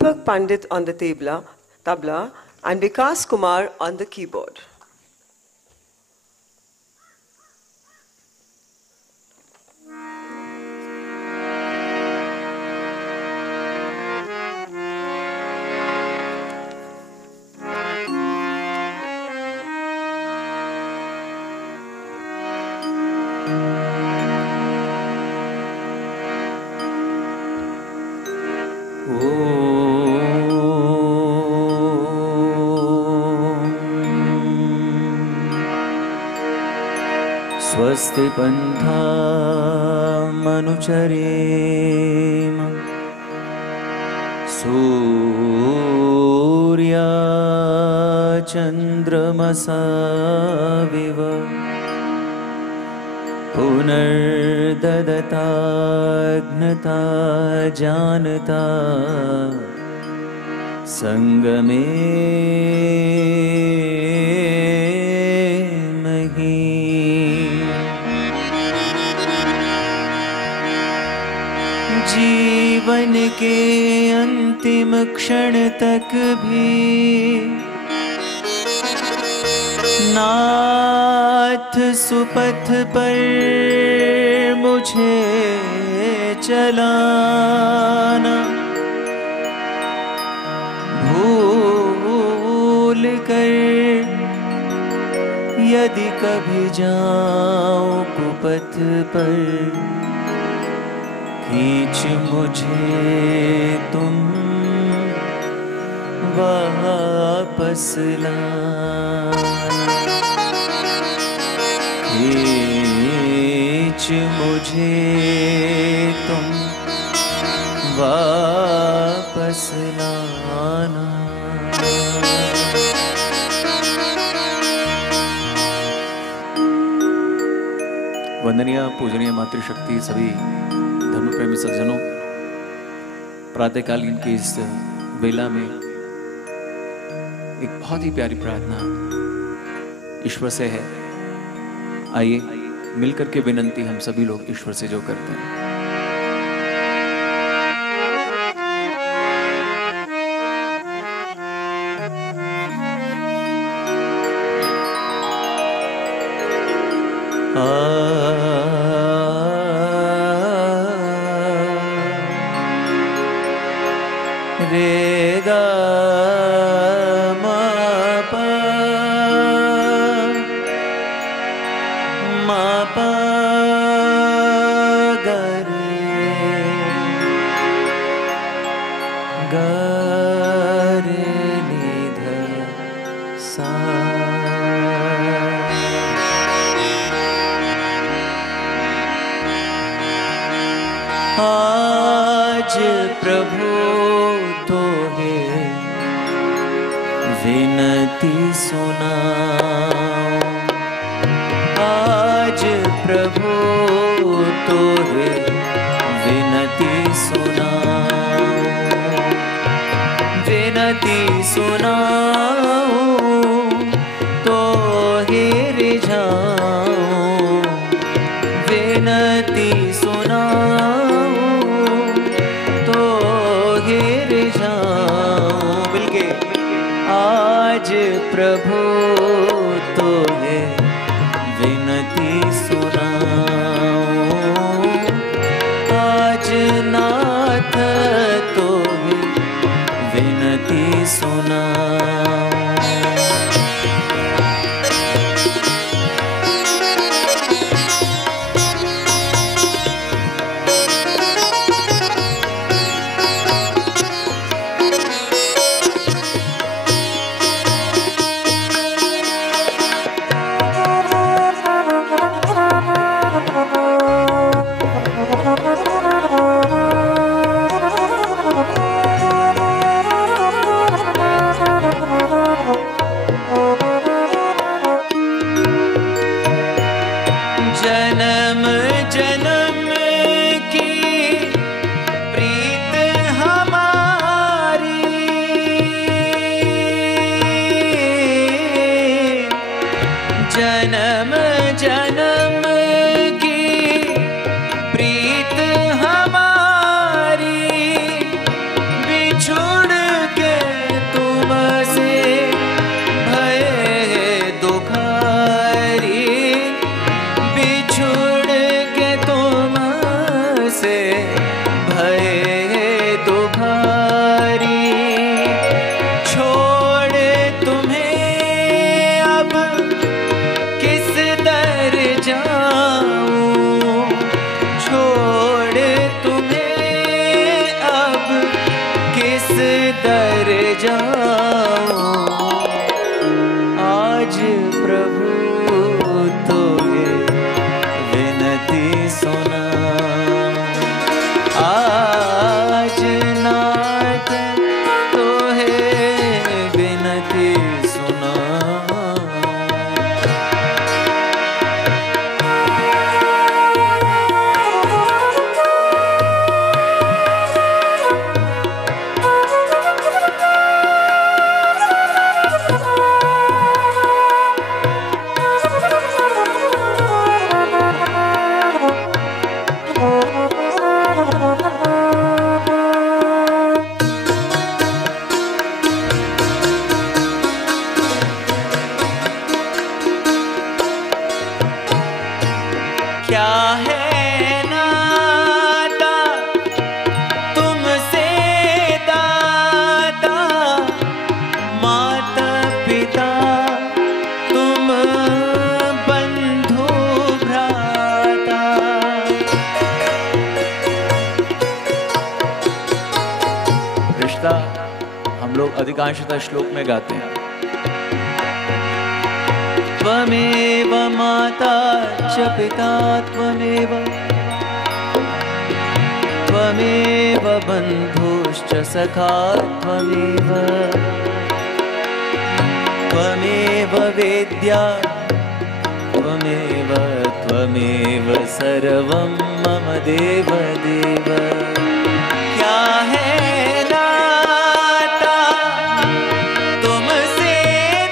Deepak Pandit on the tabla and Vikas Kumar on the keyboard. स्वस्ति पन्था मनुचरेम सूर्या चन्द्रमसाविव पुनर्ददताग्नता जानता संगमे मही जीवन के अंतिम क्षण तक भी नाथ सुपथ पर मुझे चलाना भूल कर यदि कभी जाऊं कुपथ पर खींच मुझे तुम वापस लाना खींच मुझे तुम वापस लाना। वंदनीय पूजनीय मातृशक्ति सभी धर्म प्रेमी सज्जनों, प्रातःकालीन की इस वेला में एक बहुत ही प्यारी प्रार्थना ईश्वर से है। आइए मिलकर के विनंती हम सभी लोग ईश्वर से जो करते हैं। रे गा मा पा मा पा गा रे नि धा सा। आज प्रभु तो है विनती सुनाओ, आज प्रभु तो है विनती सुनाओ, विनती सुनाओ तो हिर जाओ, विनती सुनाओ तो गिर जाऊं। मिलके आज प्रभु तो है विनती सुनाओ, आज नाथ तो है विनती सुनाओ। जन्म जन्म की प्रीत हमारी, जन्म जन्म की प्रीत हमारी बिछुड़ किस दर जाऊं आज प्रभु तो ये विनती सुना। आज नाथ तो है विनती सुना। क्या है नाता तुमसे दाता, माता पिता तुम बंधु भ्राता। रिश्ता हम लोग अधिकांशतः श्लोक में गाते हैं। त्वमेव माता च पिता त्वमेव, त्वमेव बन्धुश्च सखा त्वमेव, त्वमेव वेद्या त्वमेव, त्वमेव सर्वं मम देव देव। क्या है नाता तुमसे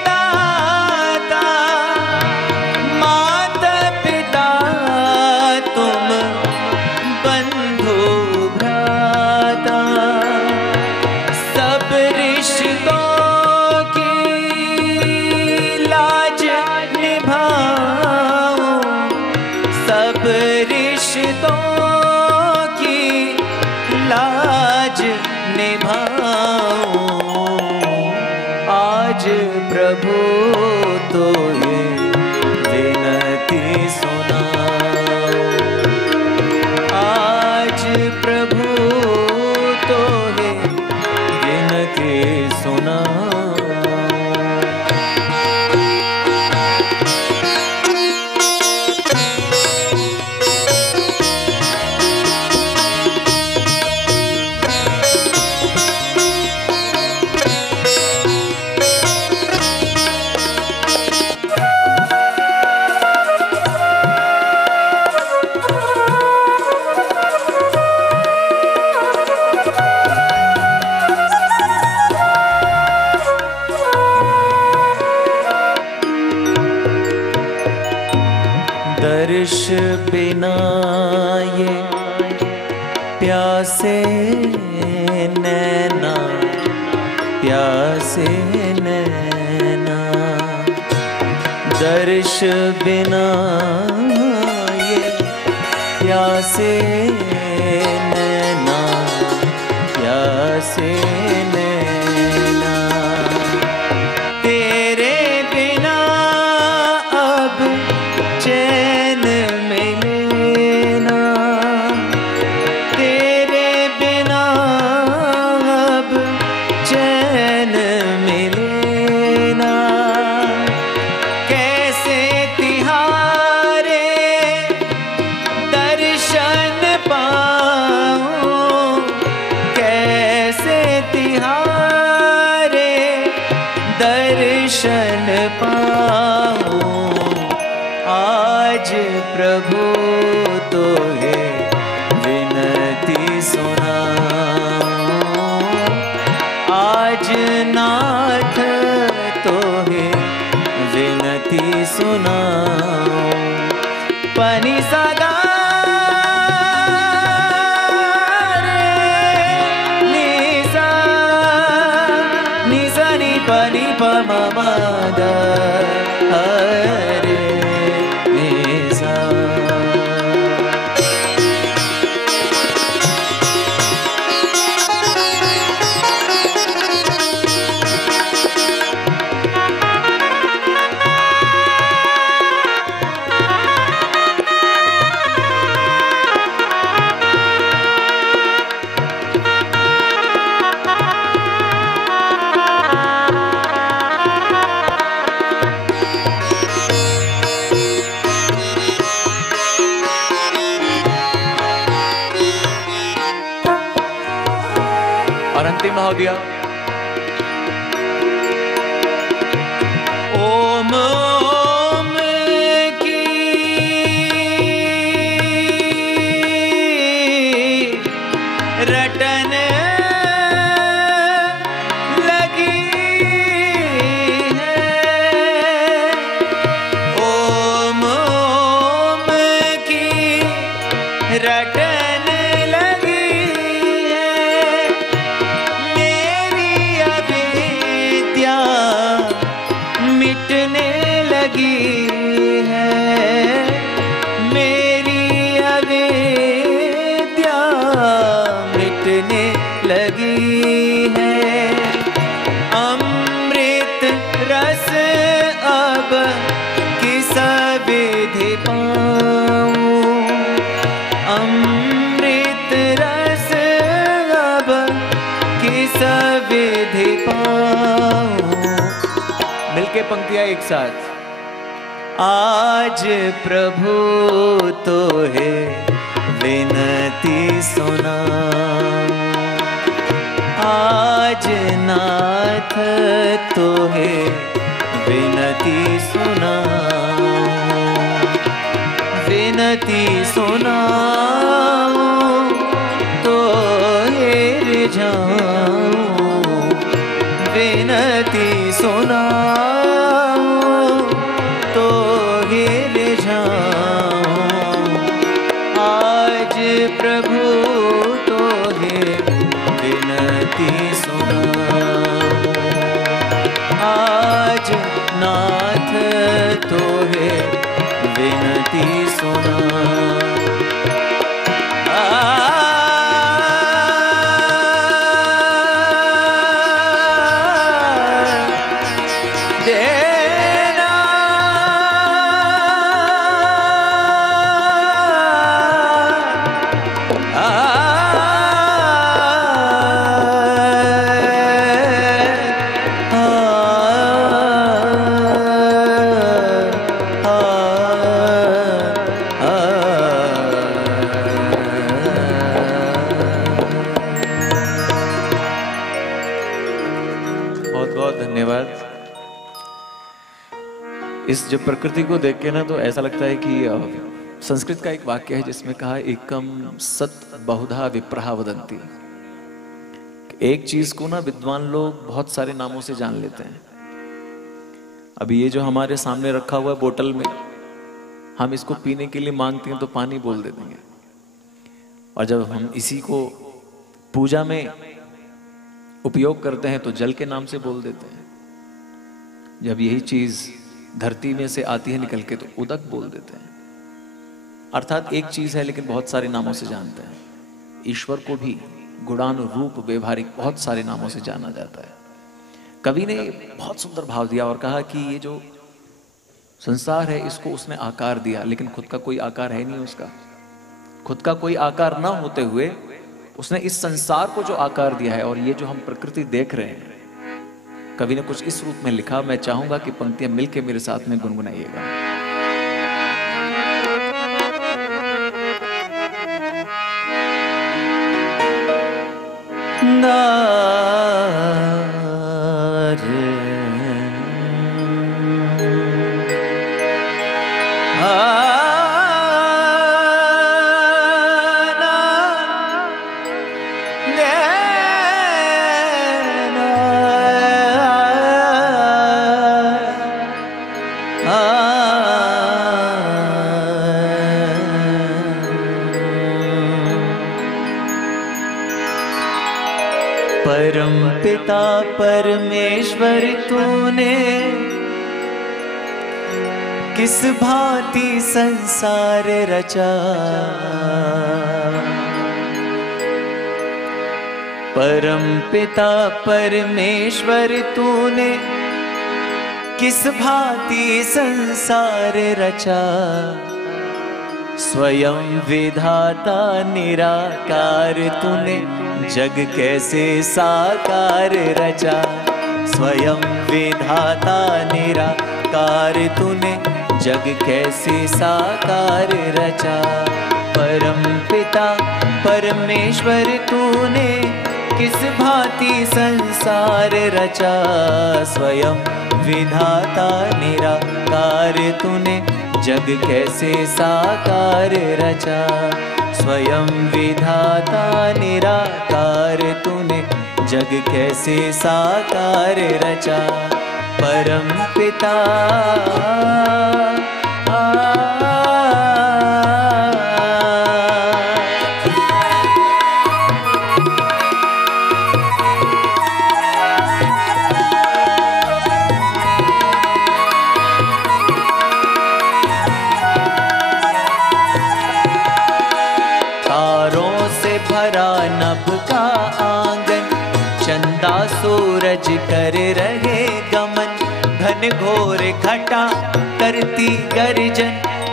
दाता, माता पिता तुम बंधु भ्राता। सब रिश्तों की लाज निभाऊं, सब रिश्तों की लाज निभाऊं आज प्रभु तो ये विनती सुना। आज प्रभु तो ये विनती सुना। दर्श बिना ये प्यासे नैना, प्यासे नैना। दर्श बिना ये प्यासे नैना, प्यासे नैना। तेरे बिना अब चैन मिले ना, तेरे बिना अब चैन मिले ना। कैसे तिहारे दर्शन पाऊं, कैसे तिहारे दर्शन पाऊं आज प्रभु तो है विनती सुना। आज नाथ तो है विनती सुना। पनी सगा निसा निसा नि पनि प म म द हरे निसा। दिया। ओम ओम की रटन लगी है, ओम ओम की रटन लगी है, मेरी अविद्या मिटने लगी है, मेरी अविद्या मिटने लगी है। अमृत रस अब किस विधि पाऊं, अमृत रस अब किस विधि पाऊं। मिलके पंक्तियां एक साथ। आज प्रभु तो है विनती सुना, आज नाथ तो है विनती सुना, विनती सुना तो हे रिझाऊं, विनती सुना तो हे रिझाऊं। आज प्रभु तो हे विनती सुना, आज नाथ तो है विनती सुना। इस जब प्रकृति को देख के ना तो ऐसा लगता है कि संस्कृत का एक वाक्य है जिसमें कहा एकम सत बहुधा विप्रहा वदंती। एक चीज को ना विद्वान लोग बहुत सारे नामों से जान लेते हैं। अभी ये जो हमारे सामने रखा हुआ है बोतल में, हम इसको पीने के लिए मांगते हैं तो पानी बोल दे देंगे, और जब हम इसी को पूजा में उपयोग करते हैं तो जल के नाम से बोल देते हैं। जब यही चीज धरती में से आती है निकल के तो उदक बोल देते हैं। अर्थात एक चीज है लेकिन बहुत सारे नामों से जानते हैं। ईश्वर को भी गुणानुरूप व्यवहारिक बहुत सारे नामों से जाना जाता है। कवि ने बहुत सुंदर भाव दिया और कहा कि ये जो संसार है इसको उसने आकार दिया, लेकिन खुद का कोई आकार है नहीं उसका। खुद का कोई आकार ना होते हुए उसने इस संसार को जो आकार दिया है, और ये जो हम प्रकृति देख रहे हैं, कवि ने कुछ इस रूप में लिखा। मैं चाहूंगा कि पंक्तियां मिलके मेरे साथ में गुनगुनाइएगा। परम पिता परमेश्वर तूने किस भांति संसार रचा। परम पिता परमेश्वर तूने किस भांति संसार रचा। स्वयं विधाता निराकार तूने जग कैसे साकार रचा। स्वयं विधाता निराकार तूने जग कैसे साकार रचा। परम पिता परमेश्वर तूने किस भांति संसार रचा, स्वयं विधाता निराकार तूने जग कैसे साकार रचा। स्वयं विधाता निराकार तूने जग कैसे साकार रचा। परम पिता नभ का आंगन, चंदा सूरज कर रहे गमन। घन घोर घटा करती गर्जन,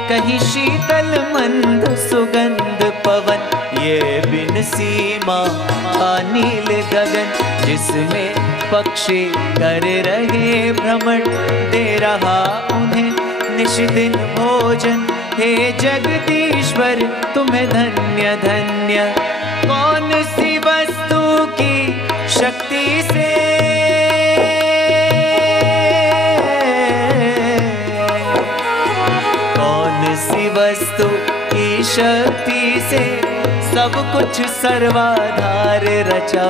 कहीं शीतल मंद सुगंध पवन। ये बिन सीमा का नील गगन, जिसमें पक्षी कर रहे भ्रमण। दे रहा उन्हें निश दिन भोजन, हे जगदीश्वर तुम्हें धन्य धन्य। कौन सी वस्तु की शक्ति से, कौन सी वस्तु की शक्ति से सब कुछ सर्वाधार रचा।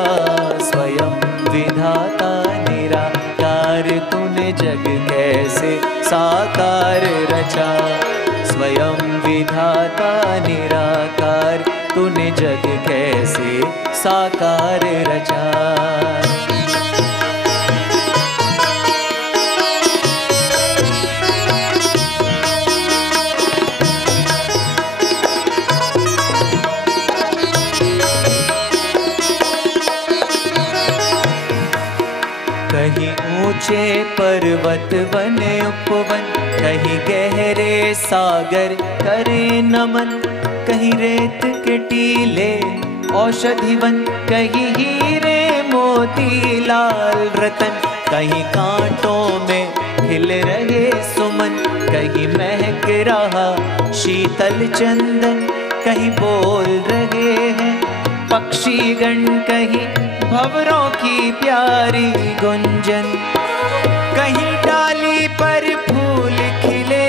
स्वयं विधाता निराकार तूने जग कैसे साकार रचा। स्वयं विधाता निराकार तूने जग कैसे साकार रचा। कहीं ऊंचे पर्वत बने उपवन, कहीं गहरे सागर करे नमन। कहीं रेत के टीले औषधि वन, कहीं हीरे मोती लाल रतन। कहीं कांटों में खिल रहे सुमन, कहीं महक रहा शीतल चंदन। कहीं बोल रहे हैं पक्षीगण, कहीं भंवरों की प्यारी गुंजन। कहीं डाली पर फूल खिले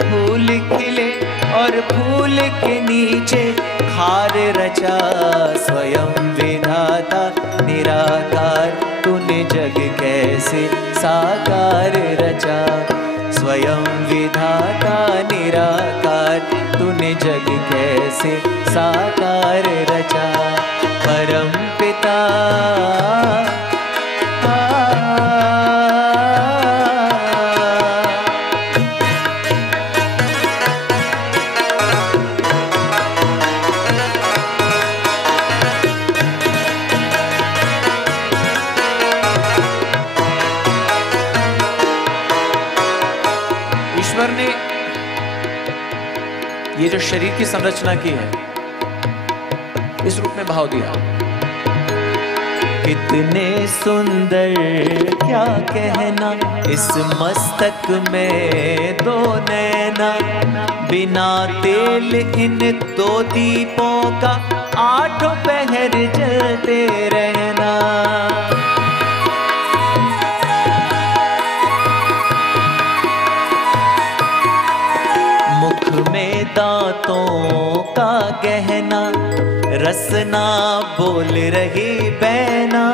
फूल खिले और फूल के नीचे खार रचा। स्वयं विधाता निराकार तूने जग कैसे साकार रचा। स्वयं विधाता निराकार तूने जग कैसे साकार रचा। परम पिता ने ये जो शरीर की संरचना की है इस रूप में भाव दिया। कितने सुंदर क्या कहना, इस मस्तक में दो नैना। बिना तेल इन दो दीपों का आठों पहर जलते रहना। में दांतों का गहना, रसना बोल रही बैना।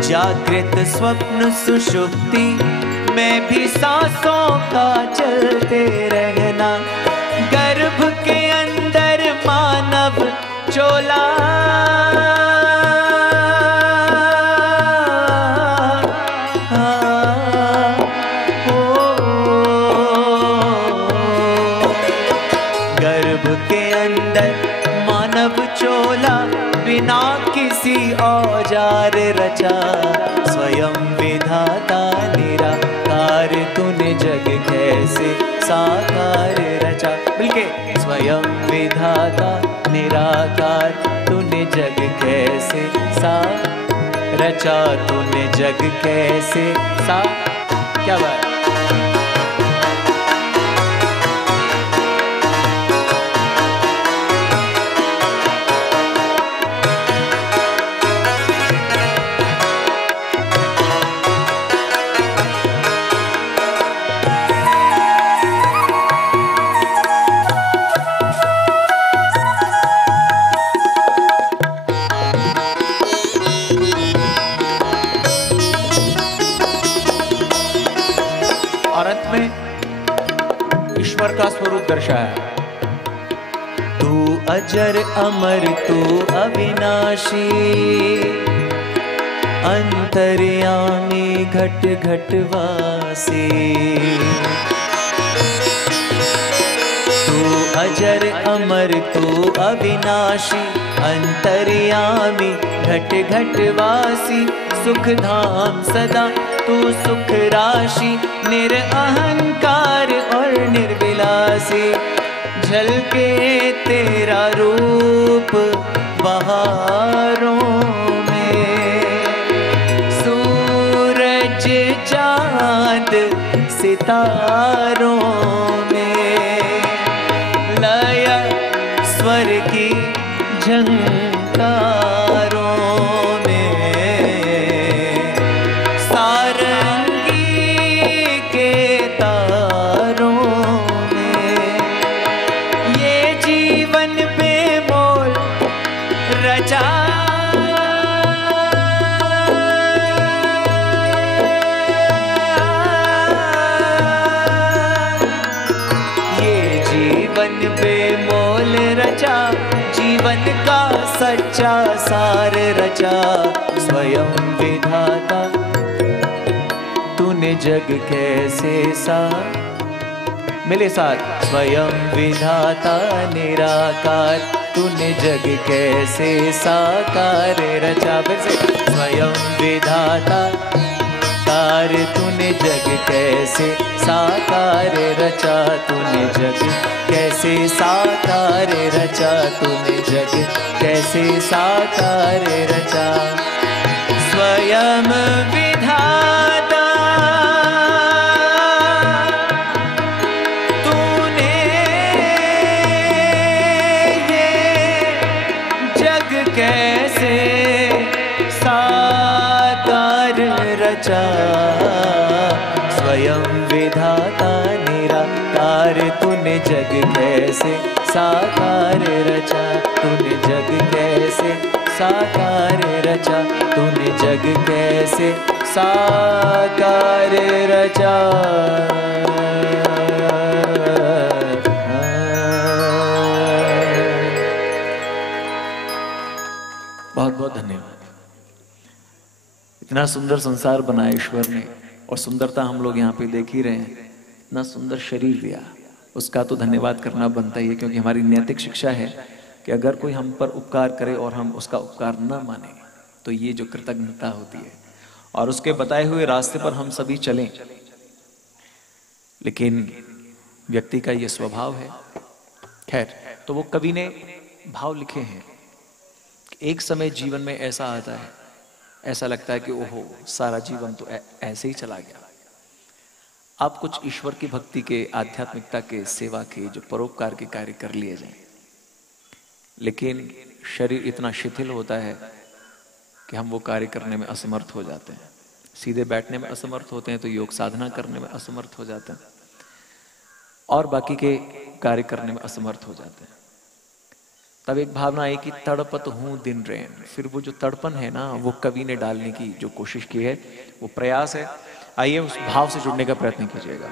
जागृत स्वप्न सुषुप्ति में भी सांसों का चलते रहना। गर्भ के अंदर मानव चोला, बिना किसी औजार रचा। स्वयं विधाता निराकार तूने जग कैसे साकार रचा। मिलके स्वयं विधाता निराकार तूने जग कैसे साकार रचा तूने जग कैसे सा। क्या बात। ईश्वर का स्वरूप दर्शाया। तू अजर अमर तू अविनाशी, अंतर्यामी घट घट वासी। तू अजर अमर तू अविनाशी, अंतर्यामी घट घट वासी। सुख धाम सदा तू सुख राशि, निरअहंकार और निर्विलासी। झलके तेरा रूप बहारों में, सूरज चांद सितारों में। लय स्वर की झंकारों में, सारंगी के तारों में। ये जीवन बेमोल रचा, ये जीवन बेमोल रचा। जीवन का सच्चा सार रचा, स्वयं विधाता तूने जग कैसे सा। मिले साथ। स्वयं विधाता निराकार तूने जग कैसे साकार रचा। फिर से। स्वयं विधाता कार तूने जग कैसे साकार रचा। तूने जग कैसे साकार रचा। तूने जग कैसे साकार रचा। स्वयं विधाता तूने ये जग कैसे साकार रचा। स्वयं विधाता निराकार तूने जग कैसे साकार रचा। तूने जग कैसे साकार रचा। तूने जग कैसे साकार रचा। बहुत बहुत धन्यवाद। इतना सुंदर संसार बनाया ईश्वर ने, और सुंदरता हम लोग यहाँ पे देख ही रहे हैं। इतना सुंदर शरीर दिया, उसका तो धन्यवाद करना बनता ही है, क्योंकि हमारी नैतिक शिक्षा है कि अगर कोई हम पर उपकार करे और हम उसका उपकार न माने तो ये जो कृतज्ञता होती है, और उसके बताए हुए रास्ते पर हम सभी चलें। लेकिन व्यक्ति का ये स्वभाव है। खैर, तो वो कवि ने भाव लिखे हैं। एक समय जीवन में ऐसा आता है, ऐसा लगता है कि ओहो सारा जीवन तो ऐसे ही चला गया। आप कुछ ईश्वर की भक्ति के, आध्यात्मिकता के, सेवा के, जो परोपकार के कार्य कर लिए जाएं, लेकिन शरीर इतना शिथिल होता है कि हम वो कार्य करने में असमर्थ हो जाते हैं। सीधे बैठने में असमर्थ होते हैं तो योग साधना करने में असमर्थ हो जाते हैं, और बाकी के कार्य करने में असमर्थ हो जाते हैं। तब एक भावना आई कि तड़पत हूं दिन रैन। फिर वो जो तड़पन है ना, वो कवि ने डालने की जो कोशिश की है, वो प्रयास है। आइए उस भाव से जुड़ने का प्रयत्न कीजिएगा।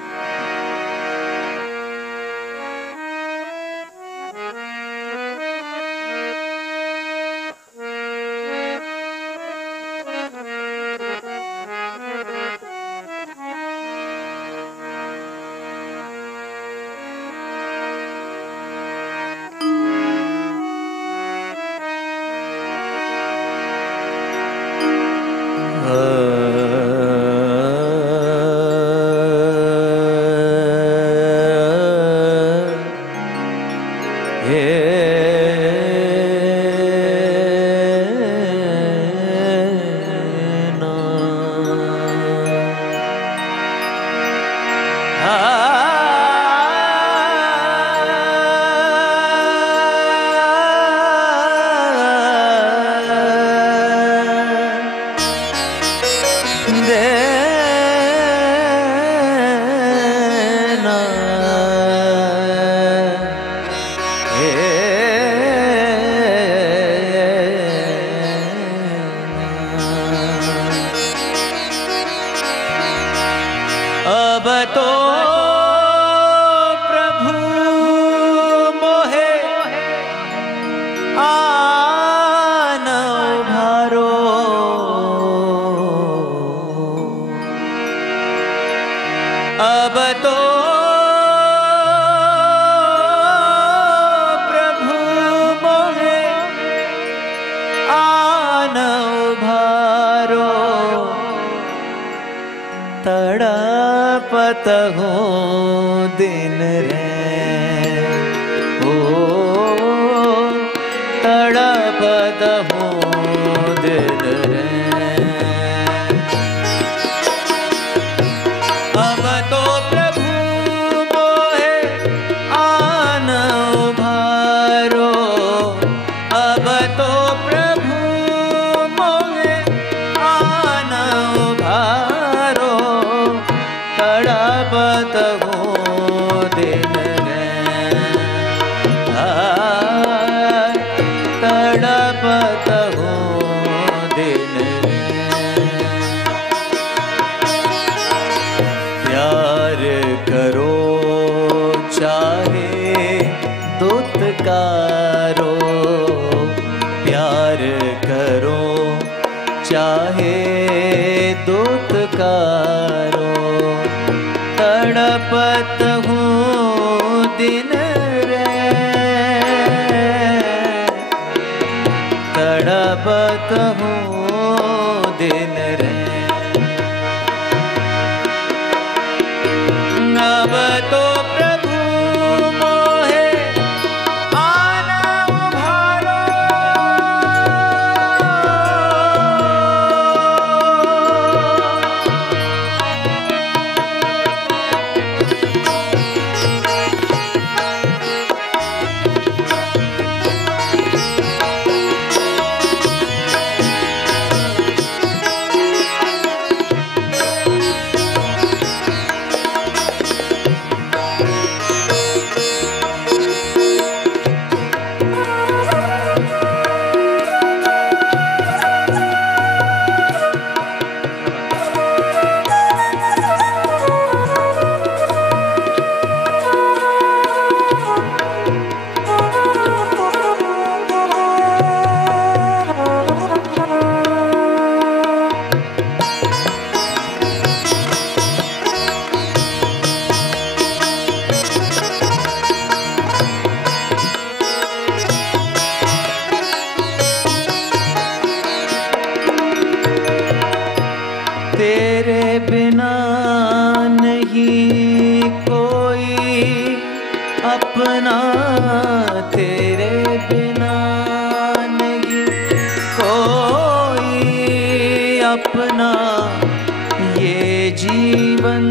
अब तो प्रभु मोहे आन उभारो, अब तो प्रभु मोहे आन उभारो, तड़पत हूँ दिन रैन, ओ तड़पत हूँ दिन रैन। अब तो प्रभु मोहे आन उभारो, अब तो प्रभु मोहे आन उभारो, तड़पत हूँ दिन रैन, तड़पत हूँ दिन रैन। प्यार करो चाहे दुत्कारो, प्यार करो चाहे दुत्कारो, तड़पत हूँ दिन रैन, तड़पत हूँ दिन रैन। अब तो प्रभु मोहे आन उभारो, तेरे बिना नहीं कोई अपना, तेरे बिना नहीं कोई अपना, ये जीवन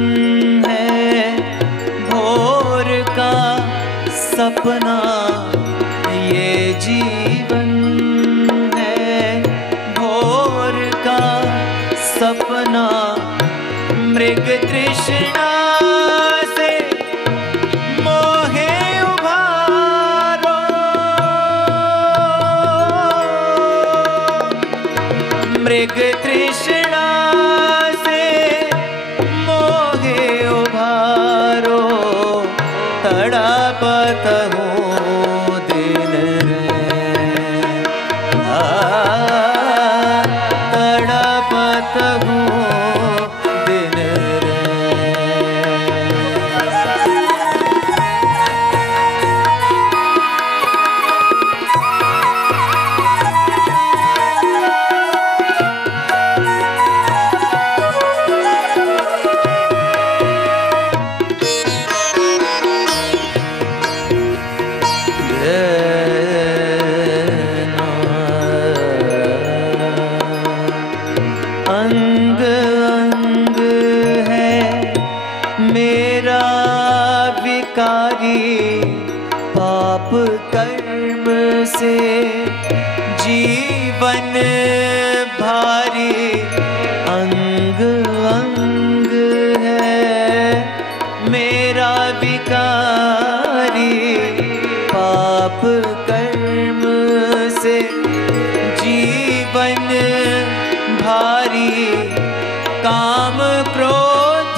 है भोर का सपना, ये जीवन है भोर का सपना। मृग तृष्णा से मोहे उभारो, मृग तृष्णा से मोहे उभारो, तड़पत हूँ दिन रैन, तड़पत हूँ दिन रैन। अंग अंग है मेरा विकारी, पाप कर्म से जीवन भारी। अंग अंग है मेरा विकारी, पाप कर्म से जीवन भारी। काम क्रोध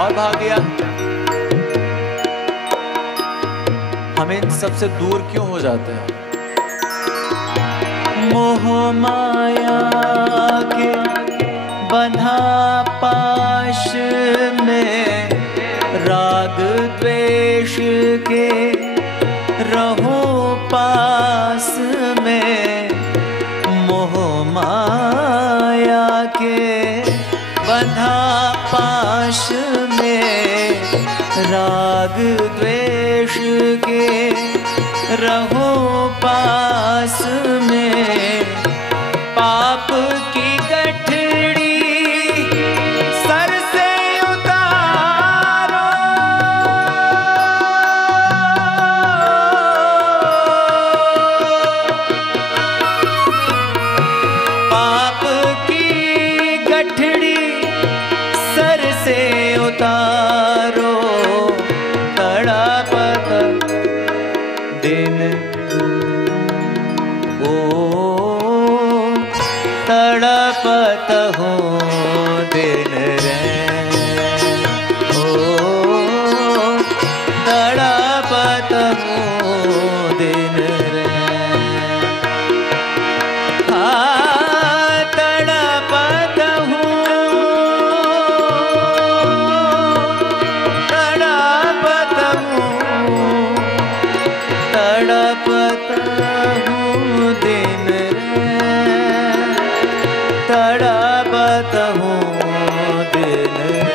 और भाव दिया, हम इन सबसे दूर क्यों हो जाते हैं? मोह माया के बंधा पाश में, राग द्वेष के रहो पास में। मोह माया के बंधा पाश में, राग द्वेष के रहो पास में। पाप की गठड़ी सर से उतारो, पाप की गठड़ी सर से उतारो। तड़पत दिन तड़पत हूँ दिन रैन, तड़पत हूँ दिन रैन। तड़पत हूँ, तड़पत हूँ, तड़पत हूँ दिन रैन, तड़पत हूँ दिन रैन।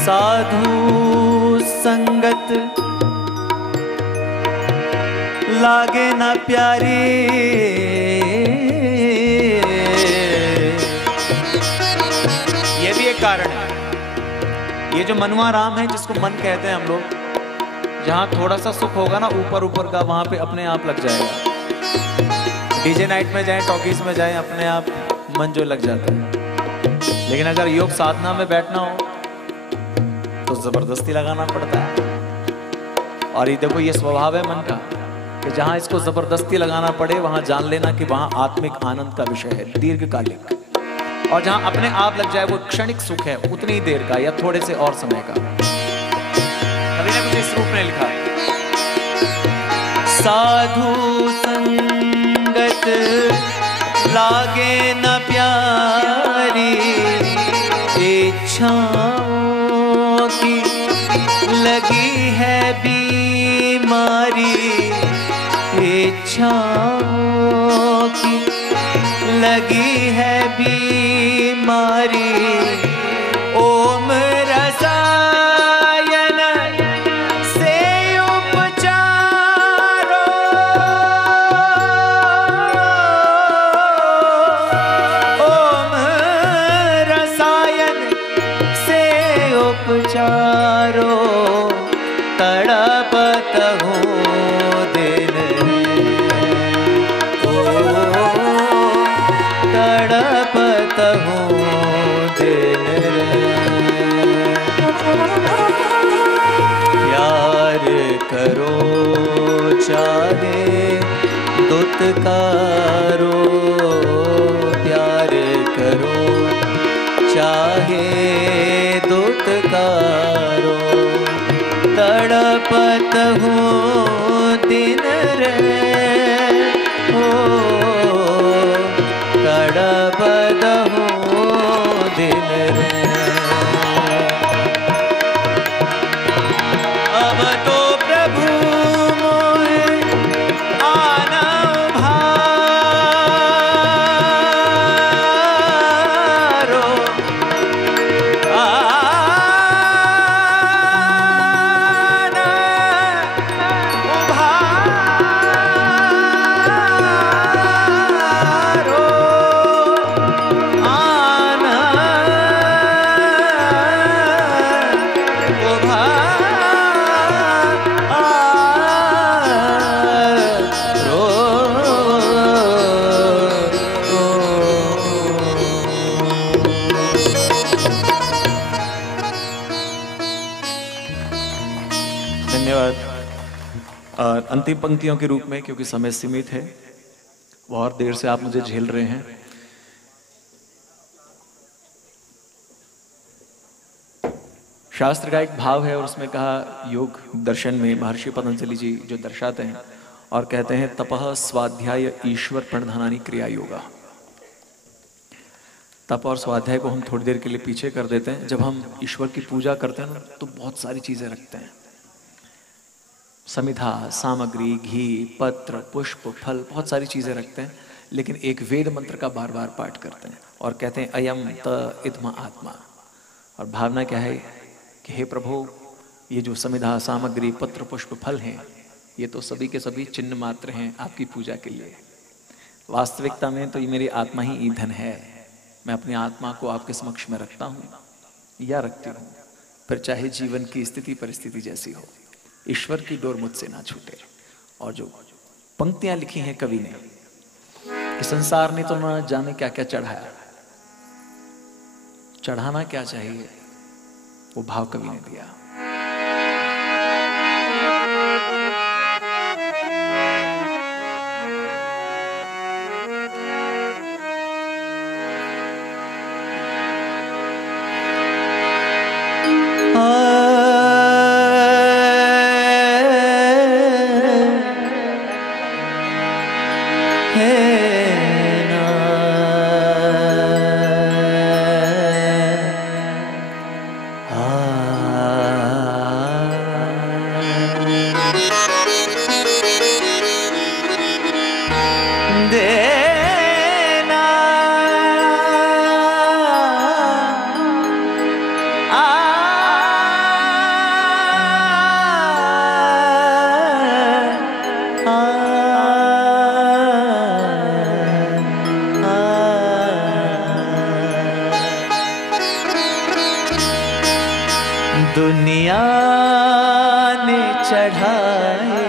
साधु संगत लागे ना प्यारी, ये भी एक कारण है। ये जो मनवा राम है, जिसको मन कहते हैं हम लोग, जहां थोड़ा सा सुख होगा ना ऊपर ऊपर का, वहां पे अपने आप लग जाएगा। डीजे नाइट में जाएं, टॉकीज में जाएं, अपने आप मन जो लग जाता है। लेकिन अगर योग साधना में बैठना हो तो जबरदस्ती लगाना पड़ता है। और ये देखो, ये स्वभाव है मन का कि जहां इसको जबरदस्ती लगाना पड़े वहां जान लेना कि वहां आत्मिक आनंद का विषय है, दीर्घकालिक। और जहां अपने आप लग जाए वो क्षणिक सुख है, उतनी ही देर का या थोड़े से और समय का। कवि ने कुछ इस रूप में लिखा है, साधु संगत लागे न प्यारी, इच्छाओं की लगी है बीमारी। इच्छाओं की लगी है बीमारी। ओम रसायन से उपचारो, ओम रसायन से उपचारो। तड़पत हूँ दिन तड़पत हूँ दिन प्यार करो चाहे दुत्कारो, प्यार करो चाहे दुत्कारो। तड़पत हूँ दिन तड़पत हूँ दिन अब तो प्रभु मोहे आना भाए। अंतिम पंक्तियों के रूप में, क्योंकि समय सीमित है, बहुत देर से आप मुझे झेल रहे हैं। शास्त्र का एक भाव है और उसमें कहा, योग दर्शन में महर्षि पतंजलि जी जो दर्शाते हैं और कहते हैं, तपः स्वाध्याय ईश्वर प्रणधानानि क्रिया योगा। तप और स्वाध्याय को हम थोड़ी देर के लिए पीछे कर देते हैं। जब हम ईश्वर की पूजा करते हैं ना, तो बहुत सारी चीजें रखते हैं, समिधा, सामग्री, घी, पत्र, पुष्प, फल, बहुत सारी चीजें रखते हैं, लेकिन एक वेद मंत्र का बार बार पाठ करते हैं और कहते हैं, अयम त इदम आत्मा। और भावना क्या है कि हे प्रभु, ये जो समिधा, सामग्री, पत्र, पुष्प, फल हैं, ये तो सभी के सभी चिन्ह मात्र हैं आपकी पूजा के लिए। वास्तविकता में तो ये मेरी आत्मा ही ईंधन है। मैं अपनी आत्मा को आपके समक्ष में रखता हूँ या रखती हूँ, फिर चाहे जीवन की स्थिति परिस्थिति जैसी हो, ईश्वर की डोर मुझसे ना छूटे। और जो पंक्तियां लिखी हैं कवि ने कि संसार ने तो ना जाने क्या क्या चढ़ाया, चढ़ाना क्या चाहिए वो भाव कवि ने दिया। दुनिया ने चढ़ाए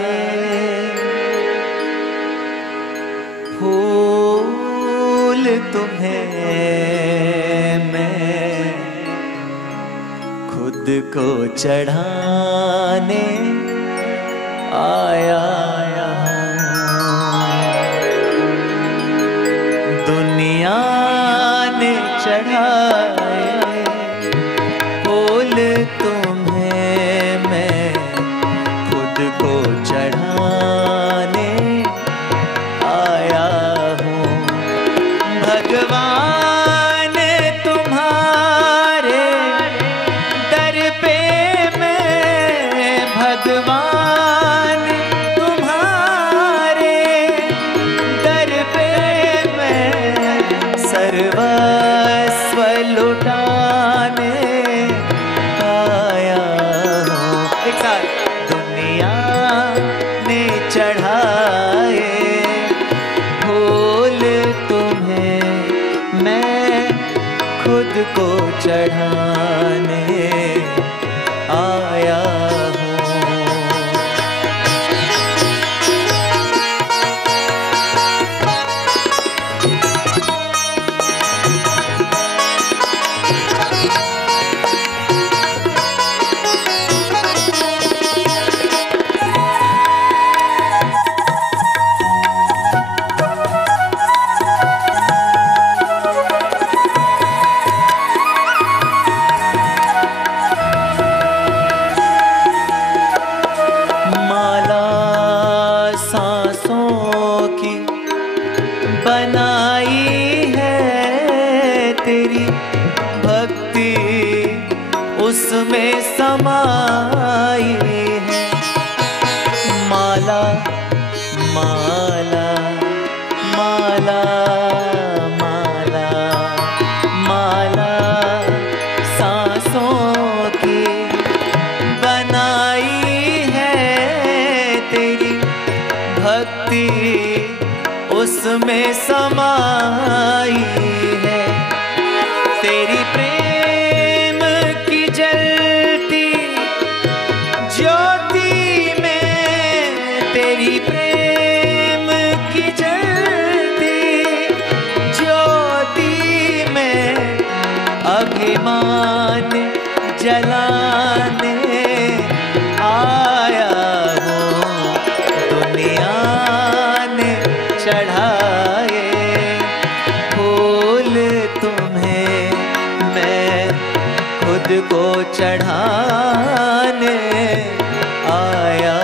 फूल तुम्हें, मैं खुद को चढ़ाने आया हूँ। दुनिया ने चढ़ाए फूल तुम्हें, मैं खुद को चढ़ाने आया हूँ। भगवान तुम्हारे दर पे मैं, भगवान तुम्हारे दर पे मैं सर्वस्व लुटाने आया हूँ। एक साथ, दुनिया ने चढ़ाए फूल तुम्हें, मैं खुद को चढ़ाने आया हूँ। उसमें समाई है माला माला माला माला माला सांसों की बनाई है तेरी भक्ति उसमें समाई है तेरी प्रेम की जलती ज्योति में तेरी प्रेम की जलती ज्योति में अभिमान जलाने आया हूँ खुद को चढ़ाने आया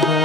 हूँ।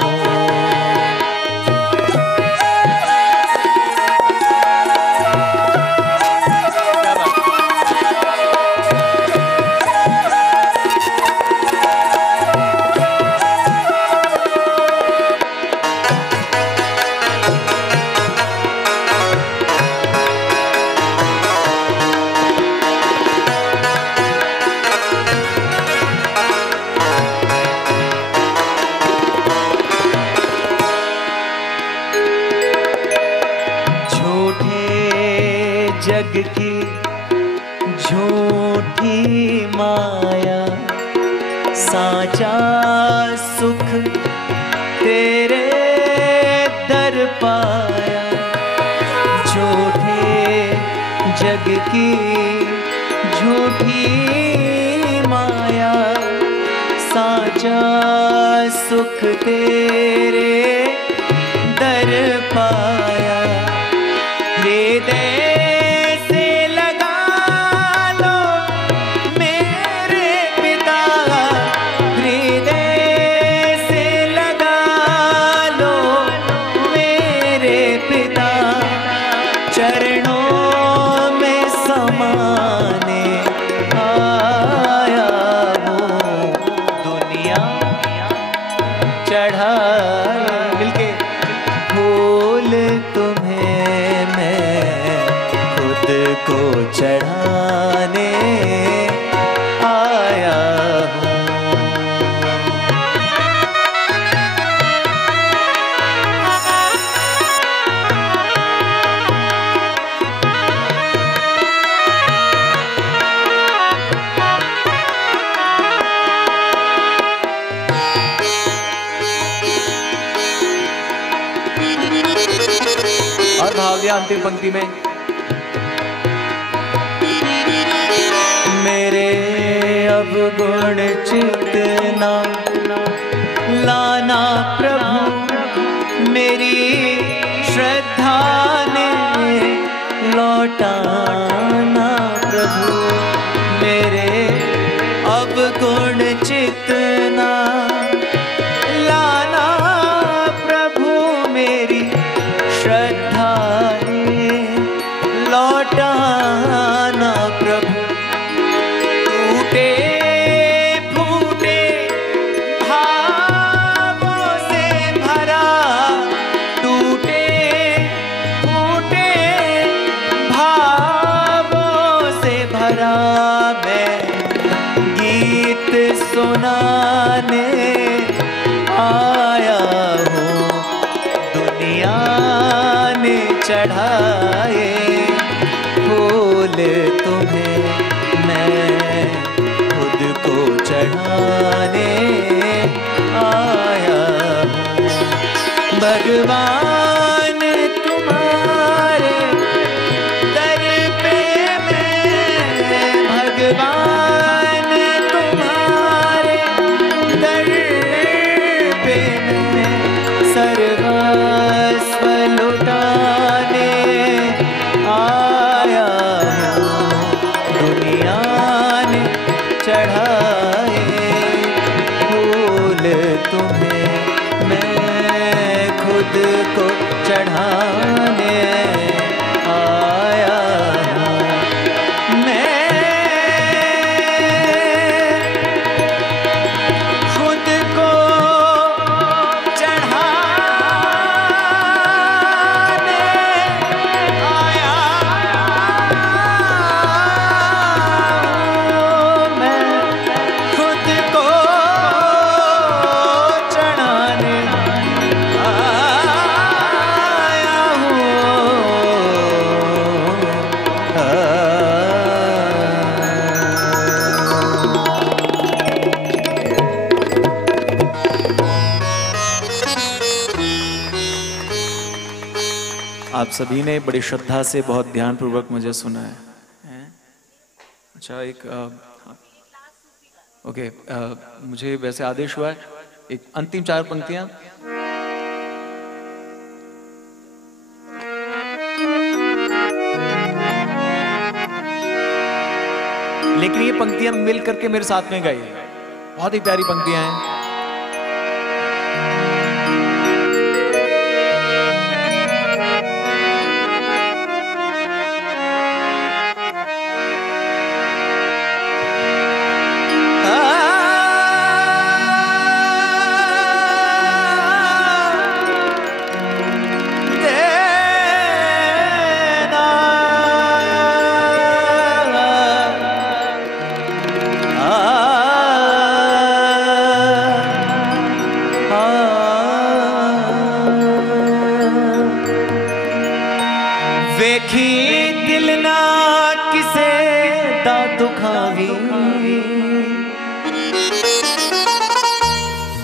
जग की झूठी माया, साचा सुख तेरे दर पाया। झूठे जग की झूठी माया, साचा सुख तेरे दर पाया। हृदय से लगा लो मेरे पिता, हृदय से लगा लो मेरे पिता। चरणों में समाने आया हूँ, दुनिया चढ़ाया। मिलके फूल तुम्हें मैं खुद को चढ़ाने आया हूँ। और भाव दिया अंतिम पंक्ति में, मेरे अवगुण चितना लाना प्रभु, मेरी श्रद्धा ने लौटाना प्रभु। मेरे अवगुण चितना लाना प्रभु, मेरी श्रद्धा ने लौटाना प्रभु। टूटे फूटे भावों से भरा, टूटे फूटे भावों से भरा, मैं गीत सुनाने आया हूँ। दुनिया ने चढ़ाए फूल तुम्हें, मैं खुद को चढ़ाने आया हूँ। भगवान तुम्हारे दर पे मैं, भगवान तुम्हारे दर पे मैं सर्वस्व लुटाने आया हूँ। दुनिया ने चढ़ाए फूल तुम्हें, मैं खुद को चढ़ाने आया हूँ। मैं खुद को चढ़ाने आया हूँ। मैं खुद को चढ़ाने आया आप सभी ने बड़ी श्रद्धा से बहुत ध्यानपूर्वक मुझे सुना है। अच्छा, एक ओके, मुझे वैसे आदेश हुआ है एक अंतिम 4 पंक्तियां। लेकिन ये पंक्तियां मिल करके मेरे साथ में गई, बहुत ही प्यारी पंक्तियां हैं।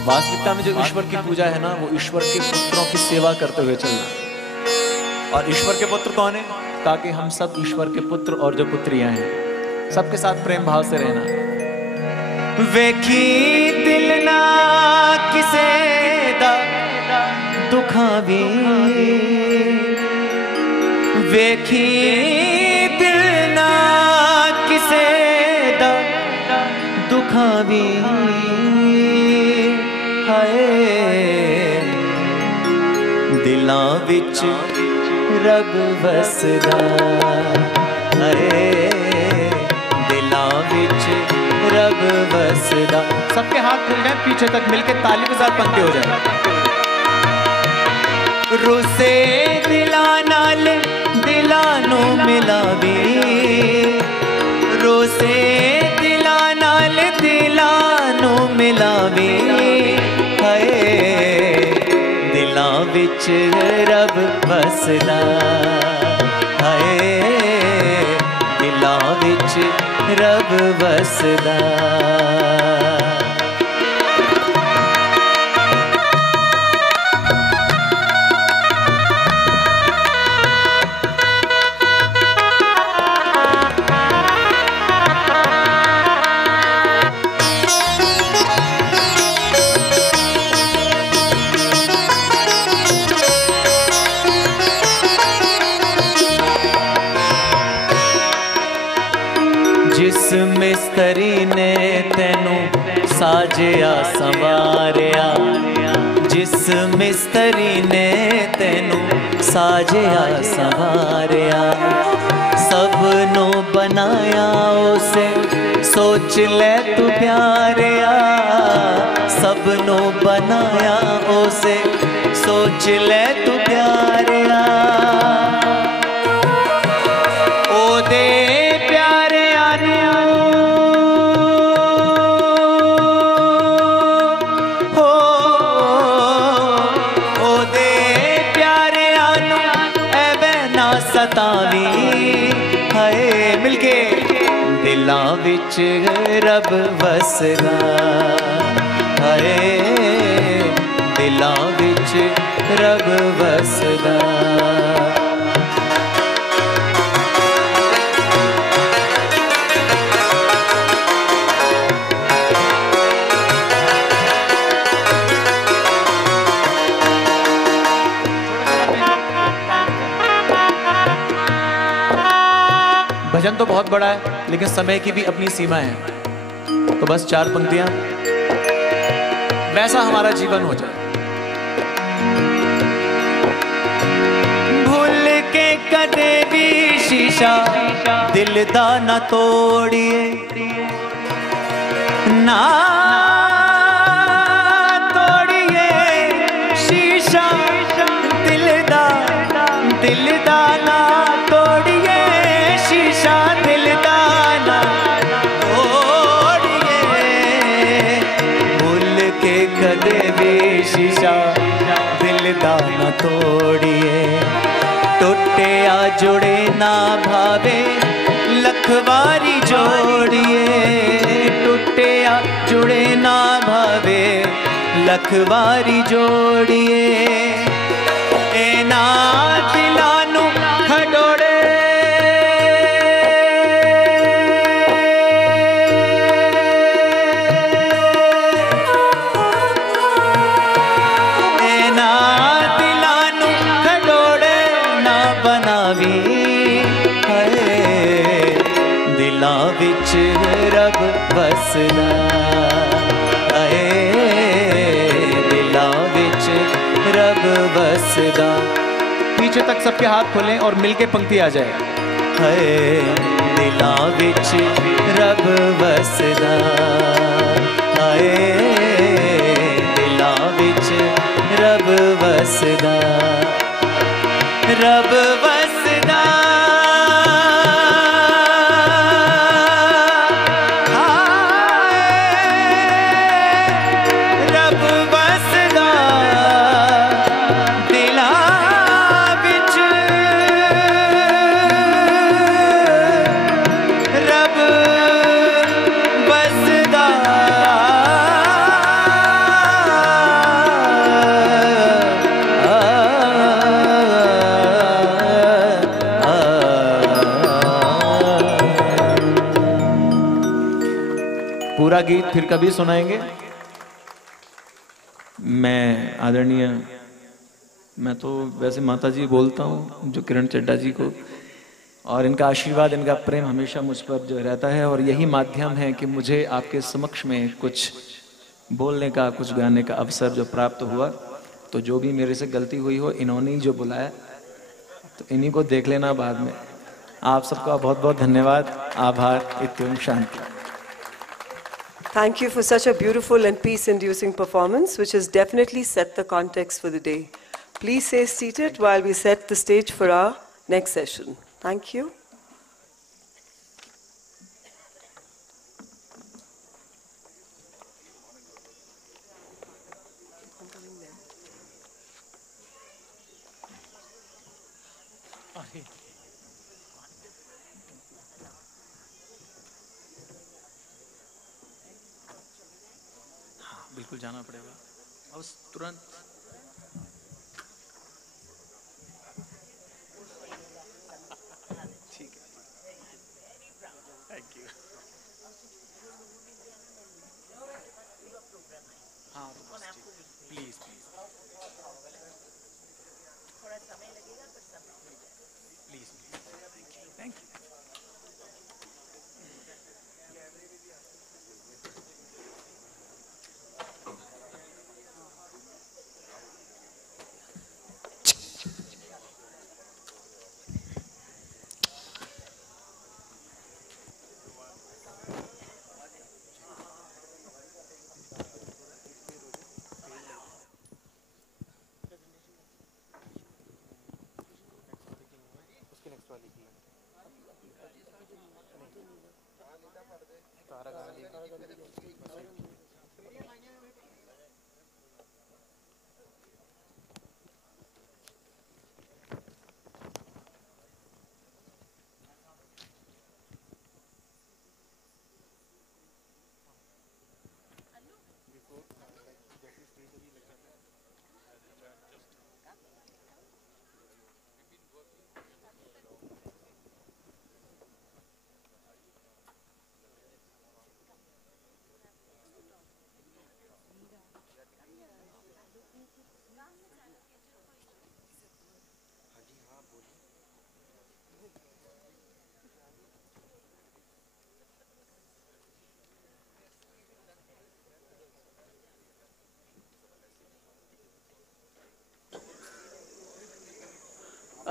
वास्तविकता में जो ईश्वर की पूजा है ना, वो ईश्वर के पुत्रों की सेवा करते हुए चलना। और ईश्वर के पुत्र कौन है? ताकि हम सब ईश्वर के पुत्र और जो पुत्रियां हैं, सबके साथ प्रेम भाव से रहना। वेखी दिल ना किसे दा दुखावी, वेखी दिल ना किसे दा दुखावी, दिलां विच रब वसदा, दिलां विच रब वसदा। सबके हाथ खुल जाए, पीछे तक मिलके ताली के साथ पंक्ति हो जाए। रुसे दिलां नाल दिलां नू मिलावी, रुसे दिलां नाल दिलां नू मिलावी, दिलां विच रब वसदा, दिलां विच रब वसदा। मिस्त्री ने तेनू साजिया संवारिया, जिस मिस्त्री ने तेनू साजिया संवारिया, सबनों बनाया उसे सोच ले तू प्यारिया, सबनों बनाया उसे सोच ले तू प्यारिया। ओ दे मिलके दिलां विच रब वसदा, दिलां विच रब वसदा। भजन तो बहुत बड़ा है, लेकिन समय की भी अपनी सीमा है, तो बस 4 पंक्तियां, वैसा हमारा जीवन हो जाए। भूल के कदे भी शीशा दिल दा ना तोड़िए, ना तोड़िए शीशा दिल दा ना तोड़िए, शीशा दिल दा ना तोड़िए, भूल के कदे भी शीशा दिल दा ना तोड़िए। टुटिया जुड़े ना भावे लखवारी जोड़िए, टुटिया जुड़े ना भावे लखवारी जोड़िए, ए ना दिलां नू खडोड़े, दिलां विच वसदा आए दिलां विच रब वसदा। पीछे तक सबके हाथ खोलें और मिलके पंक्ति आ जाए। हाय दिलां विच रब वसदा आए दिलां विच रब वसदा रब वसदा पूरा गीत फिर कभी सुनाएंगे। मैं आदरणीय, मैं तो वैसे माता जी बोलता हूँ जो किरण चड्ढा जी को, और इनका आशीर्वाद, इनका प्रेम हमेशा मुझ पर जो रहता है, और यही माध्यम है कि मुझे आपके समक्ष में कुछ बोलने का, कुछ गाने का अवसर जो प्राप्त हुआ। तो जो भी मेरे से गलती हुई हो, इन्होंने ही जो बुलाया, तो इन्हीं को देख लेना बाद में। आप सबका बहुत बहुत धन्यवाद, आभार, इत्युम शांति। Thank you for such a beautiful and peace-inducing performance, which has definitely set the context for the day. Please stay seated while we set the stage for our next session. Thank you. बिल्कुल जाना पड़ेगा और तुरंत। ठीक है, thank you. हाँ तो बस प्लीज प्लीज थोड़ा समय लगेगा, please thank you.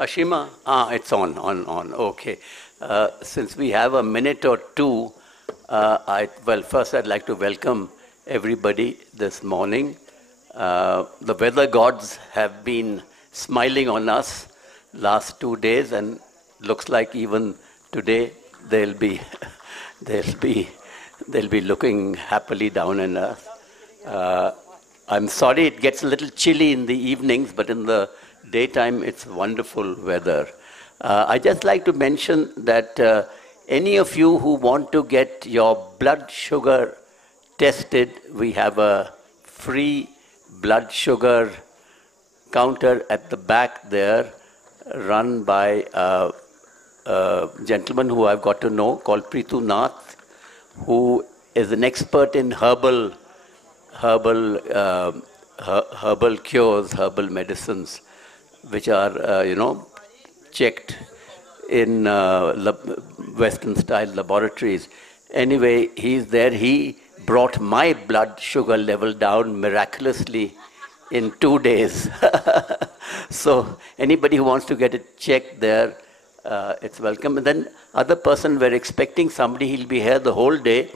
Ashima, it's on. Okay. Since we have a minute or two, first I'd like to welcome everybody this morning. The weather gods have been smiling on us last 2 days, and looks like even today they'll be looking happily down on us. I'm sorry it gets a little chilly in the evenings, but in the daytime it's wonderful weather. I just like to mention that any of you who want to get your blood sugar tested, we have a free blood sugar counter at the back there, run by a gentleman who I've got to know called Pritu Nath, who is an expert in herbal cures, herbal medicines, which are, checked in Western-style laboratories. Anyway, he's there. He brought my blood sugar level down miraculously in 2 days. So anybody who wants to get it checked there, it's welcome. And then other person, we're expecting somebody, he'll be here the whole day.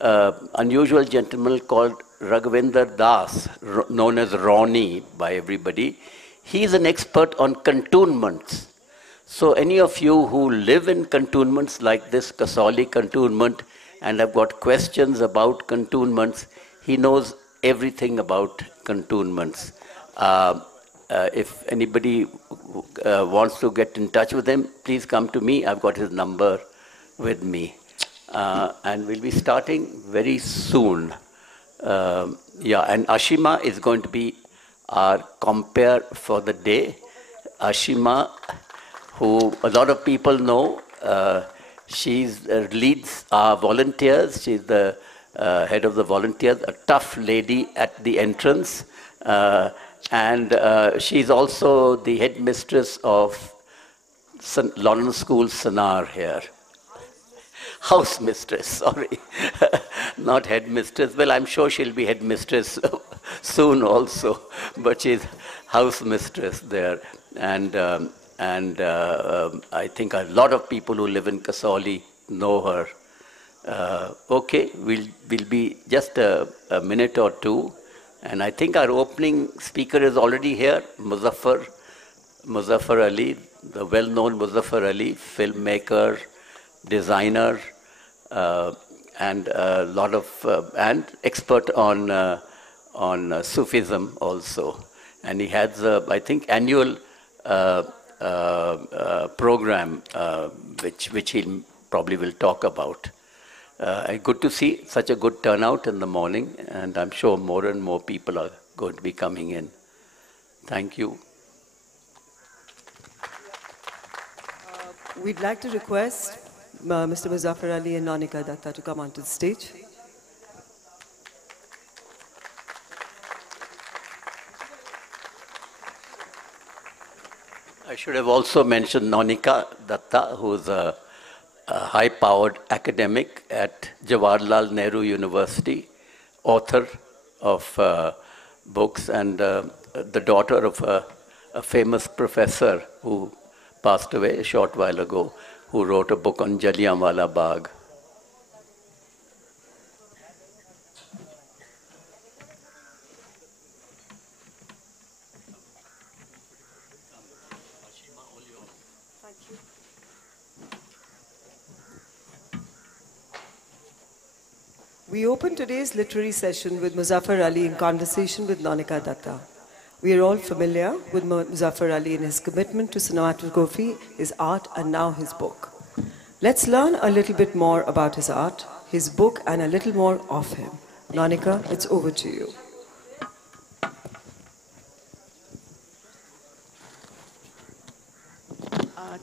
Unusual gentleman called Raghavinder Das, known as Ronnie by everybody. He's an expert on cantonments. So any of you who live in cantonments like this Kasauli cantonment and have got questions about cantonments, he knows everything about cantonments. If anybody wants to get in touch with him, please come to me. I've got his number with me. And we'll be starting very soon. Yeah, and Ashima is going to be our compere for the day. Ashima, who a lot of people know, she leads our volunteers. She's the head of the volunteers, a tough lady at the entrance. And she's also the headmistress of London School Sanar here. House mistress, sorry. Not headmistress. Well, I'm sure she'll be headmistress soon also, but she's house mistress there. And I think a lot of people who live in Kasauli know her. Okay, we'll be just a minute or two. And I think our opening speaker is already here, Muzaffar Ali, the well-known Muzaffar Ali, filmmaker, designer, and a lot of and expert on Sufism also. And he has I think annual program which he probably will talk about. Good to see such a good turnout in the morning, and I'm sure more and more people are going to be coming in. Thank you. We'd like to request Mr. Muzaffar Ali and Nonika Datta to come onto the stage. I should have also mentioned Nonika Datta, who's a high-powered academic at Jawaharlal Nehru University, author of books, and the daughter of a famous professor who passed away a short while ago, who wrote a book on Jallianwala Bagh. We open today's literary session with Muzaffar Ali in conversation with Nonika Datta. We are all familiar with Muzaffar Ali and his commitment to cinematography, his art, and now his book. Let's learn a little bit more about his art, his book, and a little more of him. Nonika, it's over to you.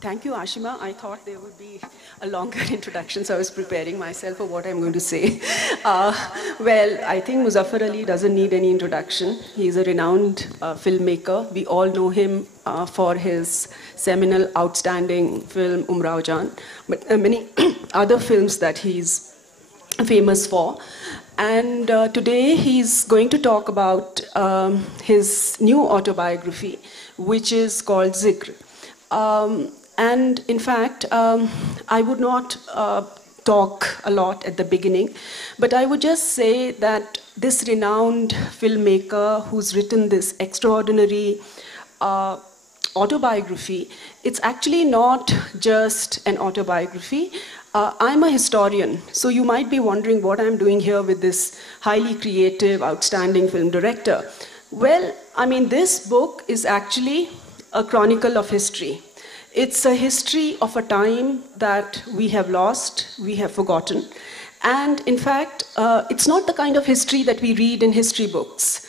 Thank you, Ashima. I thought there would be a longer introduction, so I was preparing myself for what I'm going to say. Well, I think Muzaffar Ali doesn't need any introduction. He's a renowned filmmaker. We all know him for his seminal, outstanding film, Umrao Jaan, but many other films that he's famous for. And today he's going to talk about his new autobiography, which is called Zikr. And in fact, I would not talk a lot at the beginning, but I would just say that this renowned filmmaker who's written this extraordinary autobiography, it's actually not just an autobiography. I'm a historian, so you might be wondering what I'm doing here with this highly creative, outstanding film director. Well, I mean, this book is actually a chronicle of history. It's a history of a time that we have lost, we have forgotten. And in fact, it's not the kind of history that we read in history books.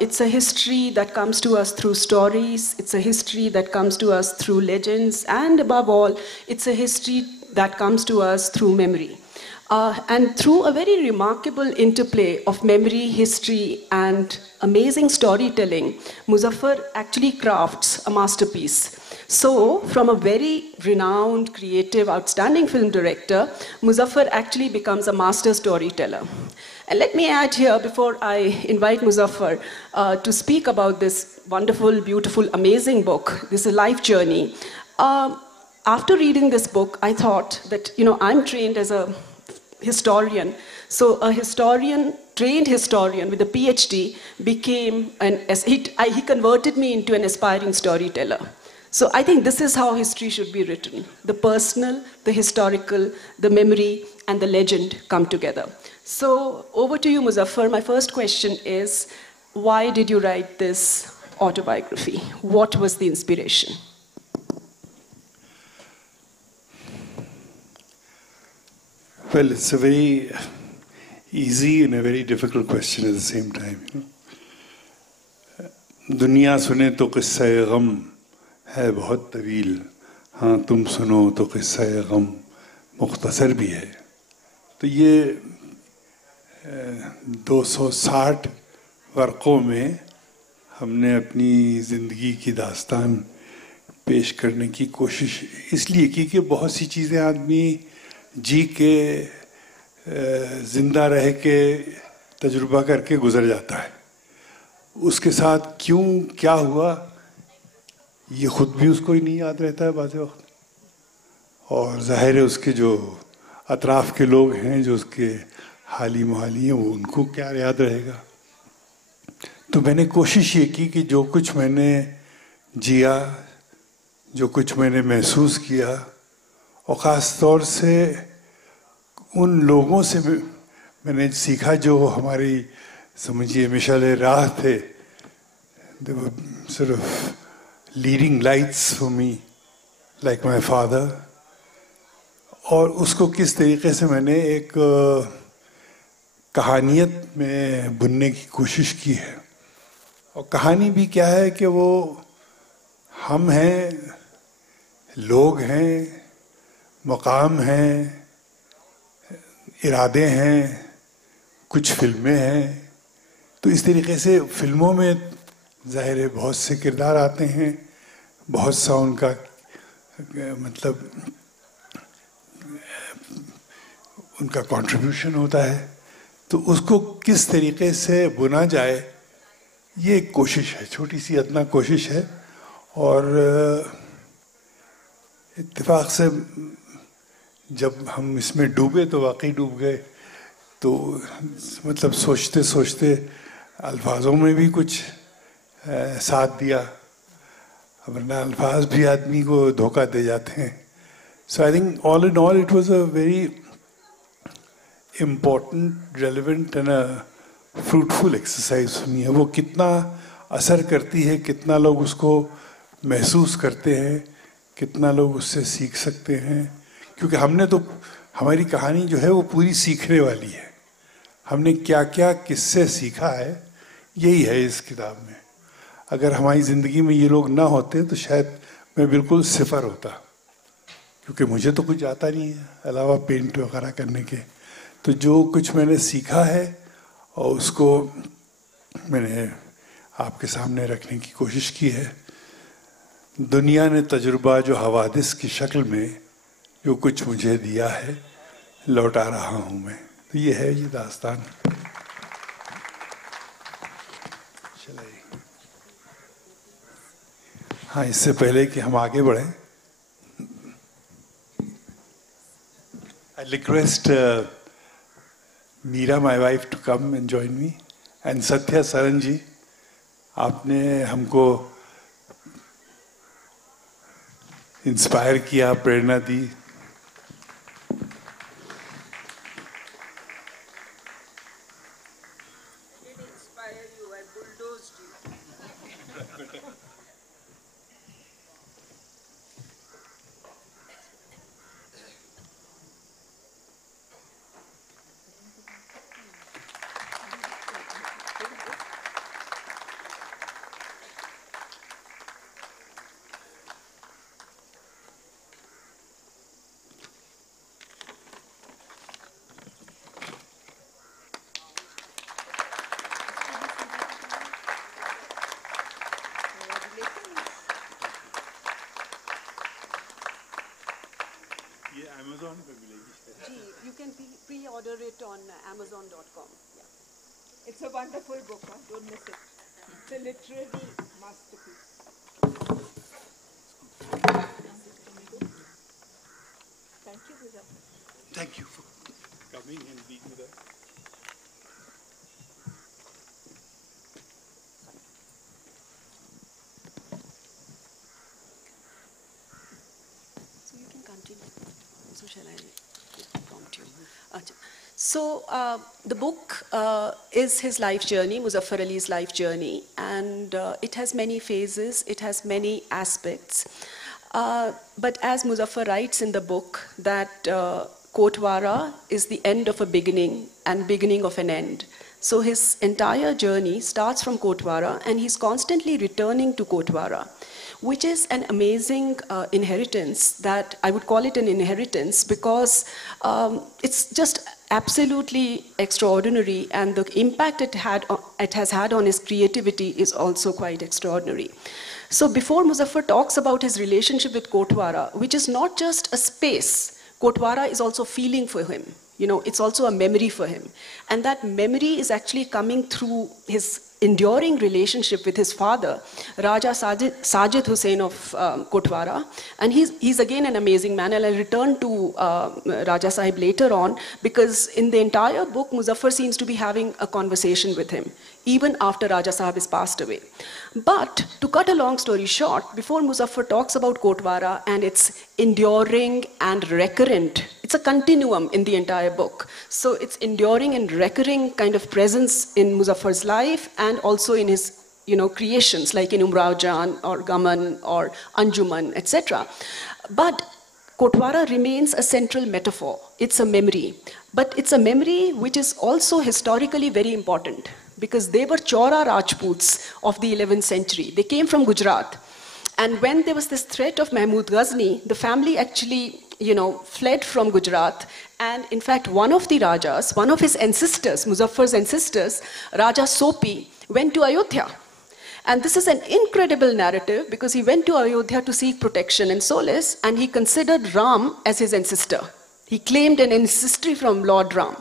It's a history that comes to us through stories. It's a history that comes to us through legends. And above all, it's a history that comes to us through memory. And through a very remarkable interplay of memory, history, and amazing storytelling, Muzaffar actually crafts a masterpiece. So, from a very renowned, creative, outstanding film director, Muzaffar actually becomes a master storyteller. And let me add here, before I invite Muzaffar to speak about this wonderful, beautiful, amazing book, this is a life journey. After reading this book, I thought that, I'm trained as a historian. So a historian, trained historian with a PhD, became he converted me into an aspiring storyteller. So I think this is how history should be written. The personal, the historical, the memory, and the legend come together. So over to you, Muzaffar. My first question is, why did you write this autobiography? What was the inspiration? Well, it's a very easy and a very difficult question at the same time. दुनिया सुने तो किस्सा गम है बहुत तवील, हाँ तुम सुनो तो किस्सा गम मुख्तसर भी है. तो ये 260 वर्क़ों में हमने अपनी ज़िंदगी की दास्तान पेश करने की कोशिश इसलिए की कि बहुत सी चीज़ें आदमी जी के ज़िंदा रह के तजुर्बा करके गुज़र जाता है. उसके साथ क्यों क्या हुआ ये ख़ुद भी उसको ही नहीं याद रहता है बाज़ वक्त, और ज़ाहिर है उसके जो अतराफ़ के लोग हैं जो उसके हाली मुहाली हैं वो उनको क्या याद रहेगा. तो मैंने कोशिश ये की कि जो कुछ मैंने जिया, जो कुछ मैंने महसूस किया, और ख़ास तौर से उन लोगों से मैंने सीखा जो हमारी समझिए मिसाले राह थे. They were sort of leading lights for me, like my father. और उसको किस तरीके से मैंने एक कहानियत में बुनने की कोशिश की है. और कहानी भी क्या है कि वो हम हैं, लोग हैं, मकाम हैं, इरादे हैं, कुछ फिल्में हैं. तो इस तरीके से फिल्मों में ज़ाहिर है बहुत से किरदार आते हैं, बहुत सा उनका मतलब उनका कंट्रीब्यूशन होता है. तो उसको किस तरीके से बुना जाए ये एक कोशिश है, छोटी सी अदना कोशिश है. और इत्तेफाक से जब हम इसमें डूबे तो वाकई डूब गए. तो मतलब सोचते सोचते अल्फाजों में भी कुछ साथ दिया, वरना अल्फाज भी आदमी को धोखा दे जाते हैं. So I think all in all it was a very important, relevant and a fruitful exercise सुनी है. वो कितना असर करती है, कितना लोग उसको महसूस करते हैं, कितना लोग उससे सीख सकते हैं. क्योंकि हमने तो हमारी कहानी जो है वो पूरी सीखने वाली है. हमने क्या क्या किससे सीखा है यही है इस किताब में. अगर हमारी ज़िंदगी में ये लोग ना होते तो शायद मैं बिल्कुल सिफर होता, क्योंकि मुझे तो कुछ आता नहीं है अलावा पेंट वगैरह करने के. तो जो कुछ मैंने सीखा है और उसको मैंने आपके सामने रखने की कोशिश की है. दुनिया ने तजुर्बा जो हवादिस की शक्ल में जो कुछ मुझे दिया है लौटा रहा हूँ मैं. तो ये है ये दास्तान. हाँ, इससे पहले कि हम आगे बढ़ें, I request Meera my wife to come and join me, and Satya Saran जी, आपने हमको इंस्पायर किया, प्रेरणा दी. Amazon पे मिलेगी. You can pre-order it on Amazon.com. Yeah. It's a wonderful book, huh? Don't miss it. It's a literary masterpiece. Thank you, Muzaffar. Thank you for coming and being with us. So you can continue. So shall I prompt you? So the book is his life journey, Muzaffar Ali's life journey, and it has many phases, it has many aspects. But as Muzaffar writes in the book that Kotwara is the end of a beginning and beginning of an end. So his entire journey starts from Kotwara and he's constantly returning to Kotwara, which is an amazing inheritance that I would call it an inheritance because it's just absolutely extraordinary and the impact it has had on his creativity is also quite extraordinary. So before Muzaffar talks about his relationship with Kotwara, which is not just a space, Kotwara is also feeling for him. You know, it's also a memory for him. And that memory is actually coming through his enduring relationship with his father, Raja Sajid Hussain of Kotwara. And he's again an amazing man. And I'll return to Raja Sahib later on because in the entire book, Muzaffar seems to be having a conversation with him, even after Raja Sahib has passed away. But to cut a long story short, before Muzaffar talks about Kotwara and its enduring and recurrent, it's a continuum in the entire book. So it's enduring and recurring kind of presence in Muzaffar's life and also in his creations like in Umrao Jan or Gaman or Anjuman, etc. But Kotwara remains a central metaphor. It's a memory. But it's a memory which is also historically very important because they were Chora Rajputs of the 11th century. They came from Gujarat. And when there was this threat of Mahmud Ghazni, the family actually, fled from Gujarat. And in fact, one of the Rajas, one of his ancestors, Muzaffar's ancestors, Raja Sopi, went to Ayodhya. And this is an incredible narrative because he went to Ayodhya to seek protection and solace, and he considered Ram as his ancestor. He claimed an ancestry from Lord Ram.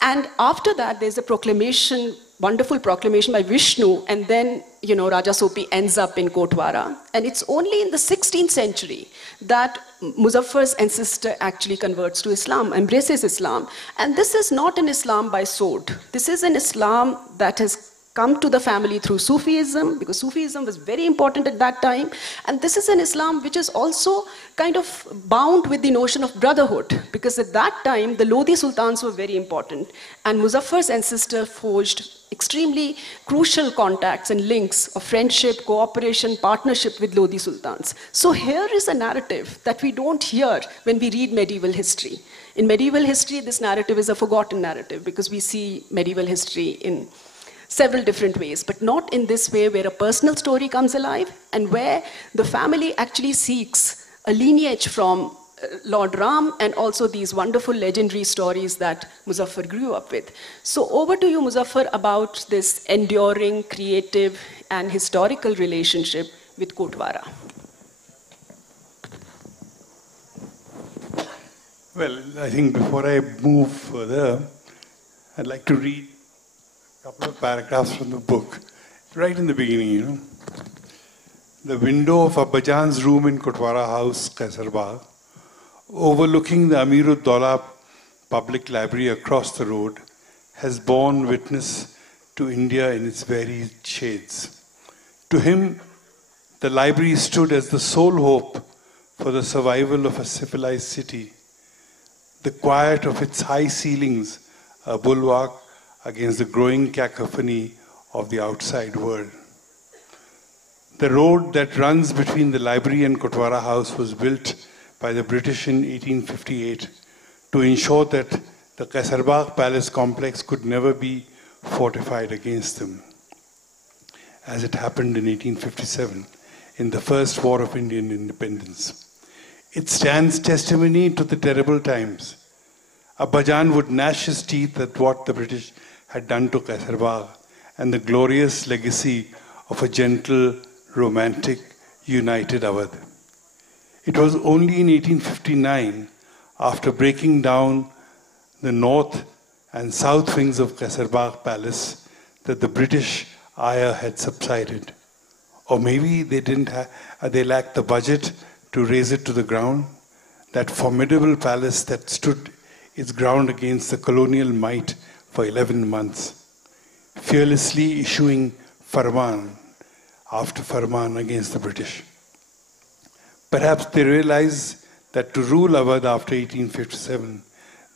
And after that, there's a proclamation, wonderful proclamation by Vishnu, and then, Raja Sopi ends up in Kotwara. And it's only in the 16th century that Muzaffar's ancestor actually converts to Islam, embraces Islam. And this is not an Islam by sword. This is an Islam that has come to the family through Sufism, because Sufism was very important at that time. And this is an Islam which is also kind of bound with the notion of brotherhood, because at that time, the Lodi Sultans were very important. And Muzaffar's ancestor forged extremely crucial contacts and links of friendship, cooperation, partnership with Lodi Sultans. So here is a narrative that we don't hear when we read medieval history. In medieval history, this narrative is a forgotten narrative because we see medieval history in several different ways, but not in this way where a personal story comes alive and where the family actually seeks a lineage from Lord Ram and also these wonderful legendary stories that Muzaffar grew up with. So over to you, Muzaffar, about this enduring, creative, and historical relationship with Kotwara. Well, I think before I move further, I'd like to read a couple of paragraphs from the book. Right in the beginning, The window of Abbajan's room in Kotwara House, Kaisarbagh, overlooking the Amirud-Daulah Public Library across the road, has borne witness to India in its varied shades. To him, the library stood as the sole hope for the survival of a civilized city. The quiet of its high ceilings, a bulwark against the growing cacophony of the outside world. The road that runs between the library and Kotwara House was built by the British in 1858 to ensure that the Kaisarbagh Palace complex could never be fortified against them, as it happened in 1857 in the First War of Indian Independence. It stands testimony to the terrible times. Abbajan would gnash his teeth at what the British had done to Kaisarbagh and the glorious legacy of a gentle, romantic, united Awadh. It was only in 1859, after breaking down the north and south wings of Kaisarbagh Palace, that the British ire had subsided. Or maybe they lacked the budget to raise it to the ground. That formidable palace that stood its ground against the colonial might for 11 months, fearlessly issuing farman after farman against the British. Perhaps they realized that to rule Awadh after 1857,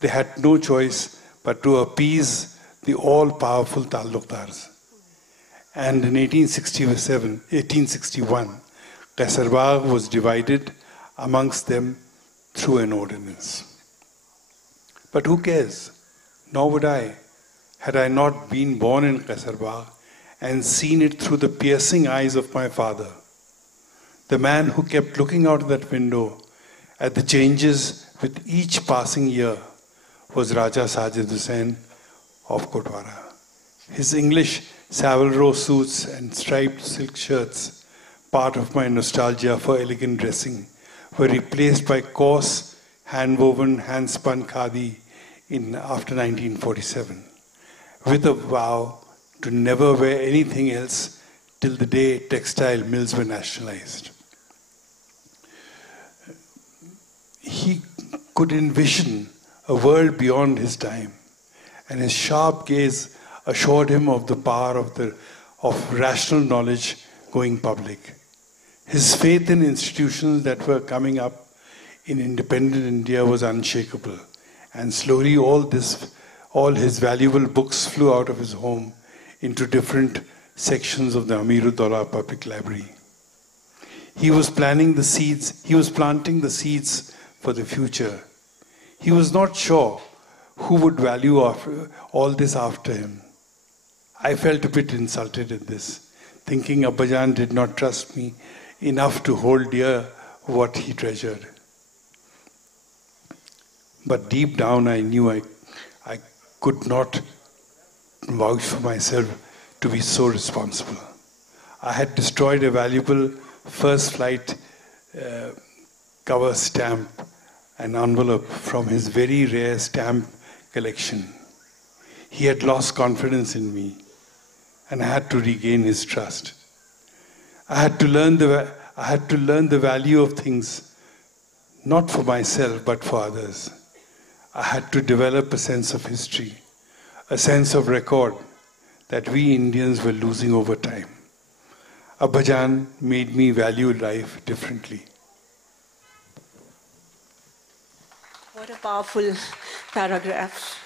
they had no choice but to appease the all-powerful Taluqdars. And in 1861, Kaisarbagh was divided amongst them through an ordinance. But who cares? Nor would I, had I not been born in Kaisarbagh and seen it through the piercing eyes of my father. The man who kept looking out of that window at the changes with each passing year was Raja Sajid Hussain of Kotwara. His English Savile Row suits and striped silk shirts, part of my nostalgia for elegant dressing, were replaced by coarse, hand-woven, hand-spun khadi after 1947, with a vow to never wear anything else till the day textile mills were nationalized. He could envision a world beyond his time, and his sharp gaze assured him of the power of rational knowledge going public. His faith in institutions that were coming up in independent India was unshakable, and slowly all his valuable books flew out of his home into different sections of the Amiruddaula Public Library. He was planting the seeds for the future. He was not sure who would value all this after him. I felt a bit insulted at this, thinking Abbajan did not trust me enough to hold dear what he treasured. But deep down I knew I could not vouch for myself to be so responsible. I had destroyed a valuable first flight cover stamp, an envelope from his very rare stamp collection. He had lost confidence in me, and I had to regain his trust. I had to learn the value of things, not for myself, but for others. I had to develop a sense of history, a sense of record that we Indians were losing over time. Abbajan made me value life differently. What a powerful paragraph.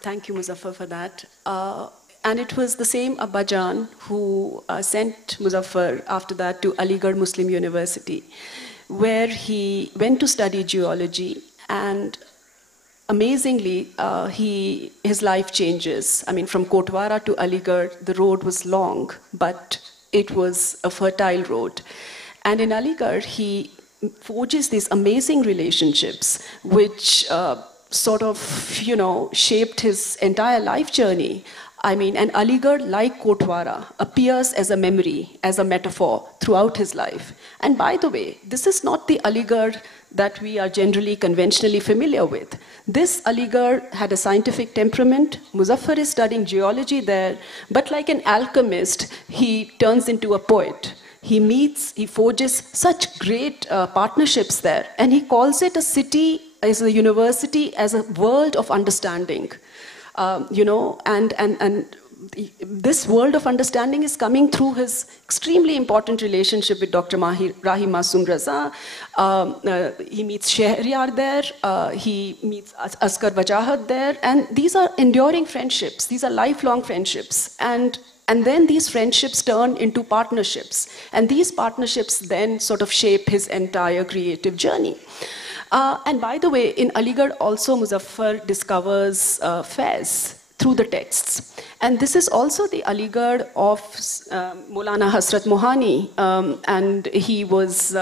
Thank you, Muzaffar, for that. And it was the same Abbajan who sent Muzaffar after that to Aligarh Muslim University, where he went to study geology, and amazingly, his life changes. I mean, from Kotwara to Aligarh, the road was long, but it was a fertile road. And in Aligarh, he forges these amazing relationships, which sort of, shaped his entire life journey. I mean, and Aligarh, like Kotwara, appears as a memory, as a metaphor throughout his life. And by the way, this is not the Aligarh that we are generally conventionally familiar with. This Aligarh had a scientific temperament. Muzaffar is studying geology there, but like an alchemist, he turns into a poet. He forges such great partnerships there, and he calls it a city, as a university, as a world of understanding. And this world of understanding is coming through his extremely important relationship with Dr. Rahim Masoom Raza. He meets Shehryar there, he meets Asghar Wajahat there, and these are enduring friendships, these are lifelong friendships. And then these friendships turn into partnerships, and these partnerships then sort of shape his entire creative journey. And by the way, in Aligarh also Muzaffar discovers Faiz through the texts. And this is also the Aligarh of Maulana Hasrat Mohani, and he was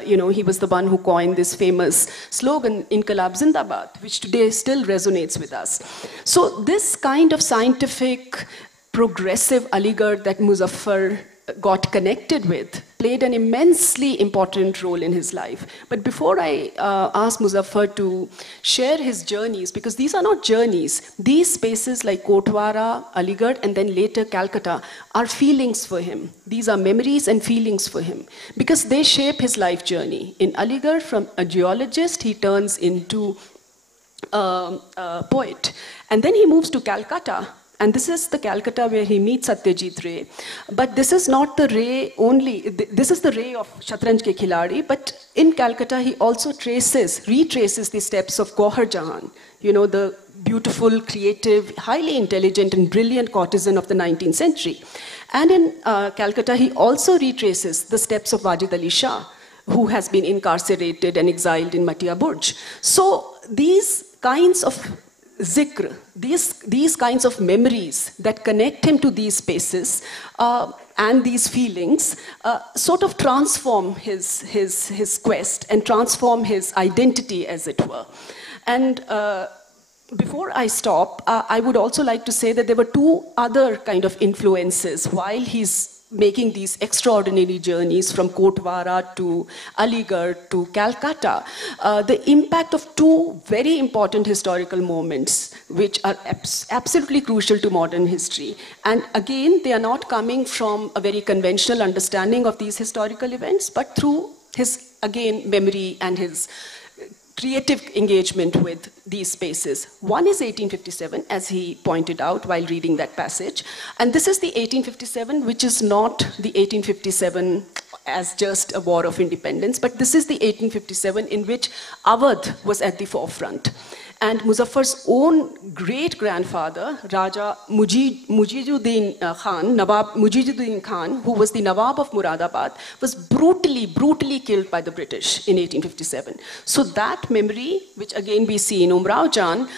he was the one who coined this famous slogan, Inqilab Zindabad, which today still resonates with us. So this kind of scientific, progressive Aligarh that Muzaffar got connected with played an immensely important role in his life. But before I ask Muzaffar to share his journeys, because these are not journeys, these spaces like Kotwara, Aligarh, and then later Calcutta are feelings for him. These are memories and feelings for him, because they shape his life journey. In Aligarh, from a geologist, he turns into a poet. And then he moves to Calcutta. And this is the Calcutta where he meets Satyajit Ray. But this is not the Ray only. This is the Ray of Shatranj Ke Khiladi. But in Calcutta, he also retraces the steps of Gauhar Jahan. You know, the beautiful, creative, highly intelligent, and brilliant courtesan of the 19th century. And in Calcutta, he also retraces the steps of Wajid Ali Shah, who has been incarcerated and exiled in Matia Burj. So these kinds of zikr, these kinds of memories that connect him to these spaces and these feelings sort of transform his quest and transform his identity, as it were. And before I stop, I would also like to say that there were two other kind of influences while he's making these extraordinary journeys from Kotwara to Aligarh to Calcutta. The impact of two very important historical moments which are absolutely crucial to modern history. And again, they are not coming from a very conventional understanding of these historical events, but through his, again, memory and his creative engagement with these spaces. One is 1857, as he pointed out while reading that passage. And this is the 1857, which is not the 1857 as just a war of independence, but this is the 1857 in which Awadh was at the forefront. And Muzaffar's own great-grandfather, Raja Mujizuddin Khan, Nawab Mujizuddin Khan, who was the Nawab of Muradabad, was brutally killed by the British in 1857. So that memory, which again we see in Umrao Jan,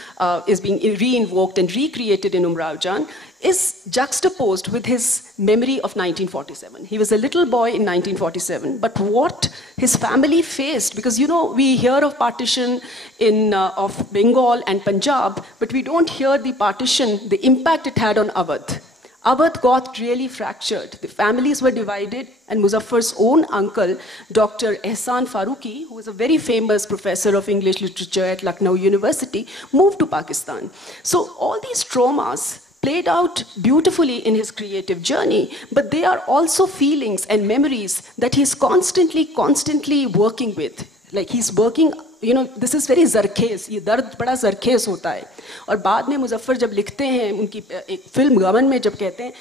is being re-invoked and recreated in Umrao Jan, is juxtaposed with his memory of 1947. He was a little boy in 1947, but what his family faced, because you know, we hear of partition of Bengal and Punjab, but we don't hear the partition, the impact it had on Awadh. Awadh got really fractured. The families were divided, and Muzaffar's own uncle, Dr. Ehsan Farooqi, who was a very famous professor of English literature at Lucknow University, moved to Pakistan. So all these traumas played out beautifully in his creative journey, but they are also feelings and memories that he's constantly working with. Like he's working, you know, this is very zarkhes, ये दर्द बड़ा zarkhes होता है. और बाद में मुजफ्फर जब लिखते हैं, उनकी एक फिल्म गमन में जब कहते हैं,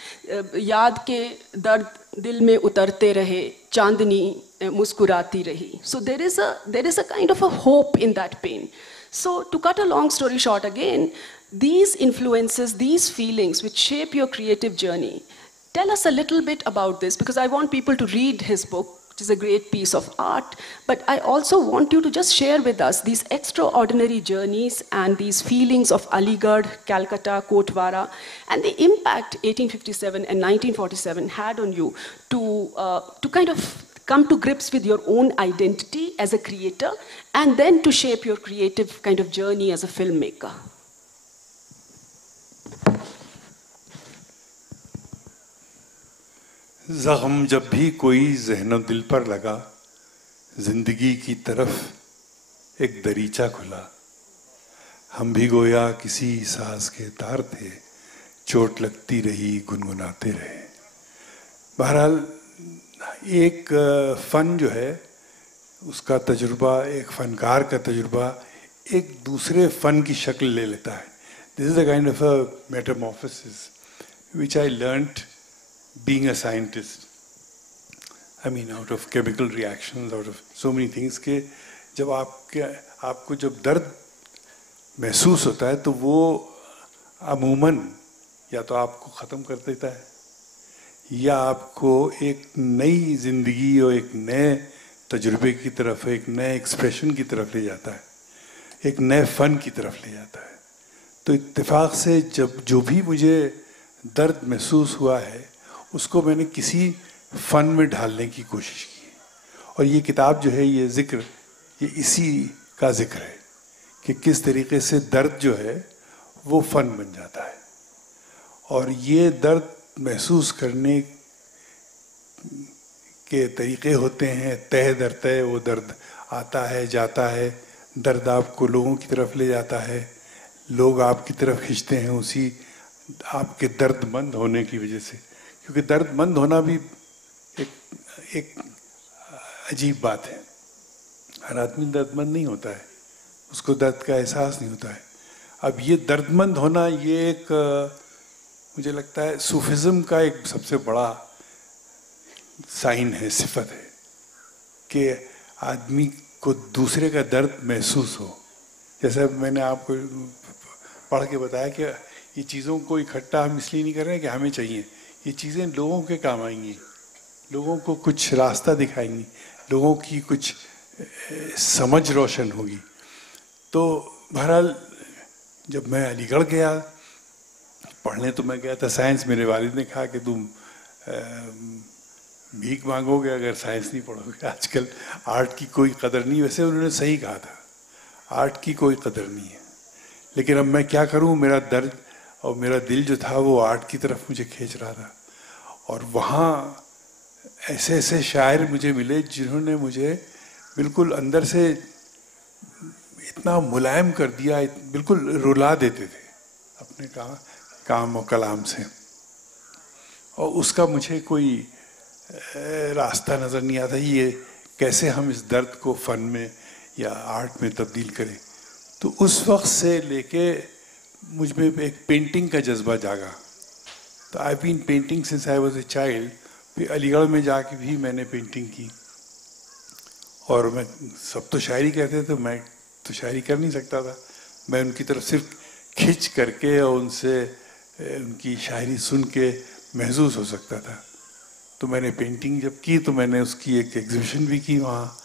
याद के दर्द दिल में उतरते रहे, चांदनी मुस्कुराती रही. So there is a kind of a hope in that pain. So to cut a long story short again, these influences, these feelings which shape your creative journey, tell us a little bit about this, because I want people to read his book, which is a great piece of art, but I also want you to just share with us these extraordinary journeys and these feelings of Aligarh, Calcutta, Kotwara, and the impact 1857 and 1947 had on you to kind of come to grips with your own identity as a creator, and then to shape your creative kind of journey as a filmmaker. ज़ख्म जब भी कोई ज़हनो दिल पर लगा, ज़िंदगी की तरफ एक दरीचा खुला, हम भी गोया किसी साज के तार थे, चोट लगती रही गुनगुनाते रहे. बहरहाल एक फ़न जो है उसका तजुर्बा, एक फ़नकार का तजुर्बा एक दूसरे फ़न की शक्ल ले लेता है. This is a kind of a metamorphosis which I learnt being a scientist. I mean, out of chemical reactions, out of so many things, कि जब आपको जब दर्द महसूस होता है तो वो अमूमन या तो आपको ख़त्म कर देता है या आपको एक नई ज़िंदगी और एक नए तजुर्बे की तरफ, एक नए एक्सप्रेशन की तरफ ले जाता है, एक नए फ़न की तरफ ले जाता है. तो इत्तेफाक से जब जो भी मुझे दर्द महसूस हुआ है उसको मैंने किसी फ़न में ढालने की कोशिश की. और ये किताब जो है, ये ज़िक्र, ये इसी का ज़िक्र है कि किस तरीके से दर्द जो है वो फ़न बन जाता है. और ये दर्द महसूस करने के तरीके होते हैं, तह दर तह वो दर्द आता है जाता है, दर्द आपको लोगों की तरफ ले जाता है, लोग आपकी तरफ खींचते हैं उसी आपके दर्दमंद होने की वजह से, क्योंकि दर्दमंद होना भी एक अजीब बात है। हर आदमी दर्दमंद नहीं होता है, उसको दर्द का एहसास नहीं होता है। अब ये दर्दमंद होना ये एक मुझे लगता है सूफिज्म का एक सबसे बड़ा साइन है, सिफत है कि आदमी को दूसरे का दर्द महसूस हो। जैसे मैंने आपको पढ़ के बताया कि ये चीज़ों को इकट्ठा हम इसलिए नहीं कर रहे हैं कि हमें चाहिए, ये चीज़ें लोगों के काम आएंगी, लोगों को कुछ रास्ता दिखाएंगी, लोगों की कुछ समझ रोशन होगी। तो बहरहाल जब मैं अलीगढ़ गया पढ़ने, तो मैं गया था साइंस। मेरे वालिद ने कहा कि तुम भीख मांगोगे अगर साइंस नहीं पढ़ोगे, आजकल आर्ट की कोई कदर नहीं। वैसे उन्होंने सही कहा था, आर्ट की कोई कदर नहीं है, लेकिन अब मैं क्या करूं, मेरा दर्द और मेरा दिल जो था वो आर्ट की तरफ मुझे खींच रहा था। और वहाँ ऐसे ऐसे शायर मुझे मिले जिन्होंने मुझे बिल्कुल अंदर से इतना मुलायम कर दिया, बिल्कुल रुला देते थे अपने काम और कलाम से, और उसका मुझे कोई रास्ता नज़र नहीं आता ये कैसे हम इस दर्द को फन में या आर्ट में तब्दील करें। तो उस वक्त से लेके मुझ में एक पेंटिंग का जज्बा जागा। तो I been painting since I was a child. फिर अलीगढ़ में जाके भी मैंने पेंटिंग की, और मैं सब तो शायरी कहते थे, मैं तो शायरी कर नहीं सकता था। मैं उनकी तरफ सिर्फ खिंच करके और उनसे उनकी शायरी सुन के महसूस हो सकता था। तो मैंने पेंटिंग जब की तो मैंने उसकी एक एग्जीबिशन भी की वहाँ।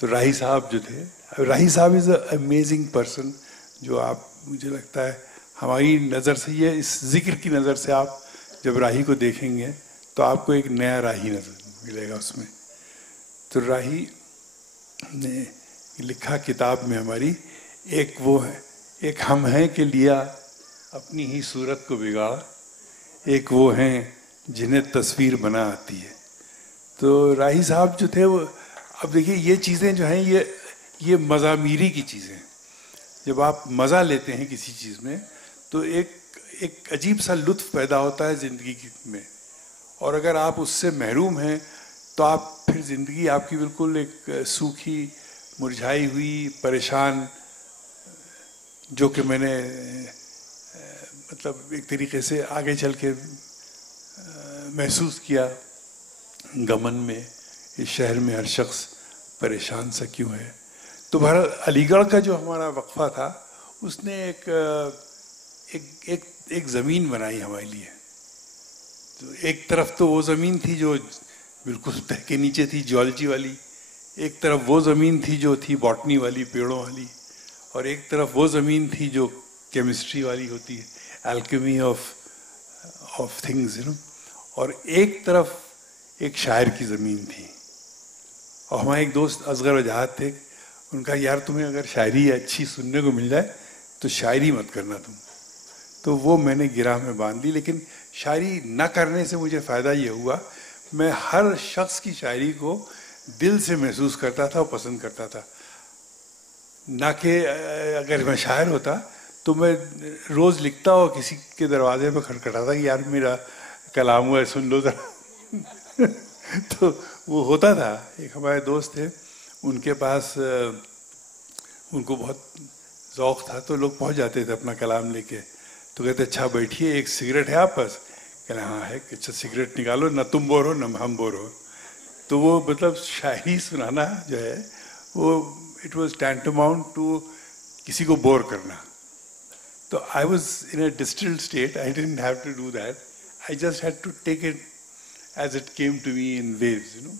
तो राही साहब जो थे, राही साहब इज़ अ अमेजिंग पर्सन, जो आप मुझे लगता है हमारी नज़र से, ये इस जिक्र की नज़र से आप जब राही को देखेंगे तो आपको एक नया राही नजर मिलेगा उसमें। तो राही ने लिखा किताब में हमारी, एक वो है, एक हम हैं कि लिया अपनी ही सूरत को बिगाड़ा, एक वो हैं जिन्हें तस्वीर बना आती है। तो राही साहब जो थे वो, अब देखिए ये चीज़ें जो हैं ये मज़ामीरी की चीज़ें। जब आप मज़ा लेते हैं किसी चीज़ में तो एक अजीब सा लुत्फ़ पैदा होता है ज़िंदगी में, और अगर आप उससे महरूम हैं तो आप फिर ज़िंदगी आपकी बिल्कुल एक सूखी, मुरझाई हुई, परेशान, जो कि मैंने मतलब एक तरीके से आगे चल के महसूस किया गमन में, इस शहर में हर शख्स परेशान सा क्यों है। तो भारत अलीगढ़ का जो हमारा वक्फा था उसने एक ज़मीन बनाई हमारे लिए। तो एक तरफ तो वो ज़मीन थी जो बिल्कुल तह के नीचे थी, जियोलॉजी वाली, एक तरफ वो ज़मीन थी जो थी बॉटनी वाली, पेड़ों वाली, और एक तरफ वो ज़मीन थी जो केमिस्ट्री वाली होती है, alchemy of things, you know. और एक तरफ एक शायर की ज़मीन थी। और हमारे एक दोस्त असगर वजाहत थे, उनका यार तुम्हें अगर शायरी अच्छी सुनने को मिल जाए तो शायरी मत करना तुम। तो वो मैंने गिराह में बांध ली। लेकिन शायरी न करने से मुझे फ़ायदा ये हुआ, मैं हर शख्स की शायरी को दिल से महसूस करता था और पसंद करता था। ना कि अगर मैं शायर होता तो मैं रोज़ लिखता और किसी के दरवाजे पर खटखटाता कि यार मेरा कलाम हुआ है, सुन लो ज़रा। तो वो होता था। एक हमारे दोस्त थे, उनके पास उनको बहुत ज़ौक़ था, तो लोग पहुंच जाते थे अपना कलाम लेके। तो कहते अच्छा बैठिए, एक सिगरेट है आप पास? कहना हाँ है। अच्छा सिगरेट निकालो, ना तुम बोर हो ना हम बोर हो। तो वो मतलब शायरी सुनाना जो है वो इट वॉज टैंटमाउंट टू किसी को बोर करना। तो I was in a distilled state, I didn't have to do that, I just had to take it as it came to me in waves, you know.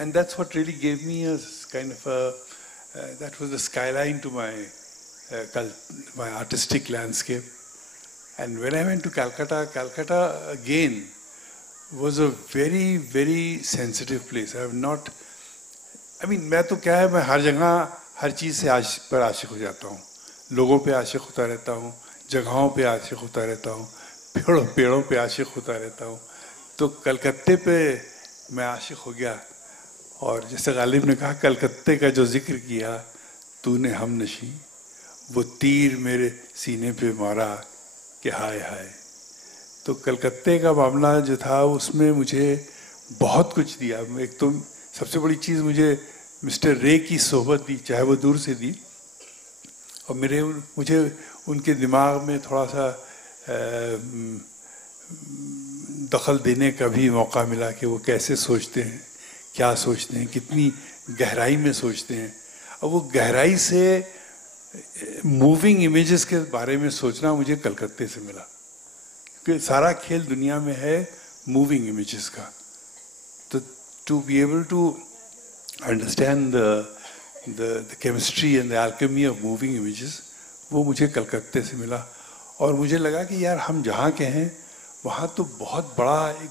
And that's what really gave me a kind of that was the skyline to my artistic landscape. And when I went to Calcutta again was a very, very sensitive place. I have not, I mean, मैं तो क्या है, मैं हर जगह हर चीज़ से आशिक हो जाता हूँ। लोगों पे आशिक होता रहता हूँ, जगहों पे आशिक होता रहता हूँ, पेड़ों पे आशिक होता रहता हूँ। तो कलकत्ते पे मैं आशिक हो गया, और जैसे गालिब ने कहा, कलकत्ते का जो जिक्र किया तूने हमनशी, वो तीर मेरे सीने पे मारा कि हाय हाय। तो कलकत्ते का मामला जो था उसमें मुझे बहुत कुछ दिया। एक तो सबसे बड़ी चीज़ मुझे मिस्टर रे की सोहबत दी, चाहे वो दूर से दी, और मुझे उनके दिमाग में थोड़ा सा दखल देने का भी मौका मिला कि वो कैसे सोचते हैं, क्या सोचते हैं, कितनी गहराई में सोचते हैं। और वो गहराई से मूविंग इमेजेस के बारे में सोचना मुझे कलकत्ते से मिला, क्योंकि सारा खेल दुनिया में है मूविंग इमेजेस का। तो to be able to understand the chemistry and the alchemy of moving images, वो मुझे कलकत्ते से मिला। और मुझे लगा कि यार हम जहाँ के हैं वहाँ तो बहुत बड़ा एक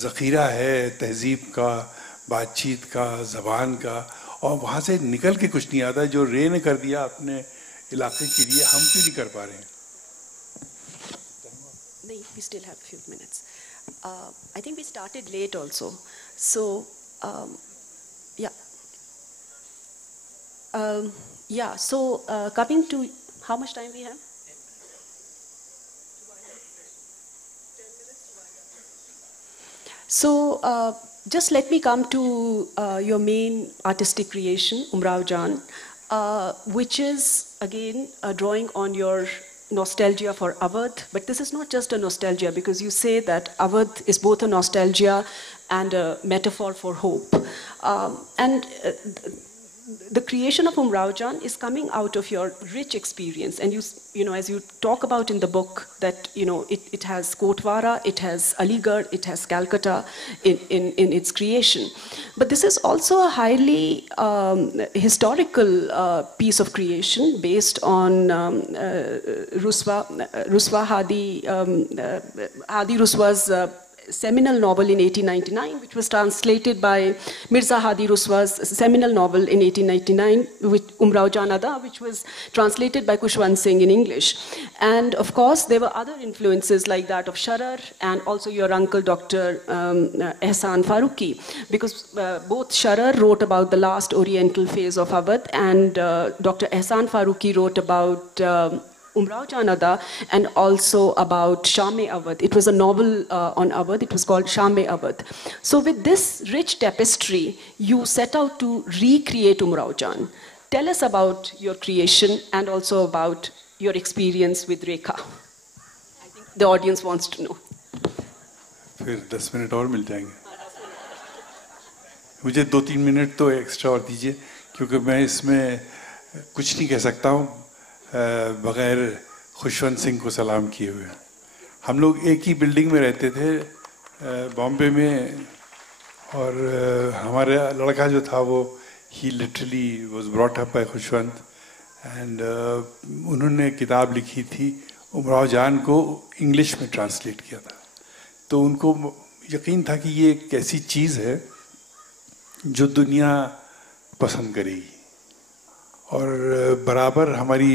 ज़ख़ीरा है तहज़ीब का, बातचीत का, ज़बान का, और वहाँ से निकल के कुछ नहीं आता। जो रे ने कर दिया अपने इलाके के लिए, हम क्यों नहीं कर पा रहे हैं? नहीं, we still have a few minutes. I think we started late also. So, yeah. So coming to how much time we have? So just let me come to your main artistic creation, Umrao Jan, which is again drawing on your nostalgia for Awadh. But this is not just a nostalgia, because you say that Awadh is both a nostalgia and a metaphor for hope. And the creation of Umrao Jan is coming out of your rich experience, and you know, as you talk about in the book, that it has Kotwara, it has Aligarh, it has Calcutta in its creation. But this is also a highly historical piece of creation based on Ruswa Hadi Ruswa's seminal novel in 1899, which was translated by Mirza Hadi Ruswa's seminal novel in 1899, Umrao Jan Ada, which was translated by Khushwant Singh in English. And of course, there were other influences like that of Sharar and also your uncle, Dr. Ehsan Farooqi, because both Sharar wrote about the last Oriental phase of Awadh, and Dr. Ehsan Farooqi wrote about Umrao Jan Ada and also about Sham-e Awadh. It was a novel on Awadh. It was called Sham-e Awadh. So with this rich tapestry, you set out to recreate Umrao Jan. Tell us about your creation and also about your experience with Rekha. I think the audience wants to know. फिर 10 minute और मिल जाएंगे। मुझे 2-3 minute तो extra और दीजिए, क्योंकि मैं इसमें कुछ नहीं कह सकता हूँ बगैर खुशवंत सिंह को सलाम किए हुए। हम लोग एक ही बिल्डिंग में रहते थे बॉम्बे में, और हमारा लड़का जो था वो ही literally was brought up by Khushwant, and उन्होंने किताब लिखी थी, उमराव जान को इंग्लिश में ट्रांसलेट किया था। तो उनको यकीन था कि ये एक ऐसी चीज़ है जो दुनिया पसंद करेगी। और बराबर हमारी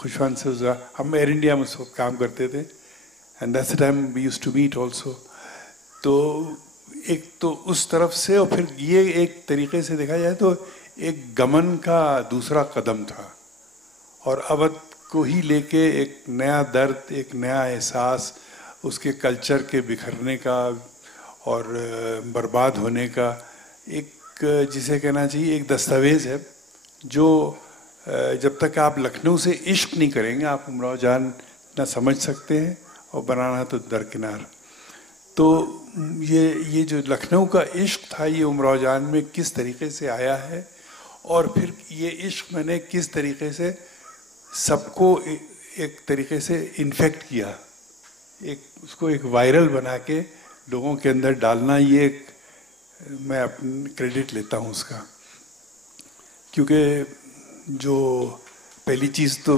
खुशवंत से हम एयर इंडिया में उस वक्त काम करते थे, and that's the time we used to meet also. तो एक तो उस तरफ से, और फिर ये एक तरीके से देखा जाए तो एक गमन का दूसरा कदम था, और अवध को ही लेके एक नया दर्द, एक नया एहसास, उसके कल्चर के बिखरने का और बर्बाद होने का एक, जिसे कहना चाहिए एक दस्तावेज़ है, जो जब तक आप लखनऊ से इश्क नहीं करेंगे आप उमराव जान ना समझ सकते हैं, और बनाना तो दरकिनार। तो ये जो लखनऊ का इश्क था, ये उमराव जान में किस तरीके से आया है, और फिर ये इश्क मैंने किस तरीके से सबको एक तरीके से इन्फेक्ट किया, उसको एक वायरल बना के लोगों के अंदर डालना, ये एक मैं अपनी क्रेडिट लेता हूँ उसका। क्योंकि जो पहली चीज़ तो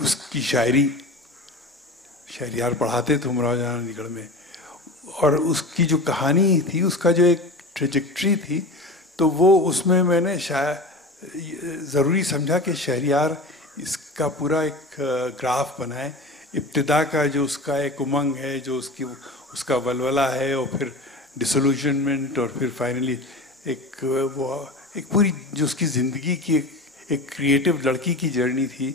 उसकी शायरियार पढ़ाते थे उमराव जान अलीगढ़ में, और उसकी जो कहानी थी, उसका जो एक ट्रेजेक्ट्री थी, तो वो उसमें मैंने ज़रूरी समझा कि शहरियार इसका पूरा एक ग्राफ बनाए, इब्तिदा का जो उसका एक उमंग है, जो उसका वलवला है, और फिर डिसोल्यूशनमेंट, और फिर फाइनली एक पूरी जो उसकी ज़िंदगी की एक क्रिएटिव लड़की की जर्नी थी,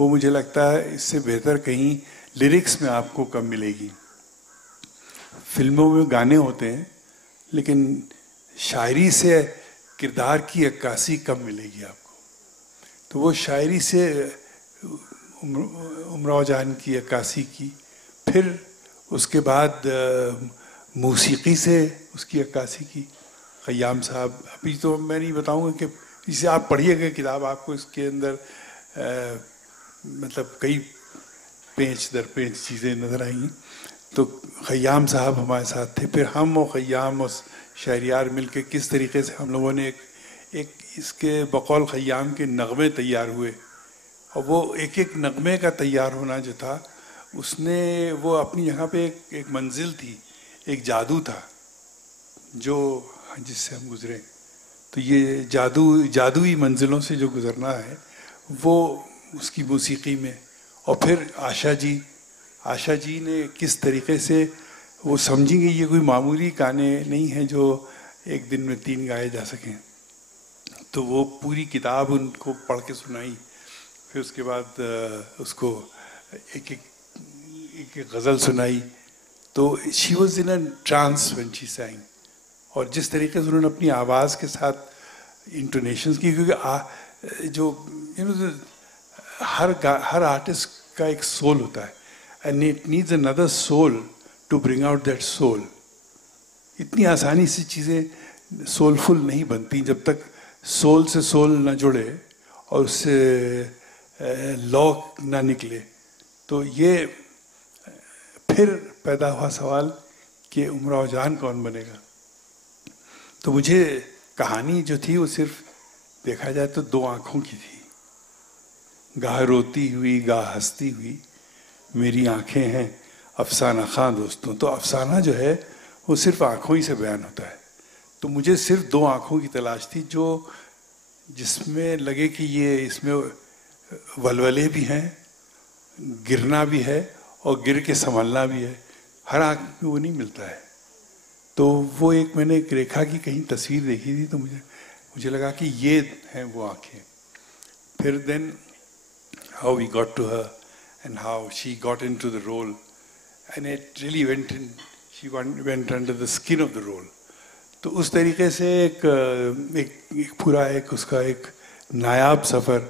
वो मुझे लगता है इससे बेहतर कहीं लिरिक्स में आपको कम मिलेगी। फिल्मों में गाने होते हैं, लेकिन शायरी से किरदार की अक्कासी कम मिलेगी आपको। तो वो शायरी से उमराव जान की अक्कासी की, फिर उसके बाद मौसीकी से उसकी अक्कासी की। ख़य्याम साहब, अभी तो मैं नहीं बताऊंगा कि इसे आप पढ़िएगा किताब, आपको इसके अंदर मतलब कई पेंच दर पेंच चीज़ें नज़र आएंगी। तो ख़य्याम साहब हमारे साथ थे, फिर हम और ख़य्याम और शहरियार मिल के किस तरीके से हम लोगों ने एक इसके बकौल ख़य्याम के नग़मे तैयार हुए। और वो एक नग़मे का तैयार होना जो था, उसने वो अपनी जगह पे एक मंजिल थी, एक जादू था जो जिससे हम गुज़रे। तो ये जादुई मंजिलों से जो गुज़रना है वो उसकी मौसीकी में। और फिर आशा जी ने किस तरीके से वो समझेंगे ये कोई मामूली गाने नहीं हैं जो एक दिन में 3 गाए जा सकें। तो वो पूरी किताब उनको पढ़ के सुनाई, फिर उसके बाद उसको एक गज़ल सुनाई। तो she was in a trance when she sang। और जिस तरीके से उन्होंने अपनी आवाज़ के साथ इंटोनेशंस की, क्योंकि जो हर आर्टिस्ट का एक सोल होता है, and it needs another soul to bring out that soul. इतनी आसानी से चीज़ें सोलफुल नहीं बनती जब तक सोल से सोल ना जुड़े और उससे लॉ ना निकले। तो ये फिर पैदा हुआ सवाल कि उमराव जान कौन बनेगा। तो मुझे कहानी जो थी वो सिर्फ देखा जाए तो 2 आँखों की थी। गाह रोती हुई गाह हंसती हुई मेरी आँखें हैं अफसाना खां दोस्तों। तो अफसाना जो है वो सिर्फ आँखों ही से बयान होता है। तो मुझे सिर्फ 2 आँखों की तलाश थी जो जिसमें लगे कि ये इसमें वलवले भी हैं, गिरना भी है और गिर के संभलना भी है। हर आँख में वो नहीं मिलता है। तो वो मैंने एक रेखा की कहीं तस्वीर देखी थी, तो मुझे लगा कि ये हैं वो आँखें। फिर then how we got to her and how she got into the role and it really she went under the skin of the role. तो उस तरीके से एक पूरा उसका एक नायाब सफ़र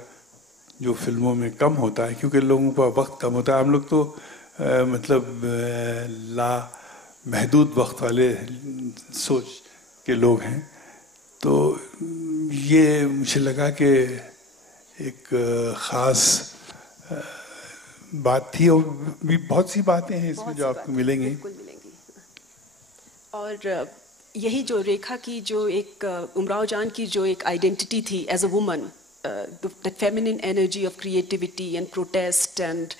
जो फिल्मों में कम होता है, क्योंकि लोगों का वक्त कम होता है। हम लोग तो मतलब महदूद वक्त वाले सोच के लोग हैं। तो ये मुझे लगा कि एक ख़ास बात थी, और भी बहुत सी बातें हैं इसमें जो आपको मिलेंगी। और यही जो रेखा की जो एक उमराव जान की जो एक आइडेंटिटी थी as a woman, that feminine energy of creativity and protest and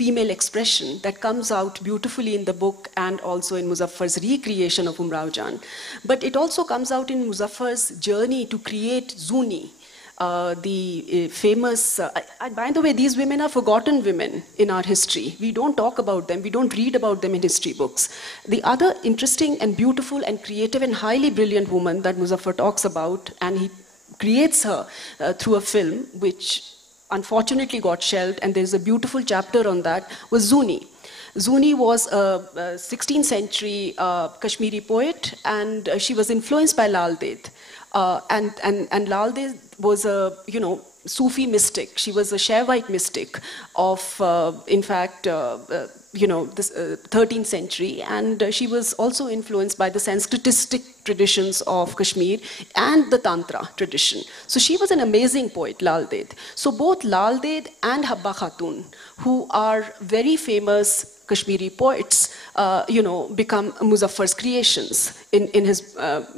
female expression that comes out beautifully in the book and also in Muzaffar's recreation of Umrao Jan. But it also comes out in Muzaffar's journey to create Zuni, the famous, by the way, these women are forgotten women in our history. We don't talk about them, we don't read about them in history books. The other interesting and beautiful and creative and highly brilliant woman that Muzaffar talks about, and he creates her through a film which unfortunately got shelved, and there's a beautiful chapter on that, was Zuni. Zuni was a 16th century Kashmiri poet, and she was influenced by Lal Ded. And Lal Ded was a, Sufi mystic. She was a Shaivite mystic of, in fact, this 13th century, and she was also influenced by the Sanskritistic traditions of Kashmir and the Tantra tradition. So she was an amazing poet, Lal Ded. So both Lal Ded and Habba Khatun, who are very famous Kashmiri poets, become Muzaffar's creations in his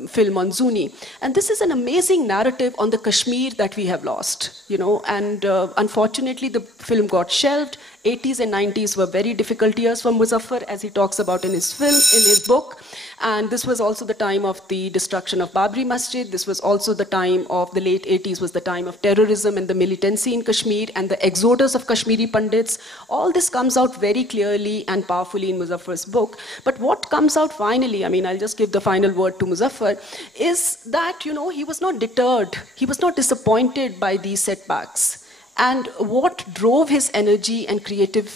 film on Zuni. And this is an amazing narrative on the Kashmir that we have lost, and unfortunately the film got shelved. 80s and 90s were very difficult years for Muzaffar, as he talks about in his film, in his book. And this was also the time of the destruction of Babri Masjid. This was also the time of the late 80s, was the time of terrorism and the militancy in Kashmir and the exodus of Kashmiri Pandits. All this comes out very clearly and powerfully in Muzaffar's book. But what comes out finally, I mean, I'll just give the final word to Muzaffar, is that, you know, he was not deterred. He was not disappointed by these setbacks. And what drove his energy and creative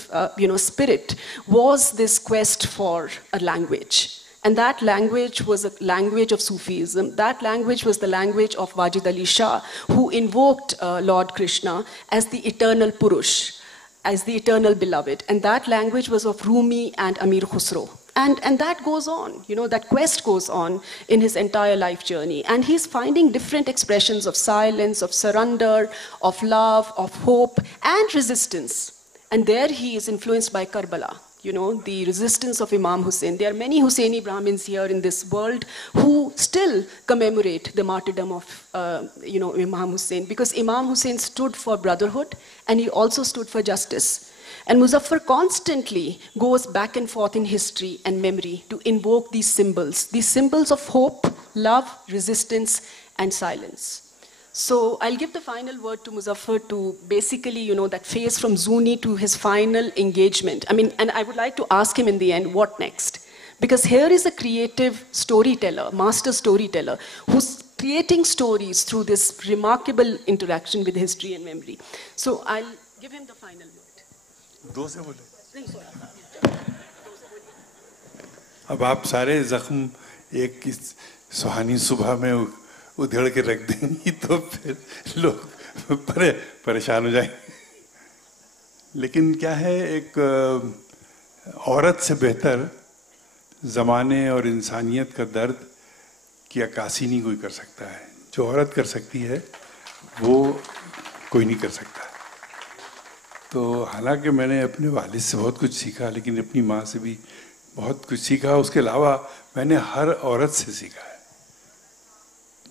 spirit was this quest for a language. And that language was a language of Sufism. That language was the language of Wajid Ali Shah, who invoked Lord Krishna as the eternal Purush, as the eternal beloved. And that language was of Rumi and Amir Khusro. And that goes on, you know, that quest goes on in his entire life journey. And he's finding different expressions of silence, of surrender, of love, of hope, and resistance. And there he is influenced by Karbala, you know, the resistance of Imam Hussein. There are many Husseini Brahmins here in this world who still commemorate the martyrdom of, Imam Hussein, because Imam Hussein stood for brotherhood and he also stood for justice. And Muzaffar constantly goes back and forth in history and memory to invoke these symbols of hope, love, resistance, and silence. So I'll give the final word to Muzaffar to basically, you know, that phase from Zuni to his final engagement. I mean, and I would like to ask him in the end, what next? Because here is a creative storyteller, master storyteller, who's creating stories through this remarkable interaction with history and memory. So I'll give him the final word. दो से बोले अब आप सारे जख्म एक सुहानी सुबह में उधेड़ के रख देंगी तो फिर लोग परेशान हो जाएंगे लेकिन क्या है एक औरत से बेहतर ज़माने और इंसानियत का दर्द की अक्कासी नहीं कोई कर सकता है जो औरत कर सकती है वो कोई नहीं कर सकता तो हालांकि मैंने अपने वालिद से बहुत कुछ सीखा लेकिन अपनी माँ से भी बहुत कुछ सीखा उसके अलावा मैंने हर औरत से सीखा है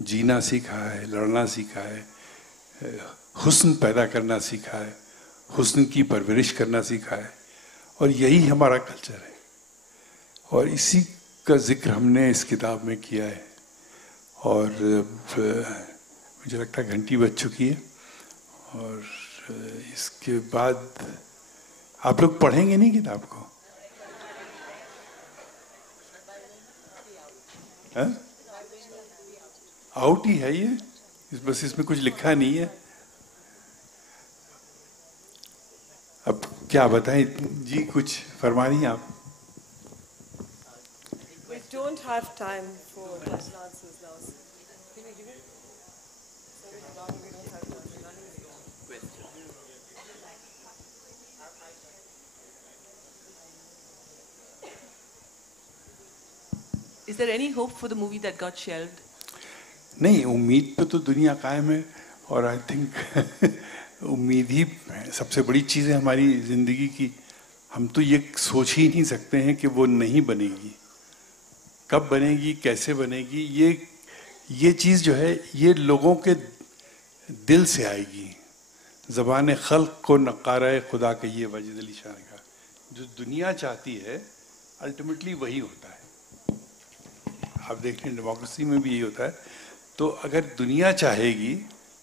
जीना सीखा है लड़ना सीखा है हुस्न पैदा करना सीखा है हुस्न की परवरिश करना सीखा है और यही हमारा कल्चर है और इसी का जिक्र हमने इस किताब में किया है और मुझे लगता है घंटी बज चुकी है और इसके बाद आप लोग पढ़ेंगे नहीं किताब को आउट ही है ये बस इसमें कुछ लिखा नहीं है अब क्या बताएं जी कुछ फरमा रही हैं आप We don't have time for question answers now. Can you give it? We don't have time. Is there any hope for the movie that got shelved? नहीं उम्मीद पे तो दुनिया कायम है और आई थिंक उम्मीद ही सबसे बड़ी चीज़ है हमारी ज़िंदगी की हम तो ये सोच ही नहीं सकते हैं कि वो नहीं बनेगी कब बनेगी कैसे बनेगी ये चीज़ जो है ये लोगों के दिल से आएगी ज़बान खल्क़ को नक़ारा खुदा कहिए वाजिद अली शाह का जो दुनिया चाहती है अल्टीमेटली वही होता है आप देख रहे हैं डेमोक्रेसी में भी यही होता है तो अगर दुनिया चाहेगी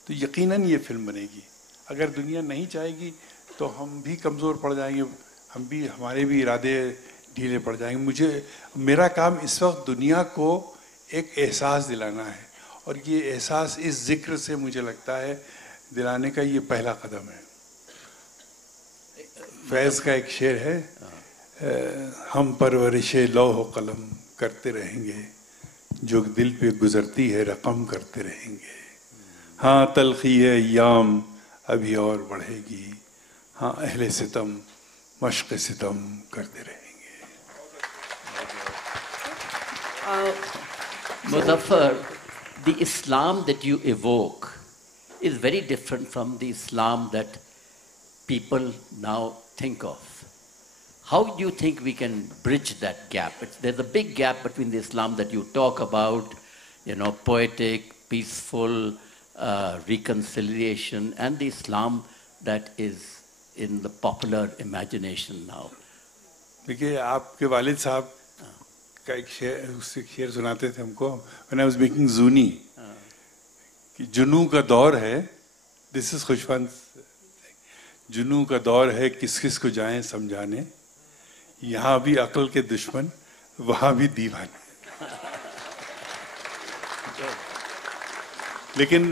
तो यकीनन ये फिल्म बनेगी अगर दुनिया नहीं चाहेगी तो हम भी कमज़ोर पड़ जाएंगे हमारे भी इरादे ढीले पड़ जाएंगे मेरा काम इस वक्त दुनिया को एक एहसास दिलाना है और ये एहसास इस जिक्र से मुझे लगता है दिलाने का ये पहला कदम है फैज़ का एक शेर है हम परवरिश लौह कलम करते रहेंगे जो दिल पे गुजरती है रकम करते रहेंगे हाँ तलखी है याम अभी और बढ़ेगी हाँ अहले सितम मश्क सितम करते रहेंगे Muzaffar, the Islam that you evoke is very different from the Islam that people now think of. How do you think we can bridge that gap? There's a big gap between the Islam that you talk about, you know, poetic, peaceful, reconciliation, and the Islam that is in the popular imagination now. देखिए आपके वालिद साहब का एक शेर, उससे शेर सुनाते थे हमको when I was making Zuni कि जुनू का दौर है, this is खुशवंत, जुनू का दौर है किस किस को जाएं समझाने, यहाँ भी अक्ल के दुश्मन वहाँ भी दीवाने। लेकिन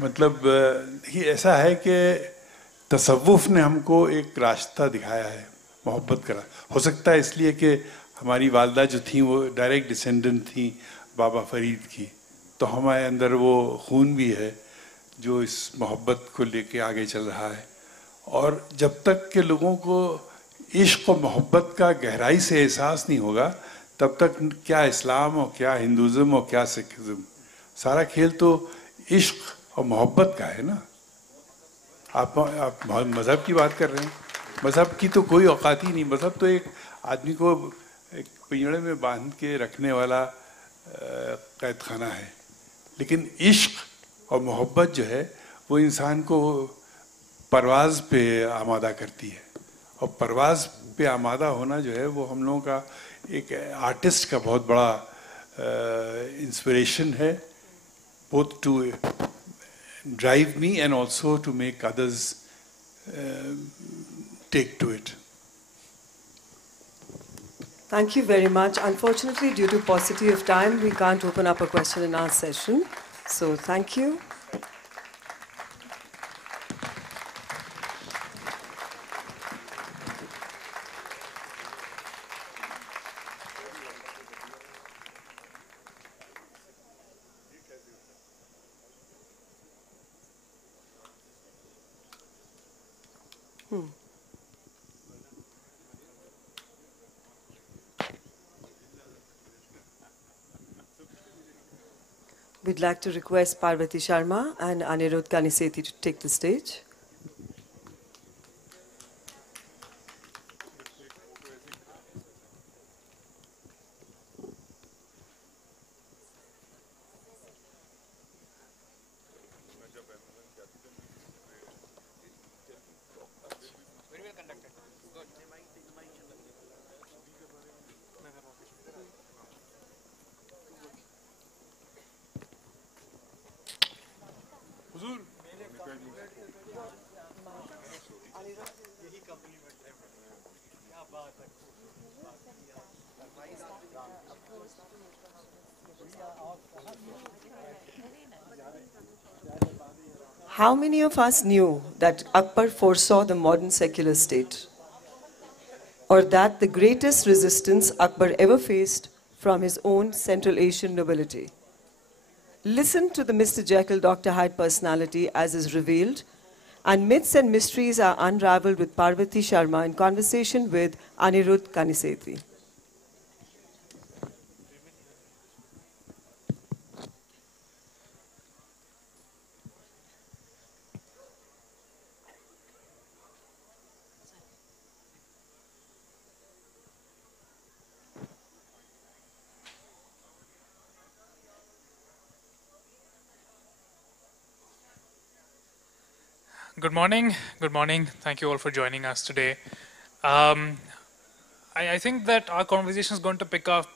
मतलब ये ऐसा है कि तसव्वुफ ने हमको एक रास्ता दिखाया है मोहब्बत का। हो सकता है इसलिए कि हमारी वालदा जो थी वो डायरेक्ट डिसेंडेंट थी बाबा फरीद की, तो हमारे अंदर वो खून भी है जो इस मोहब्बत को लेके आगे चल रहा है। और जब तक के लोगों को इश्क और मोहब्बत का गहराई से एहसास नहीं होगा, तब तक क्या इस्लाम और क्या हिंदुज़म और क्या सिखिज़म, सारा खेल तो इश्क और मोहब्बत का है ना। आप मज़हब की बात कर रहे हैं, मज़हब की तो कोई औकात ही नहीं। मज़हब तो एक आदमी को एक पिंजड़े में बांध के रखने वाला कैद खाना है, लेकिन इश्क और मोहब्बत जो है वो इंसान को परवाज़ पे आमादा करती है। और परवाज़ पे आमादा होना जो है वो हम लोगों का एक आर्टिस्ट का बहुत बड़ा इंस्पिरेशन है, both to drive me and also to make others take to it. Thank you very much. Unfortunately, due to paucity of time, we can't open up a question and answer session. So thank you. We'd like to request Parvati Sharma and Anirudh Kanisethi to take the stage. How many of us knew that Akbar foresaw the modern secular state? Or that the greatest resistance Akbar ever faced from his own Central Asian nobility? Listen to the Mr. Jekyll, Dr. Hyde personality as is revealed, and myths and mysteries are unraveled with Parvati Sharma in conversation with Anirudh Kanisethi. Good morning. Good morning. Thank you all for joining us today. I think that our conversation is going to pick up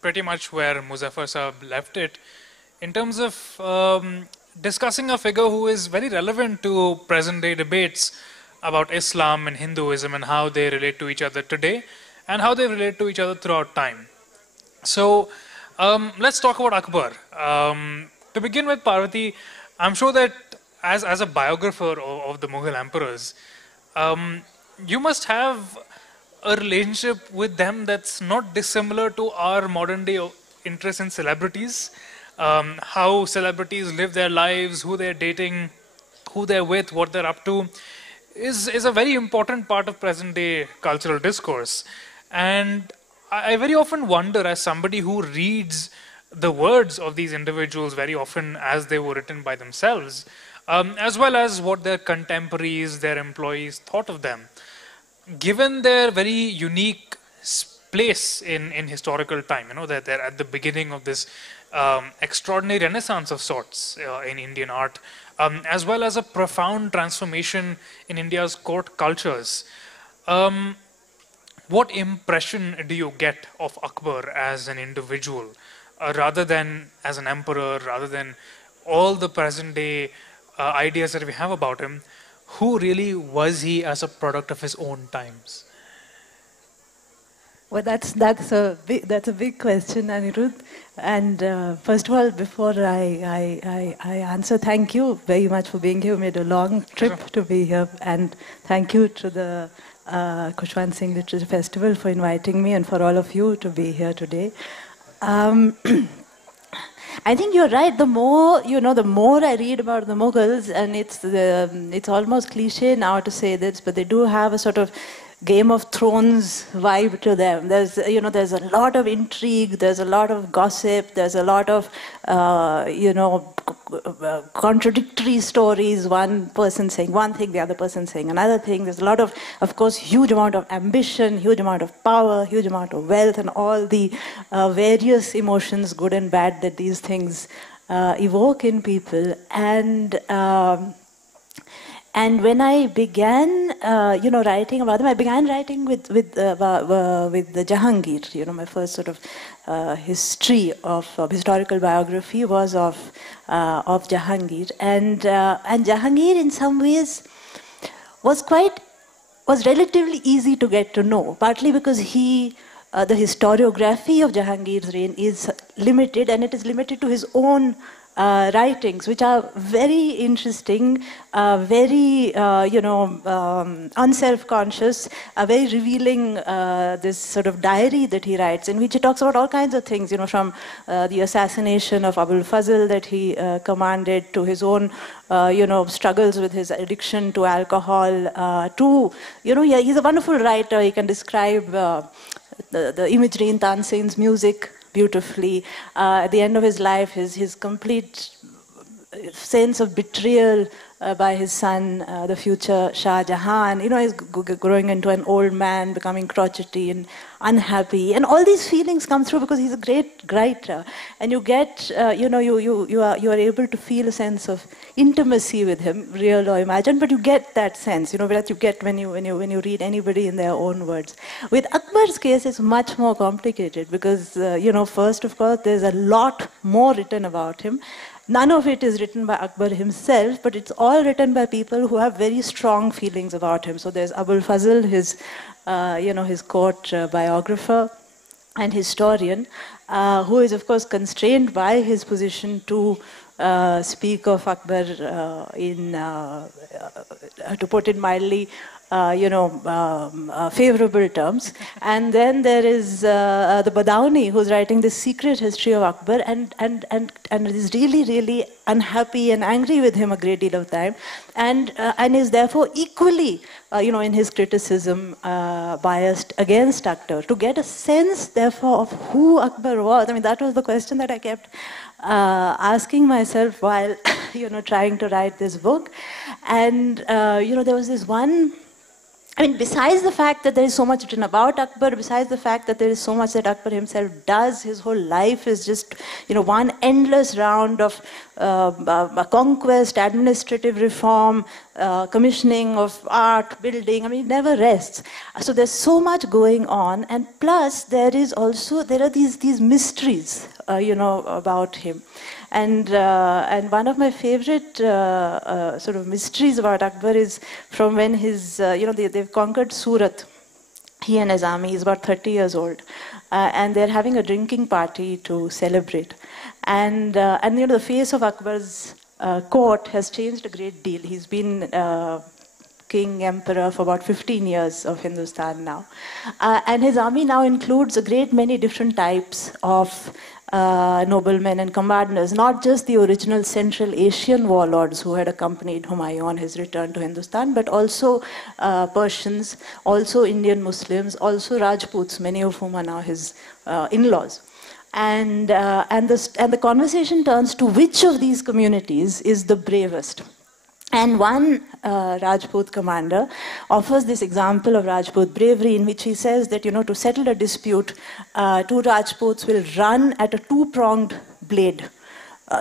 pretty much where Muzaffar Saab left it in terms of discussing a figure who is very relevant to present day debates about Islam and Hinduism and how they relate to each other today and how they relate to each other throughout time. So let's talk about Akbar. To begin with, Parvati, I'm sure that as a biographer of the Mughal emperors, you must have a relationship with them that's not dissimilar to our modern day interest in celebrities, how celebrities live their lives, who they're dating, who they're with, what they're up to, is a very important part of present day cultural discourse. And I very often wonder, as somebody who reads the words of these individuals very often as they were written by themselves, as well as what their contemporaries, their employees thought of them. Given their very unique place in historical time, you know, that they're at the beginning of this extraordinary renaissance of sorts in Indian art, as well as a profound transformation in India's court cultures. what impression do you get of Akbar as an individual, rather than as an emperor, rather than all the present day ideas that we have about him? Who really was he as a product of his own times? Well, that's a big question, Anirudh. And first of all, before I answer, thank you very much for being here. We made a long trip to be here, and thank you to the Khushwant Singh Literature Festival for inviting me, and for all of you to be here today. I think you're right. The more I read about the Mughals, and it's almost cliche now to say this, but they do have a sort of Game of Thrones vibe to them. There's a lot of intrigue, there's a lot of gossip, there's a lot of, contradictory stories, one person saying one thing, the other person saying another thing. There's a lot of course, huge amount of ambition, huge amount of power, huge amount of wealth, and all the various emotions, good and bad, that these things evoke in people. And when I began, writing about them, I began writing with the Jahangir. My first sort of history of historical biography was of Jahangir, and Jahangir in some ways was relatively easy to get to know, partly because the historiography of Jahangir's reign is limited, and it is limited to his own writings, which are very interesting, very unself-conscious, very revealing. This sort of diary that he writes, in which he talks about all kinds of things, from the assassination of Abul Fazl that he commanded, to his own struggles with his addiction to alcohol, he's a wonderful writer. He can describe the imagery in Tansen's music beautifully. At the end of his life, his complete sense of betrayal by his son, the future Shah Jahan. He's growing into an old man, becoming crotchety and unhappy, and all these feelings come through because he's a great writer, and you get, you are able to feel a sense of intimacy with him, real or imagined, but you get that sense, that you get when you read anybody in their own words. With Akbar's case, it's much more complicated because, first of course, there's a lot more written about him. None of it is written by Akbar himself, but it's all written by people who have very strong feelings about him. So there's Abul Fazl, his court biographer and historian, who is, of course, constrained by his position to speak of Akbar to put it mildly, favorable terms. And then there is the Badauni, who's writing this secret history of Akbar, and is really, really unhappy and angry with him a great deal of time, and is therefore equally, in his criticism, biased against Akbar. To get a sense, therefore, of who Akbar was, I mean, that was the question that I kept asking myself while, trying to write this book. And, there was this one. I mean, besides the fact that there is so much written about Akbar, besides the fact that there is so much that Akbar himself does, his whole life is just, one endless round of conquest, administrative reform, commissioning of art, building. I mean, it never rests. So there's so much going on, and plus there are these mysteries, about him. And one of my favorite sort of mysteries about Akbar is from when they've conquered Surat, he and his army. He's about 30 years old, and they're having a drinking party to celebrate. And the face of Akbar's court has changed a great deal. He's been king, emperor for about 15 years of Hindustan now. And his army now includes a great many different types of noblemen and commanders, not just the original Central Asian warlords who had accompanied Humayun on his return to Hindustan, but also Persians, also Indian Muslims, also Rajputs, many of whom are now his in-laws. And the conversation turns to which of these communities is the bravest. And one Rajput commander offers this example of Rajput bravery, in which he says that, to settle a dispute, two Rajputs will run at a two-pronged blade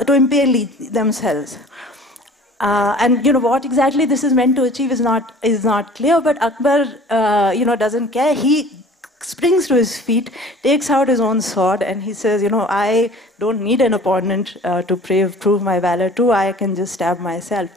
to impale themselves. And what exactly this is meant to achieve is not clear, but Akbar, doesn't care. He springs to his feet, takes out his own sword, and he says, I don't need an opponent to prove my valor to. I can just stab myself.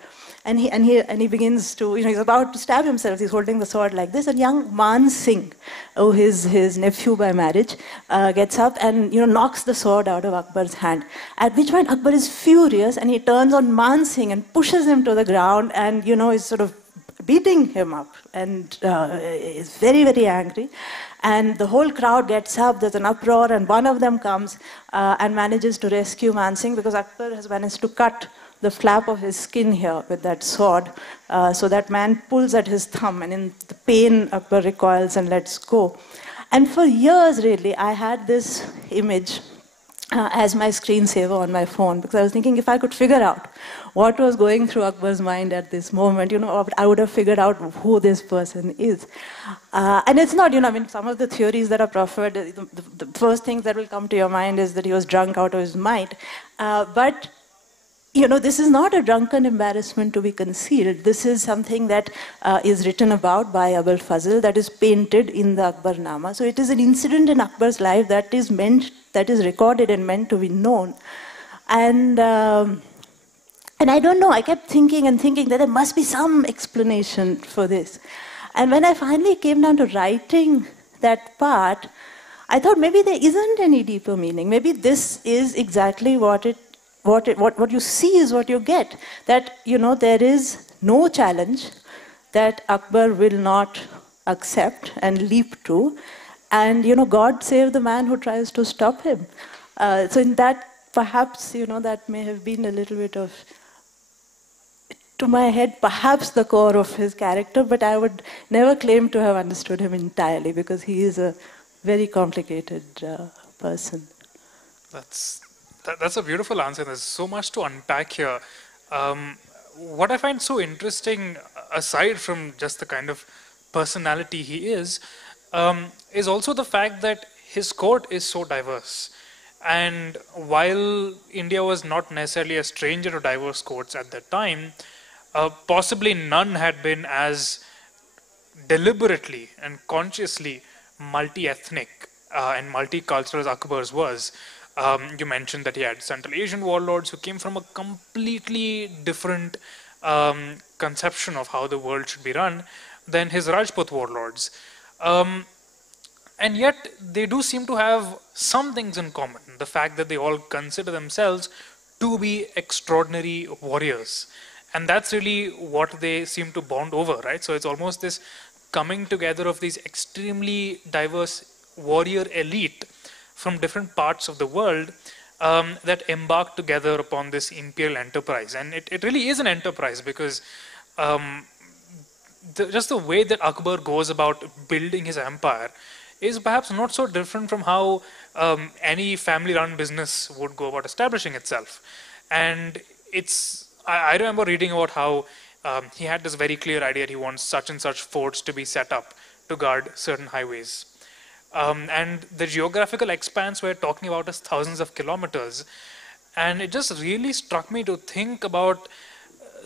And he begins to, he's about to stab himself. He's holding the sword like this. And young Man Singh, his nephew by marriage, gets up and knocks the sword out of Akbar's hand. At which point Akbar is furious and he turns on Man Singh and pushes him to the ground and is sort of beating him up and is very, very angry. And the whole crowd gets up, there's an uproar, and one of them comes and manages to rescue Man Singh because Akbar has managed to cut the flap of his skin here with that sword. So that man pulls at his thumb, and in the pain, Akbar recoils and lets go. And for years, really, I had this image as my screensaver on my phone, because I was thinking if I could figure out what was going through Akbar's mind at this moment, I would have figured out who this person is. And it's not, some of the theories that are proffered, the first thing that will come to your mind is that he was drunk out of his mind. But this is not a drunken embarrassment to be concealed. This is something that is written about by Abul Fazl, that is painted in the Akbarnama. So it is an incident in Akbar's life that is recorded and meant to be known. And I don't know, I kept thinking and thinking that there must be some explanation for this. And when I finally came down to writing that part, I thought maybe there isn't any deeper meaning. Maybe this is exactly what you see is what you get. That, there is no challenge that Akbar will not accept and leap to. And, God save the man who tries to stop him. So in that, perhaps, that may have been a little bit of, to my head, perhaps the core of his character, but I would never claim to have understood him entirely because he is a very complicated person. That's a beautiful answer. There's so much to unpack here. What I find so interesting, aside from just the kind of personality he is also the fact that his court is so diverse. And while India was not necessarily a stranger to diverse courts at that time, possibly none had been as deliberately and consciously multi-ethnic and multicultural as Akbar's was. You mentioned that he had Central Asian warlords who came from a completely different conception of how the world should be run than his Rajput warlords. And yet they do seem to have some things in common. The fact that they all consider themselves to be extraordinary warriors. And that's really what they seem to bond over, right? So it's almost this coming together of these extremely diverse warrior elite from different parts of the world that embark together upon this imperial enterprise. And it really is an enterprise because just the way that Akbar goes about building his empire is perhaps not so different from how any family-run business would go about establishing itself. And I remember reading about how he had this very clear idea that he wants such and such forts to be set up to guard certain highways. And the geographical expanse we're talking about is thousands of kilometers. And it just really struck me to think about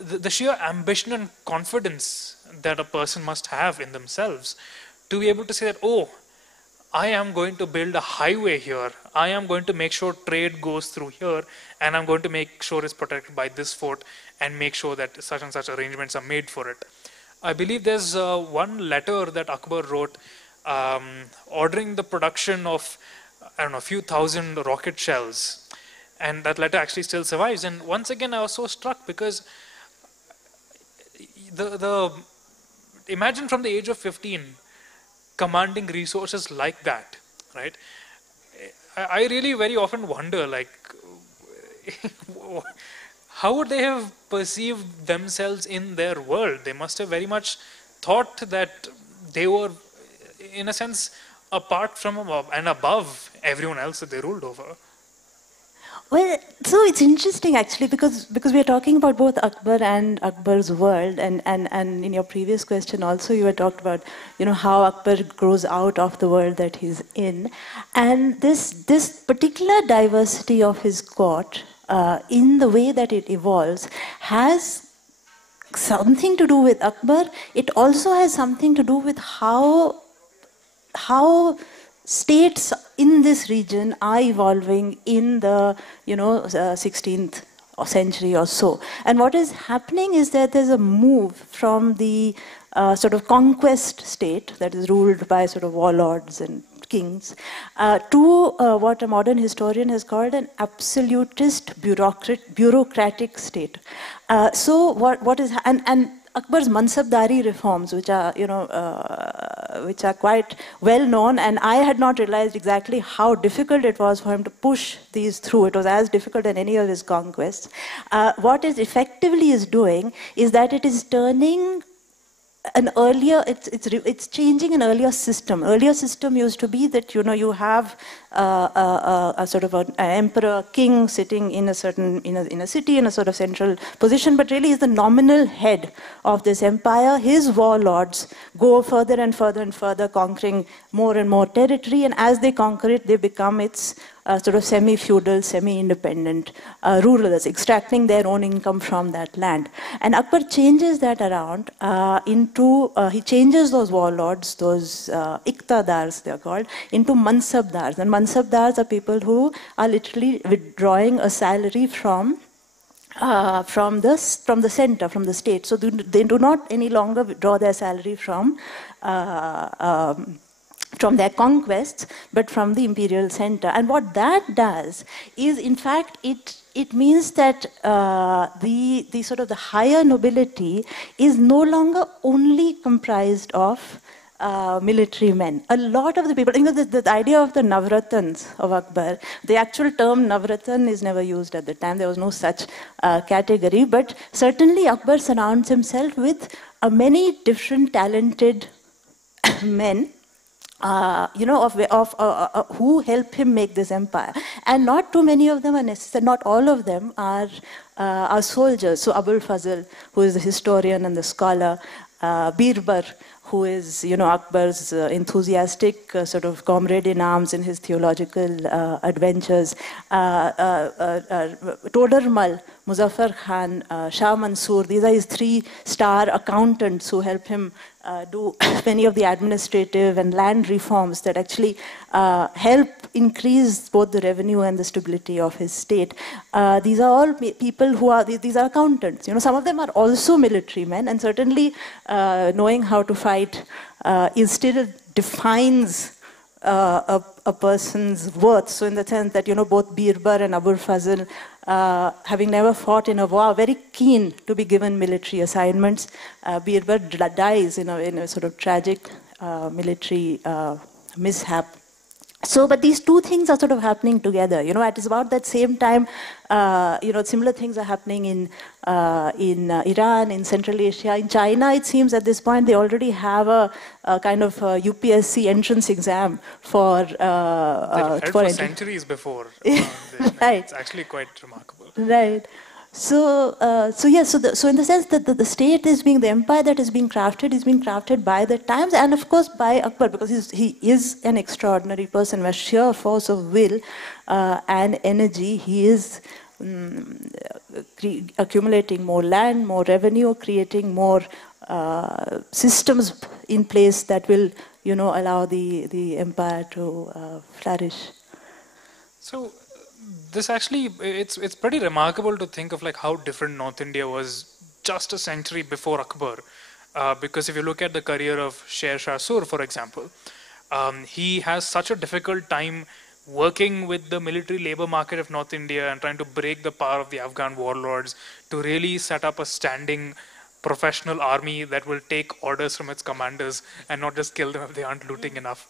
the sheer ambition and confidence that a person must have in themselves to be able to say that, oh, I am going to build a highway here. I am going to make sure trade goes through here, and I'm going to make sure it's protected by this fort and make sure that such and such arrangements are made for it. I believe there's one letter that Akbar wrote ordering the production of, I don't know, a few thousand rocket shells. And that letter actually still survives. And once again, I was so struck because imagine from the age of 15, commanding resources like that, right? I really very often wonder, like, how would they have perceived themselves in their world? They must have very much thought that they were, in a sense, apart from and above everyone else that they ruled over. Well, so it's interesting actually because we are talking about both Akbar and Akbar's world, and in your previous question also you had talked about how Akbar grows out of the world that he's in, and this particular diversity of his court in the way that it evolves has something to do with Akbar. It also has something to do with how how states in this region are evolving in the 16th century or so. And what is happening is that there's a move from the sort of conquest state that is ruled by sort of warlords and kings to what a modern historian has called an absolutist bureaucratic state. So what is and Akbar's Mansabdari reforms, which are quite well known, and I had not realized exactly how difficult it was for him to push these through. It was as difficult as any of his conquests. What it effectively is doing is that it is turning an earlier, it's changing an earlier system. Earlier system used to be that you have a sort of an emperor king sitting in a certain in a city in a sort of central position, but really is the nominal head of this empire. His warlords go further and further and further, conquering more and more territory, and as they conquer it, they become its sort of semi-feudal, semi-independent rulers, extracting their own income from that land. And Akbar changes that around he changes those warlords, those iqtadars they are called, into mansabdars. And mansabdars are people who are literally withdrawing a salary from the center, from the state. So they do not any longer withdraw their salary from their conquests, but from the imperial center. And what that does is, in fact, it means that the sort of the higher nobility is no longer only comprised of military men. A lot of the people, the idea of the Navratans of Akbar, the actual term Navratan is never used at the time. There was no such category, but certainly Akbar surrounds himself with many different talented men who help him make this empire. And not too many of them are necessary, not all of them are soldiers. So Abul Fazl, who is the historian and the scholar, Birbar, who is, Akbar's enthusiastic sort of comrade in arms in his theological adventures, Todarmal, Muzaffar Khan, Shah Mansoor, these are his 3-star accountants who help him do many of the administrative and land reforms that actually help increase both the revenue and the stability of his state. These are all people who are, these are accountants. Some of them are also military men, and certainly knowing how to fight still defines a person's worth. So in the sense that, both Birbar and Abul Fazl, having never fought in a war, are very keen to be given military assignments. Birbar dies in a sort of tragic military mishap. So, but these two things are sort of happening together. At about that same time, similar things are happening in Iran, in Central Asia, in China. It seems at this point they already have a kind of UPSC entrance exam for centuries before. Right. It's actually quite remarkable. Right. So in the sense that the state is being, the empire that is being crafted by the times, and of course by Akbar, because he is an extraordinary person, with sheer force of will and energy. He is accumulating more land, more revenue, creating more systems in place that will, allow the empire to flourish. So this actually, it's pretty remarkable to think of like how different North India was just a century before Akbar. Because if you look at the career of Sher Shah Sur, for example, he has such a difficult time working with the military labor market of North India and trying to break the power of the Afghan warlords to really set up a standing professional army that will take orders from its commanders and not just kill them if they aren't looting enough.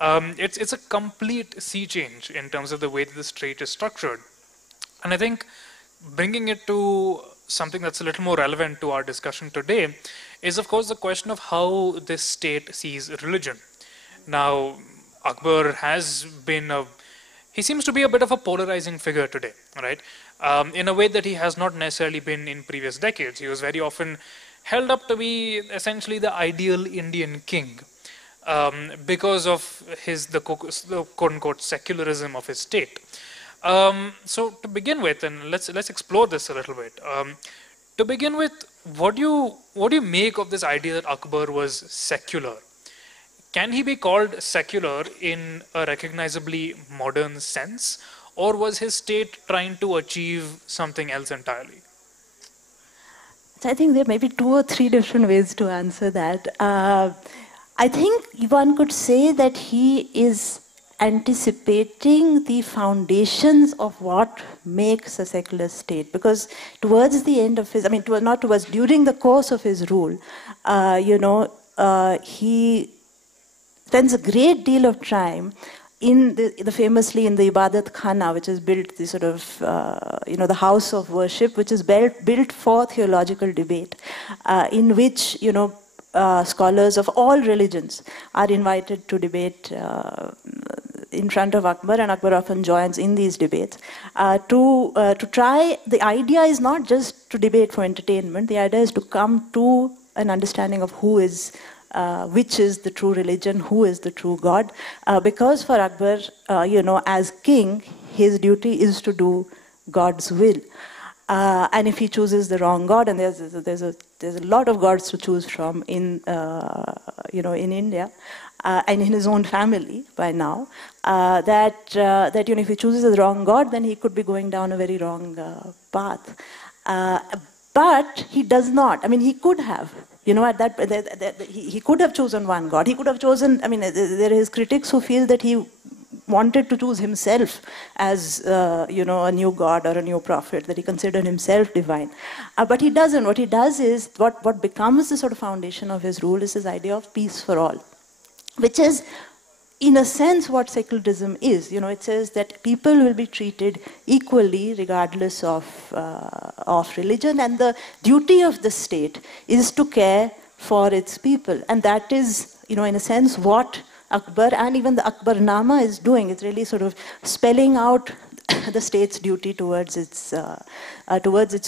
It's a complete sea change in terms of the way that the state is structured. And I think bringing it to something that's a little more relevant to our discussion today is, of course, the question of how this state sees religion. Now, Akbar has been he seems to be a bit of a polarizing figure today, right? In a way that he has not necessarily been in previous decades. He was very often held up to be essentially the ideal Indian king. Because of the quote-unquote secularism of his state. So to begin with, and let's explore this a little bit. To begin with, what do you make of this idea that Akbar was secular? can he be called secular in a recognizably modern sense, or was his state trying to achieve something else entirely? So I think there may be 2 or 3 different ways to answer that. I think one could say that he is anticipating the foundations of what makes a secular state, because towards the end of his, I mean, not towards, during the course of his rule, he spends a great deal of time in famously in the Ibadat Khana, which is built, the sort of, the house of worship, which is built for theological debate, in which, scholars of all religions are invited to debate in front of Akbar, and Akbar often joins in these debates. To try, the idea is not just to debate for entertainment, the idea is to come to an understanding of which is the true religion, who is the true God. Because for Akbar, as king, his duty is to do God's will. And if he chooses the wrong God, and there's a lot of gods to choose from in India, and in his own family by now, that if he chooses the wrong God, then he could be going down a very wrong path. But he does not. I mean, he could have. He could have chosen one God. He could have chosen, I mean, there are his critics who feel that he wanted to choose himself as, a new God or a new prophet, that he considered himself divine. But he doesn't. What he does is, what becomes the sort of foundation of his rule is his idea of peace for all, which is, in a sense, what secularism is. It says that people will be treated equally regardless of religion, and the duty of the state is to care for its people. And that is, in a sense, what Akbar and even the Akbarnama is doing. It's really sort of spelling out the state's duty towards its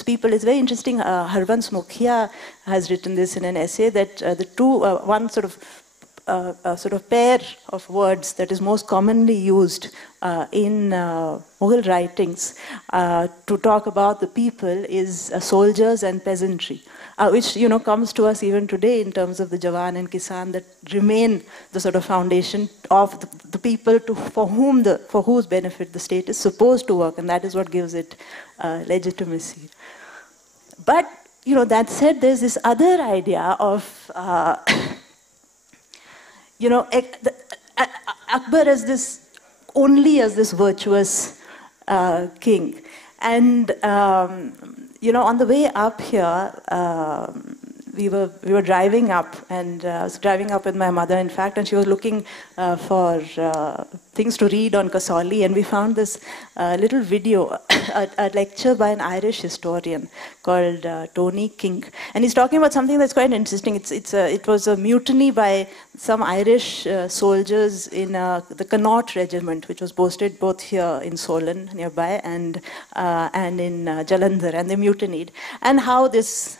people. It's very interesting. Harvansh Mukhia has written this in an essay, that one sort of pair of words that is most commonly used in Mughal writings to talk about the people is soldiers and peasantry, which comes to us even today in terms of the Jawan and Kisan, that remain the sort of foundation of the people for whose benefit the state is supposed to work, and that is what gives it legitimacy. But that said, there's this other idea of Akbar as this virtuous king. And, on the way up here, we were driving up, and I was driving up with my mother, in fact, and she was looking for things to read on Kasauli, and we found this little video, a lecture by an Irish historian called Tony King, and he's talking about something that's quite interesting. It was a mutiny by some Irish soldiers in the Connaught Regiment, which was posted both here in Solon nearby and in Jalandhar, and they mutinied, and how this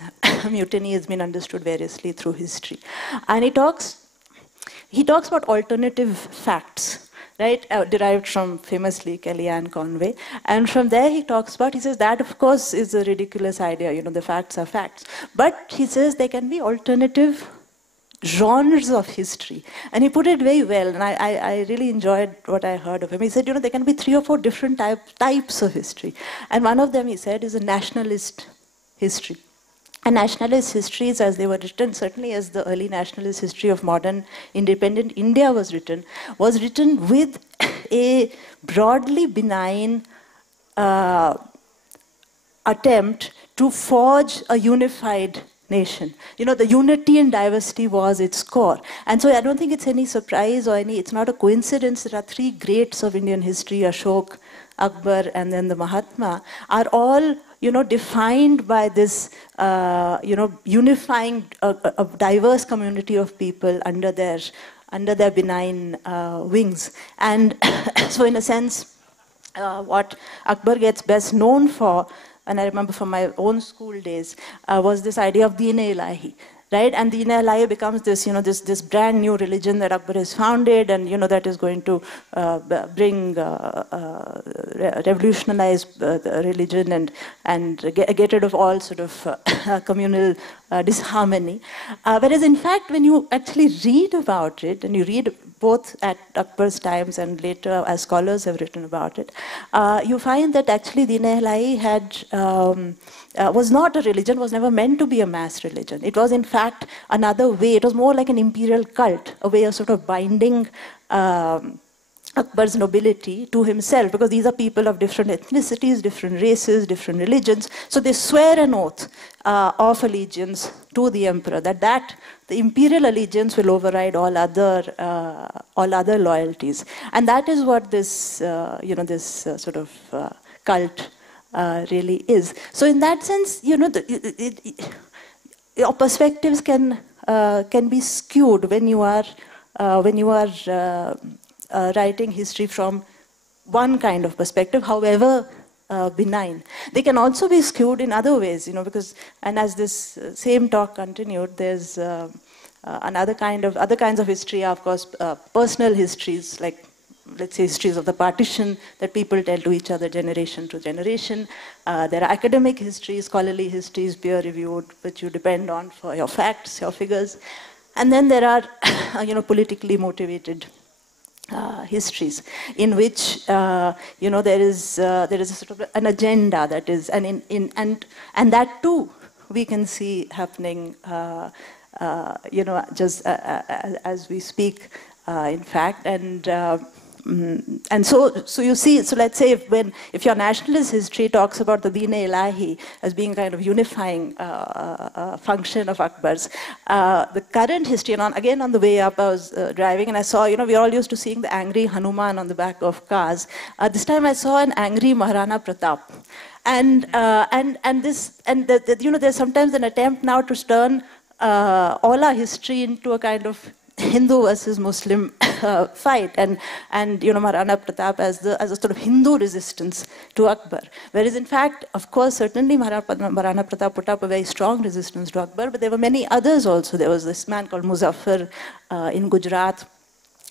mutiny has been understood variously through history. And he talks about alternative facts, right, derived from famously Kellyanne Conway. And from there he says that of course is a ridiculous idea, the facts are facts. But he says there can be alternative genres of history. And he put it very well, and I really enjoyed what I heard of him. He said, there can be 3 or 4 different types of history. And one of them, he said, is a nationalist history. And nationalist histories, as they were written, certainly as the early nationalist history of modern independent India was written with a broadly benign attempt to forge a unified nation. The unity and diversity was its core. And so I don't think it's any surprise it's not a coincidence that our 3 greats of Indian history, Ashok, Akbar, and then the Mahatma, are all defined by this, unifying a diverse community of people under their benign wings. And so in a sense, what Akbar gets best known for, and I remember from my own school days, was this idea of Deen-e-Ilahi, right? And the Deen-e-Ilahi becomes this, this brand new religion that Akbar has founded, and that is going to bring revolutionize the religion and get rid of all sort of communal disharmony. Whereas in fact, when you actually read about it, and you read both at Akbar's times and later as scholars have written about it, you find that actually Deen-e-Ilahi was not a religion, was never meant to be a mass religion. It was in fact another way, it was more like an imperial cult, a way of sort of binding Akbar's nobility to himself, because these are people of different ethnicities, different races, different religions. So they swear an oath of allegiance to the emperor, that the imperial allegiance will override all other loyalties. And that is what this, this sort of cult really is. So in that sense, your perspectives can be skewed when you are writing history from one kind of perspective, however benign. They can also be skewed in other ways, because, and as this same talk continued, there's other kinds of history, of course, personal histories, like, let's say, histories of the partition that people tell to each other generation to generation. There are academic histories, scholarly histories, peer-reviewed, which you depend on for your facts, your figures. And then there are, politically motivated histories in which there is a sort of an agenda that is, and that too we can see happening just as we speak, in fact, and so you see, so let's say if your nationalist history talks about the Deen-e-Ilahi as being kind of unifying function of Akbar's, the current history, and again on the way up I was driving and I saw, we're all used to seeing the angry Hanuman on the back of cars. This time I saw an angry Maharana Pratap. And there's sometimes an attempt now to turn all our history into a kind of Hindu versus Muslim fight, and Maharana Pratap as a sort of Hindu resistance to Akbar. Whereas in fact, of course, certainly Maharana Pratap put up a very strong resistance to Akbar, but there were many others also. There was this man called Muzaffar in Gujarat,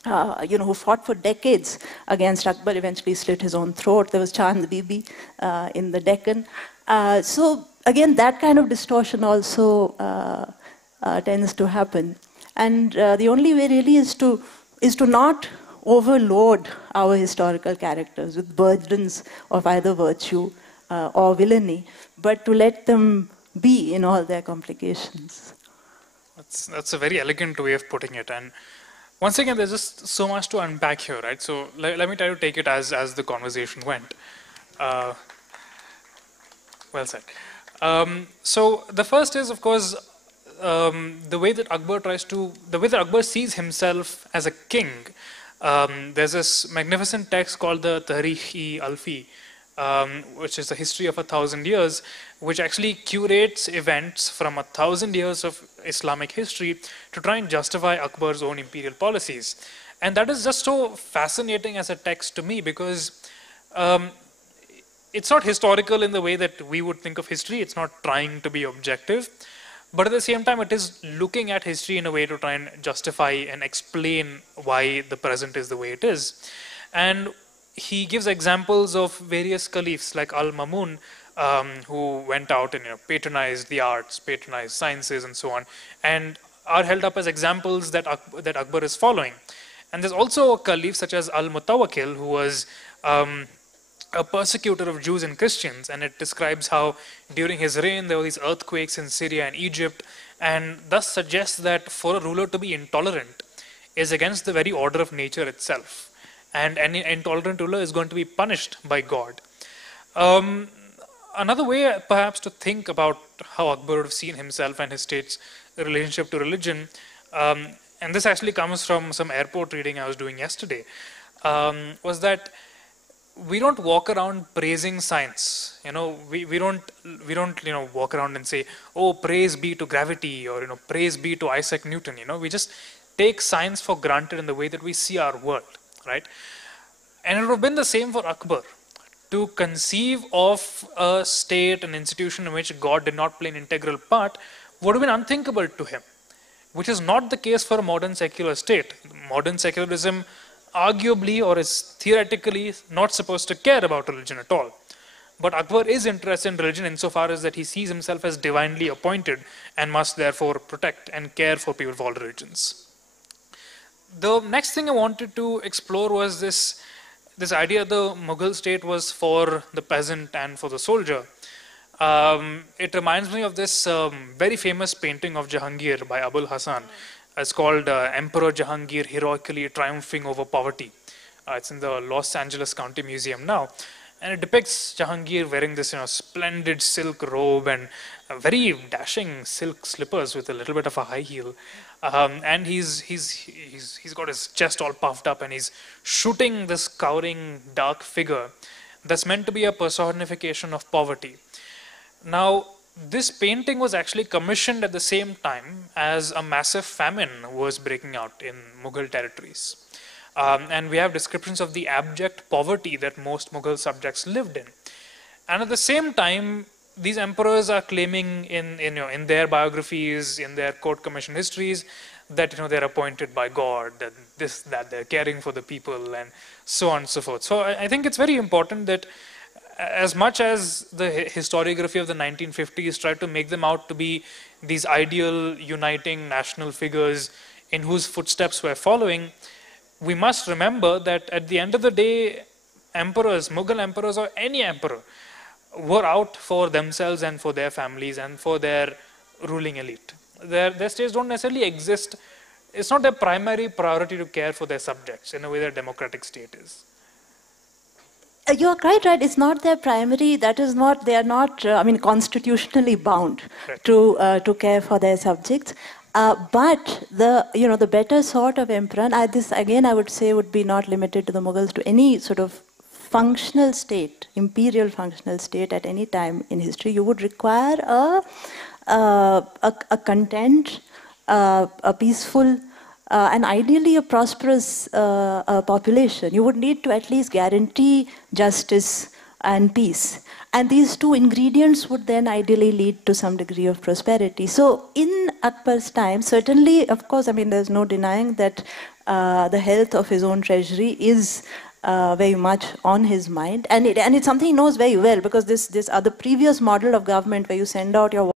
who fought for decades against Akbar, eventually slit his own throat. There was Chand Bibi in the Deccan. So again, that kind of distortion also tends to happen. And the only way really is to not overload our historical characters with burdens of either virtue or villainy, but to let them be in all their complications. That's a very elegant way of putting it. And once again, there's just so much to unpack here, right? So let me try to take it as the conversation went. Well said. So the first is, of course, the way that Akbar sees himself as a king. There's this magnificent text called the Tarikh-i-Alfi, which is the history of 1,000 years, which actually curates events from 1,000 years of Islamic history to try and justify Akbar's own imperial policies. And that is just so fascinating as a text to me, because it's not historical in the way that we would think of history. It's not trying to be objective. But at the same time, it is looking at history in a way to try and justify and explain why the present is the way it is. And he gives examples of various caliphs like Al-Mamun, who went out and patronized the arts, patronized sciences and so on, and are held up as examples that Akbar is following. And there's also a caliph such as Al-Mutawakkil, who was a persecutor of Jews and Christians, and it describes how during his reign there were these earthquakes in Syria and Egypt, and thus suggests that for a ruler to be intolerant is against the very order of nature itself, and any intolerant ruler is going to be punished by God. Another way perhaps to think about how Akbar would have seen himself and his state's relationship to religion, and this actually comes from some airport reading I was doing yesterday, was that we don't walk around praising science. We don't walk around and say, oh, praise be to gravity, or praise be to Isaac Newton. We just take science for granted in the way that we see our world, right? And it would have been the same for Akbar. To conceive of a state, an institution in which God did not play an integral part, would have been unthinkable to him. which is not the case for a modern secular state. Modern secularism arguably or is theoretically not supposed to care about religion at all. But Akbar is interested in religion insofar as that he sees himself as divinely appointed and must therefore protect and care for people of all religions. The next thing I wanted to explore was this idea the Mughal state was for the peasant and for the soldier. It reminds me of this very famous painting of Jahangir by Abul Hasan. It's called Emperor Jahangir Heroically Triumphing Over Poverty. It's in the Los Angeles County Museum now. And it depicts Jahangir wearing this splendid silk robe and very dashing silk slippers with a little bit of a high heel. And he's got his chest all puffed up and he's shooting this cowering dark figure that's meant to be a personification of poverty. Now, this painting was actually commissioned at the same time as a massive famine was breaking out in Mughal territories. And we have descriptions of the abject poverty that most Mughal subjects lived in. And at the same time, these emperors are claiming in their biographies, in their court commission histories, that they're appointed by God, that they're caring for the people, and so on and so forth. So I think it's very important that as much as the historiography of the 1950s tried to make them out to be these ideal, uniting national figures in whose footsteps we're following, we must remember that at the end of the day, emperors, Mughal emperors or any emperor, were out for themselves and for their families and for their ruling elite. Their states don't necessarily exist. It's not their primary priority to care for their subjects in a way that a democratic state is. You're quite right. It's not their primary. That is not. They are not. Constitutionally bound to care for their subjects. But the better sort of emperor. And this again, I would say, would be not limited to the Mughals, to any sort of functional state, imperial functional state at any time in history. You would require a content, a peaceful. And ideally a prosperous population. You would need to at least guarantee justice and peace. And these two ingredients would then ideally lead to some degree of prosperity. So in Akbar's time, certainly, of course, there's no denying that the health of his own treasury is very much on his mind. And it's something he knows very well, because this other previous model of government where you send out your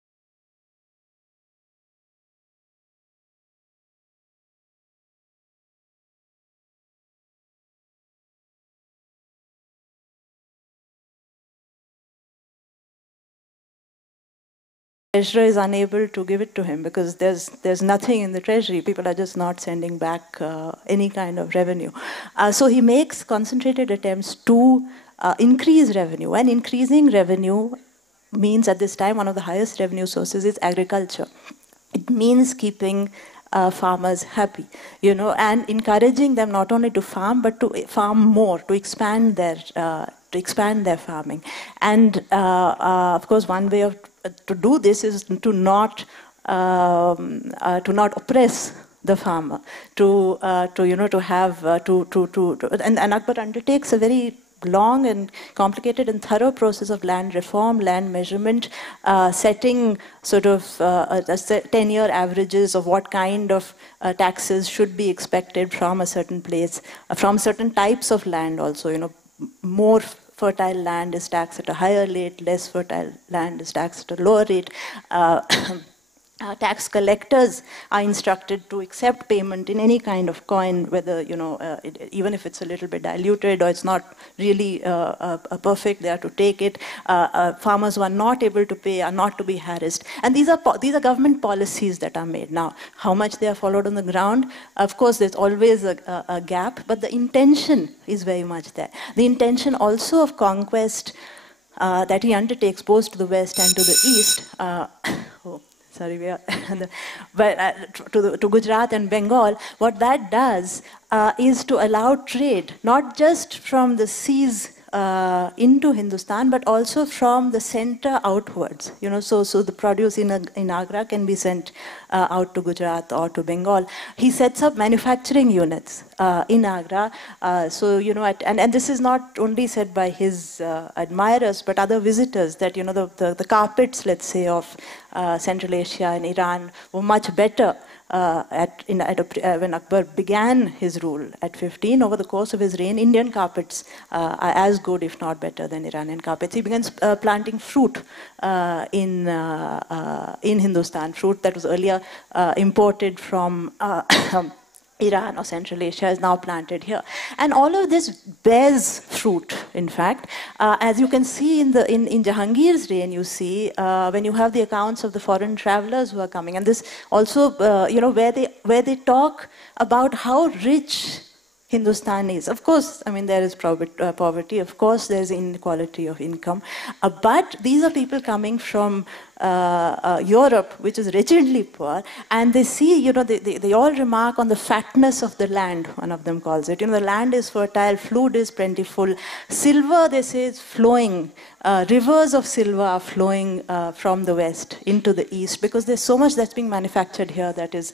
treasurer is unable to give it to him because there's nothing in the treasury. People are just not sending back any kind of revenue. So he makes concentrated attempts to increase revenue. And increasing revenue means at this time one of the highest revenue sources is agriculture. It means keeping farmers happy, and encouraging them not only to farm but to farm more, to expand their farming. And of course, one way to do this is to not oppress the farmer, and Akbar undertakes a very long and complicated and thorough process of land reform, land measurement, setting sort of 10-year averages of what kind of taxes should be expected from a certain place, from certain types of land also, more fertile land is taxed at a higher rate, less fertile land is taxed at a lower rate. Tax collectors are instructed to accept payment in any kind of coin, whether, even if it's a little bit diluted or it's not really perfect, they are to take it. Farmers who are not able to pay are not to be harassed. And these are government policies that are made. Now, how much they are followed on the ground, of course, there's always a gap, but the intention is very much there. The intention also of conquest that he undertakes both to the west and to the east, to Gujarat and Bengal, what that does is to allow trade, not just from the seas into Hindustan, but also from the center outwards. So the produce in Agra can be sent out to Gujarat or to Bengal. He sets up manufacturing units in Agra. And this is not only said by his admirers, but other visitors, that the carpets, let's say, of Central Asia and Iran were much better when Akbar began his rule at 15, over the course of his reign, Indian carpets are as good, if not better, than Iranian carpets. He began planting fruit in Hindustan, fruit that was earlier imported from Iran or Central Asia is now planted here. And all of this bears fruit, in fact. As you can see in Jahangir's reign, you see, when you have the accounts of the foreign travelers who are coming, and this also, where they talk about how rich Hindustan is. Of course, I mean, there is poverty. Of course, there's inequality of income. But these are people coming from Europe, which is wretchedly poor, and they see, they all remark on the fatness of the land, one of them calls it. The land is fertile, food is plentiful. Silver, they say, is flowing. Rivers of silver are flowing from the west into the east, because there's so much that's being manufactured here that is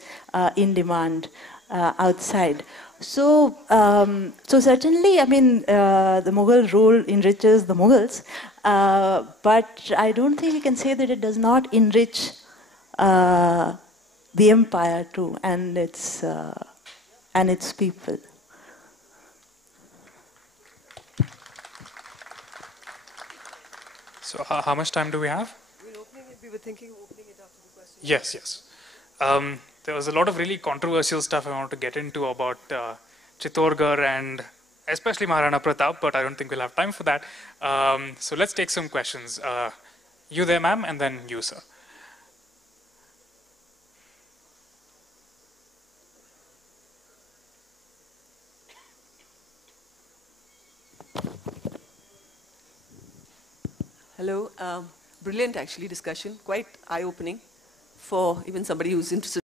in demand outside. So certainly, I mean, the Mughal rule enriches the Mughals, but I don't think we can say that it does not enrich the empire too, and its people. So how much time do we have? We were thinking of opening it up to the question. Yes, yes. There was a lot of really controversial stuff I wanted to get into about Chittorgarh and especially Maharana Pratap, but I don't think we'll have time for that. So let's take some questions. You there, ma'am, and then you, sir. Hello. Brilliant, actually, discussion. Quite eye-opening for even somebody who's interested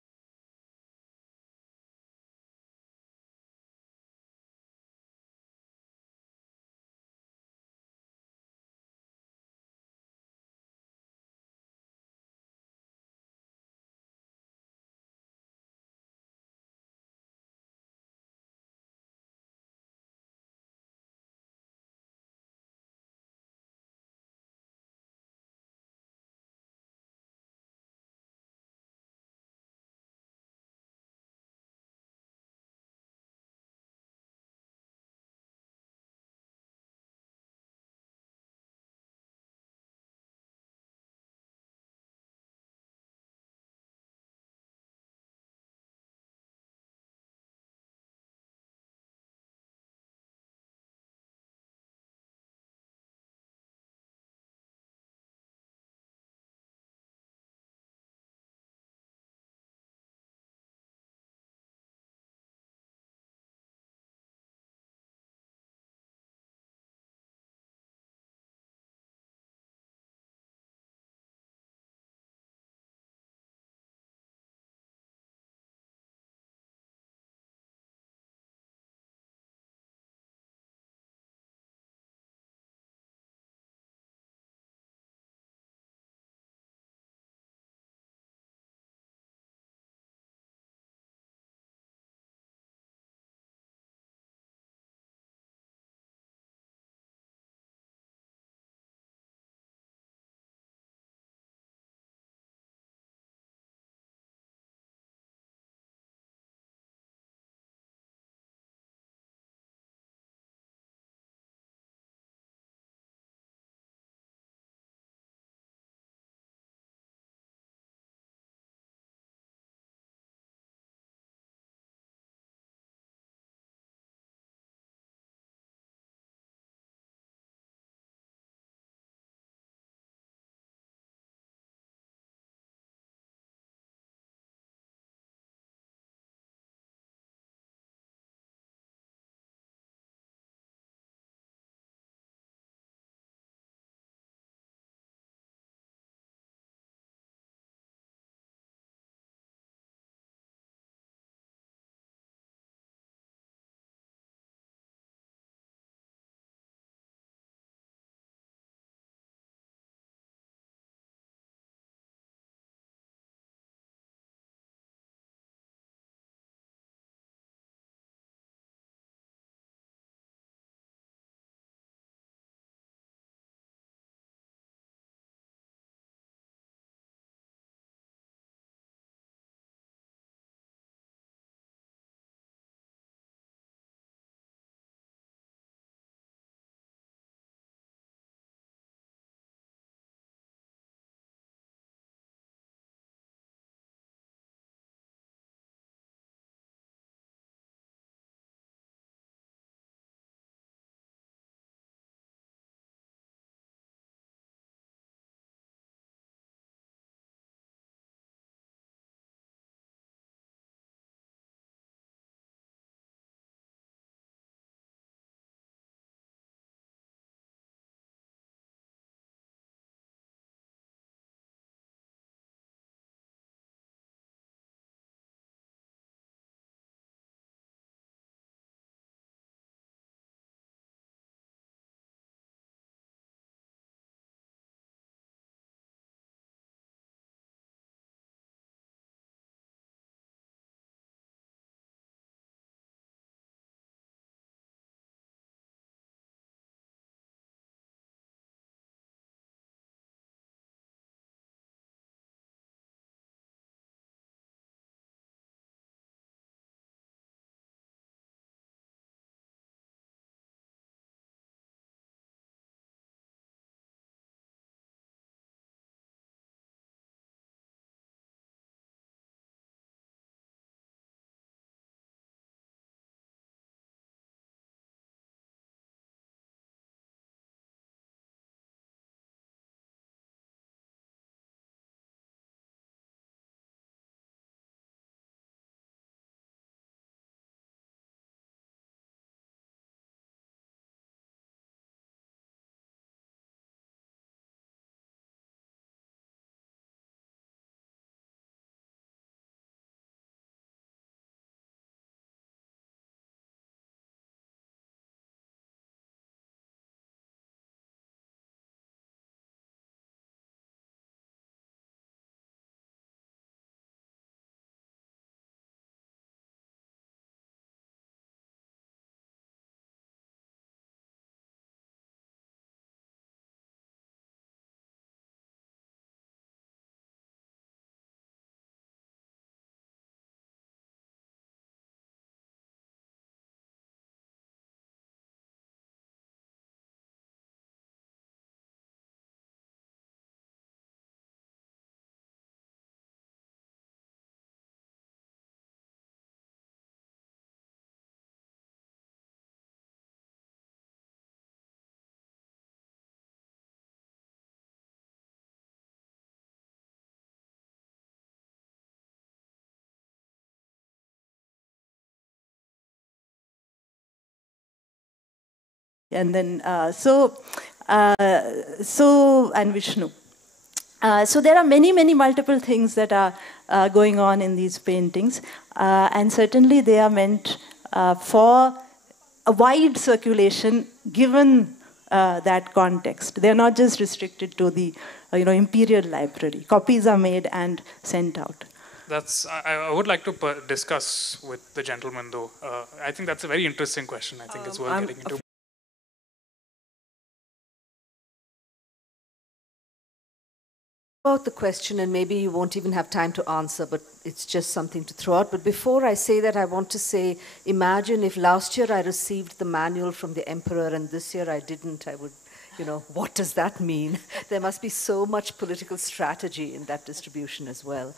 And then, and Vishnu. So there are many, many multiple things that are going on in these paintings. And certainly they are meant for a wide circulation given that context. They're not just restricted to the Imperial Library. Copies are made and sent out. I would like to discuss with the gentleman though. I think that's a very interesting question. I think it's worth getting into. About the question, and maybe you won't even have time to answer, but it's just something to throw out. But before I say that, I want to say, imagine if last year I received the manual from the emperor and this year I didn't, I would, what does that mean? There must be so much political strategy in that distribution as well.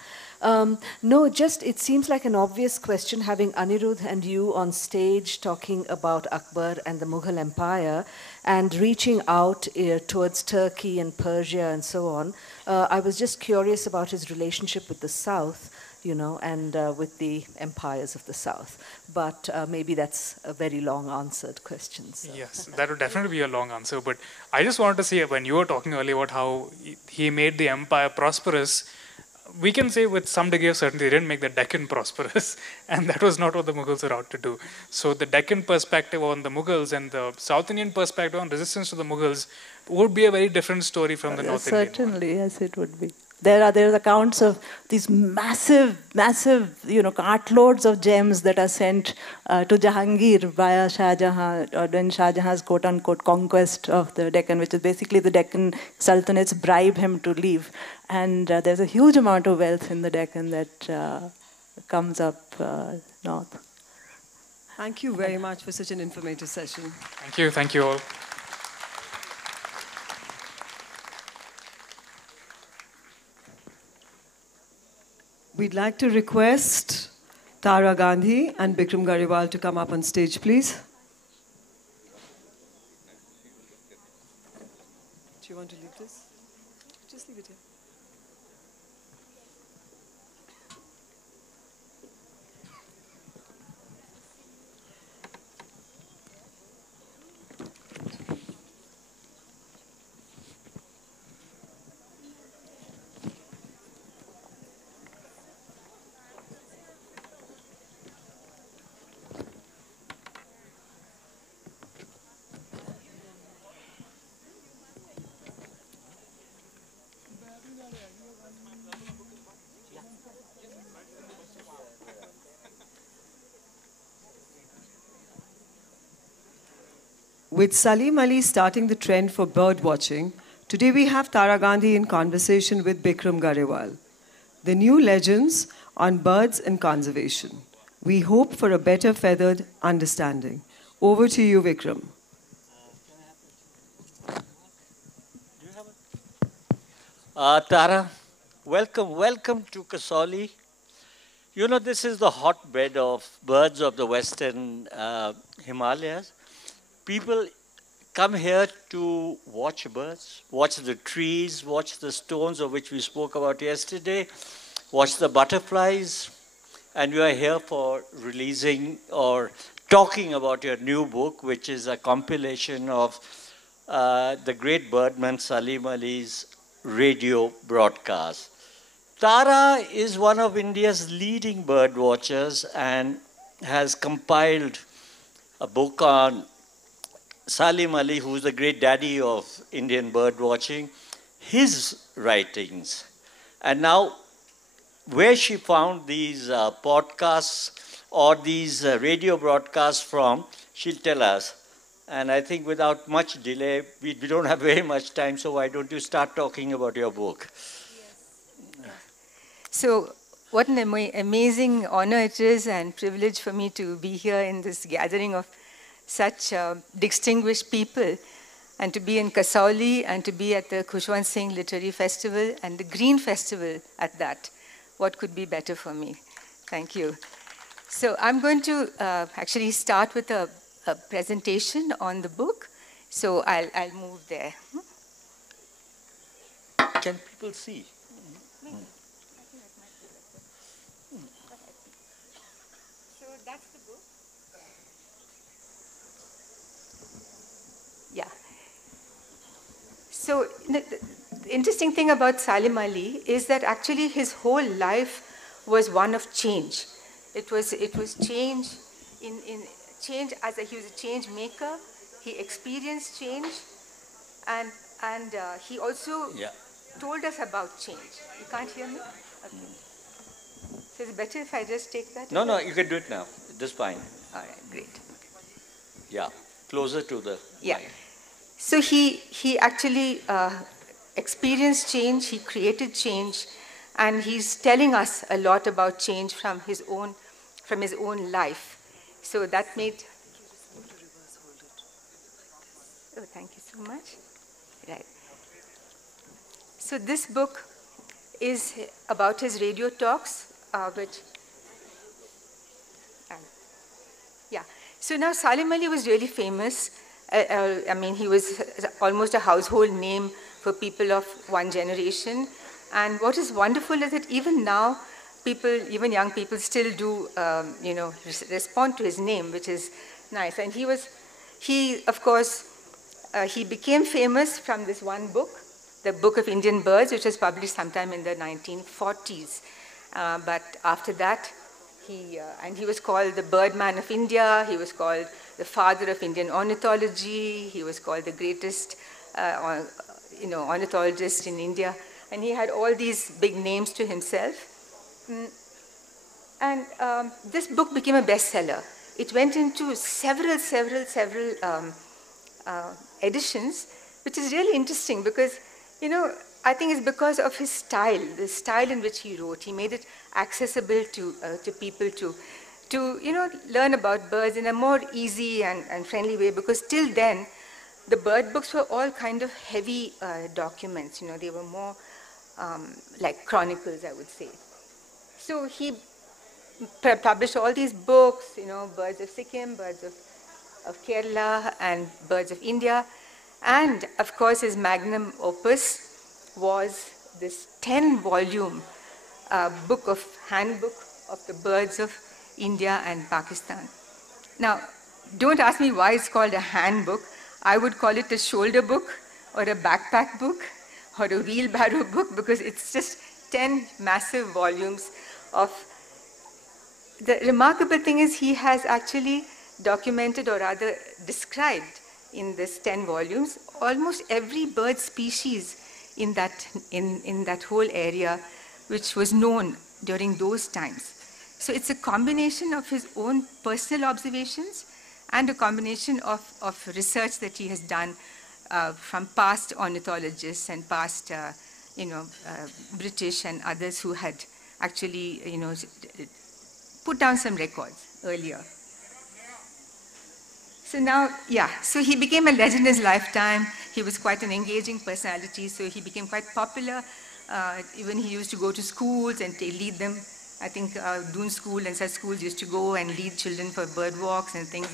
No, it seems like an obvious question, having Anirudh and you on stage talking about Akbar and the Mughal Empire and reaching out towards Turkey and Persia and so on. I was just curious about his relationship with the South, and with the empires of the South. But maybe that's a very long answered question. So. Yes, that would definitely be a long answer. But I just wanted to say, when you were talking earlier about how he made the empire prosperous, we can say with some degree of certainty he didn't make the Deccan prosperous, and that was not what the Mughals were out to do. So the Deccan perspective on the Mughals and the South Indian perspective on resistance to the Mughals would be a very different story from the North Indian one. Certainly, yes, it would be. There's accounts of these massive, cartloads of gems that are sent to Jahangir via Shah Jahan, or when Shah Jahan's quote-unquote conquest of the Deccan, which is basically the Deccan Sultanates bribe him to leave. And there's a huge amount of wealth in the Deccan that comes up north. Thank you very much for such an informative session. Thank you all. We'd like to request Tara Gandhi and Bikram Gariwal to come up on stage, please. Do you want to leave this? Just leave it here. With Salim Ali starting the trend for bird watching, today we have Tara Gandhi in conversation with Bikram Gariwal. The new legends on birds and conservation. We hope for a better feathered understanding. Over to you, Vikram. Tara, welcome to Kasauli. This is the hotbed of birds of the western Himalayas. People come here to watch birds, watch the trees, watch the stones of which we spoke about yesterday, watch the butterflies, and you are here for releasing or talking about your new book, which is a compilation of the great birdman Salim Ali's radio broadcast. Tara is one of India's leading bird watchers and has compiled a book on Salim Ali, who is the great daddy of Indian bird watching, his writings. And now, where she found these podcasts or these radio broadcasts from, she'll tell us. And I think without much delay, we don't have very much time, so why don't you start talking about your book? Yes. So, what an amazing honor it is and privilege for me to be here in this gathering of such distinguished people, and to be in Kasauli and to be at the Khushwant Singh Literary Festival and the Green Festival at that. What could be better for me? Thank you. So I'm going to actually start with a presentation on the book. So I'll move there. Can people see? So that's the book. So the interesting thing about Salim Ali is that actually his whole life was one of change. It was change change he was a change maker. He experienced change, and he also told us about change. You can't hear me? Okay. So it's better if I just take that? No, you can do it now. Just fine. All right, great. Yeah, closer to the mic. So he actually experienced change, he created change, and he's telling us a lot about change from his own life. So that made... Oh, thank you so much. Right. So this book is about his radio talks, So now Salim Ali was really famous. I mean, he was almost a household name for people of one generation. And what is wonderful is that even now, even young people still do, respond to his name, which is nice. And he became famous from this one book, the Book of Indian Birds, which was published sometime in the 1940s. But after that, he was called the Birdman of India. He was called the father of Indian ornithology. He was called the greatest, ornithologist in India. And he had all these big names to himself. And this book became a bestseller. It went into several editions, which is really interesting because, I think it's because of his style, the style in which he wrote. He made it accessible to people to learn about birds in a more easy and friendly way, because till then, the bird books were all kind of heavy documents. They were more like chronicles, I would say. So he published all these books, Birds of Sikkim, Birds of Kerala, and Birds of India. And of course, his magnum opus was this 10-volume handbook of the birds of India and Pakistan. Now, don't ask me why it's called a handbook. I would call it a shoulder book or a backpack book or a wheelbarrow book, because it's just 10 massive volumes of... The remarkable thing is he has actually documented, or rather described in this 10 volumes, almost every bird species in that whole area, which was known during those times. So it's a combination of his own personal observations and a combination of research that he has done from past ornithologists and past, British and others who had actually, put down some records earlier. So now, so he became a legend in his lifetime. He was quite an engaging personality, so he became quite popular. Even he used to go to schools and lead them. I think Doon School and such schools used to go and lead children for bird walks and things.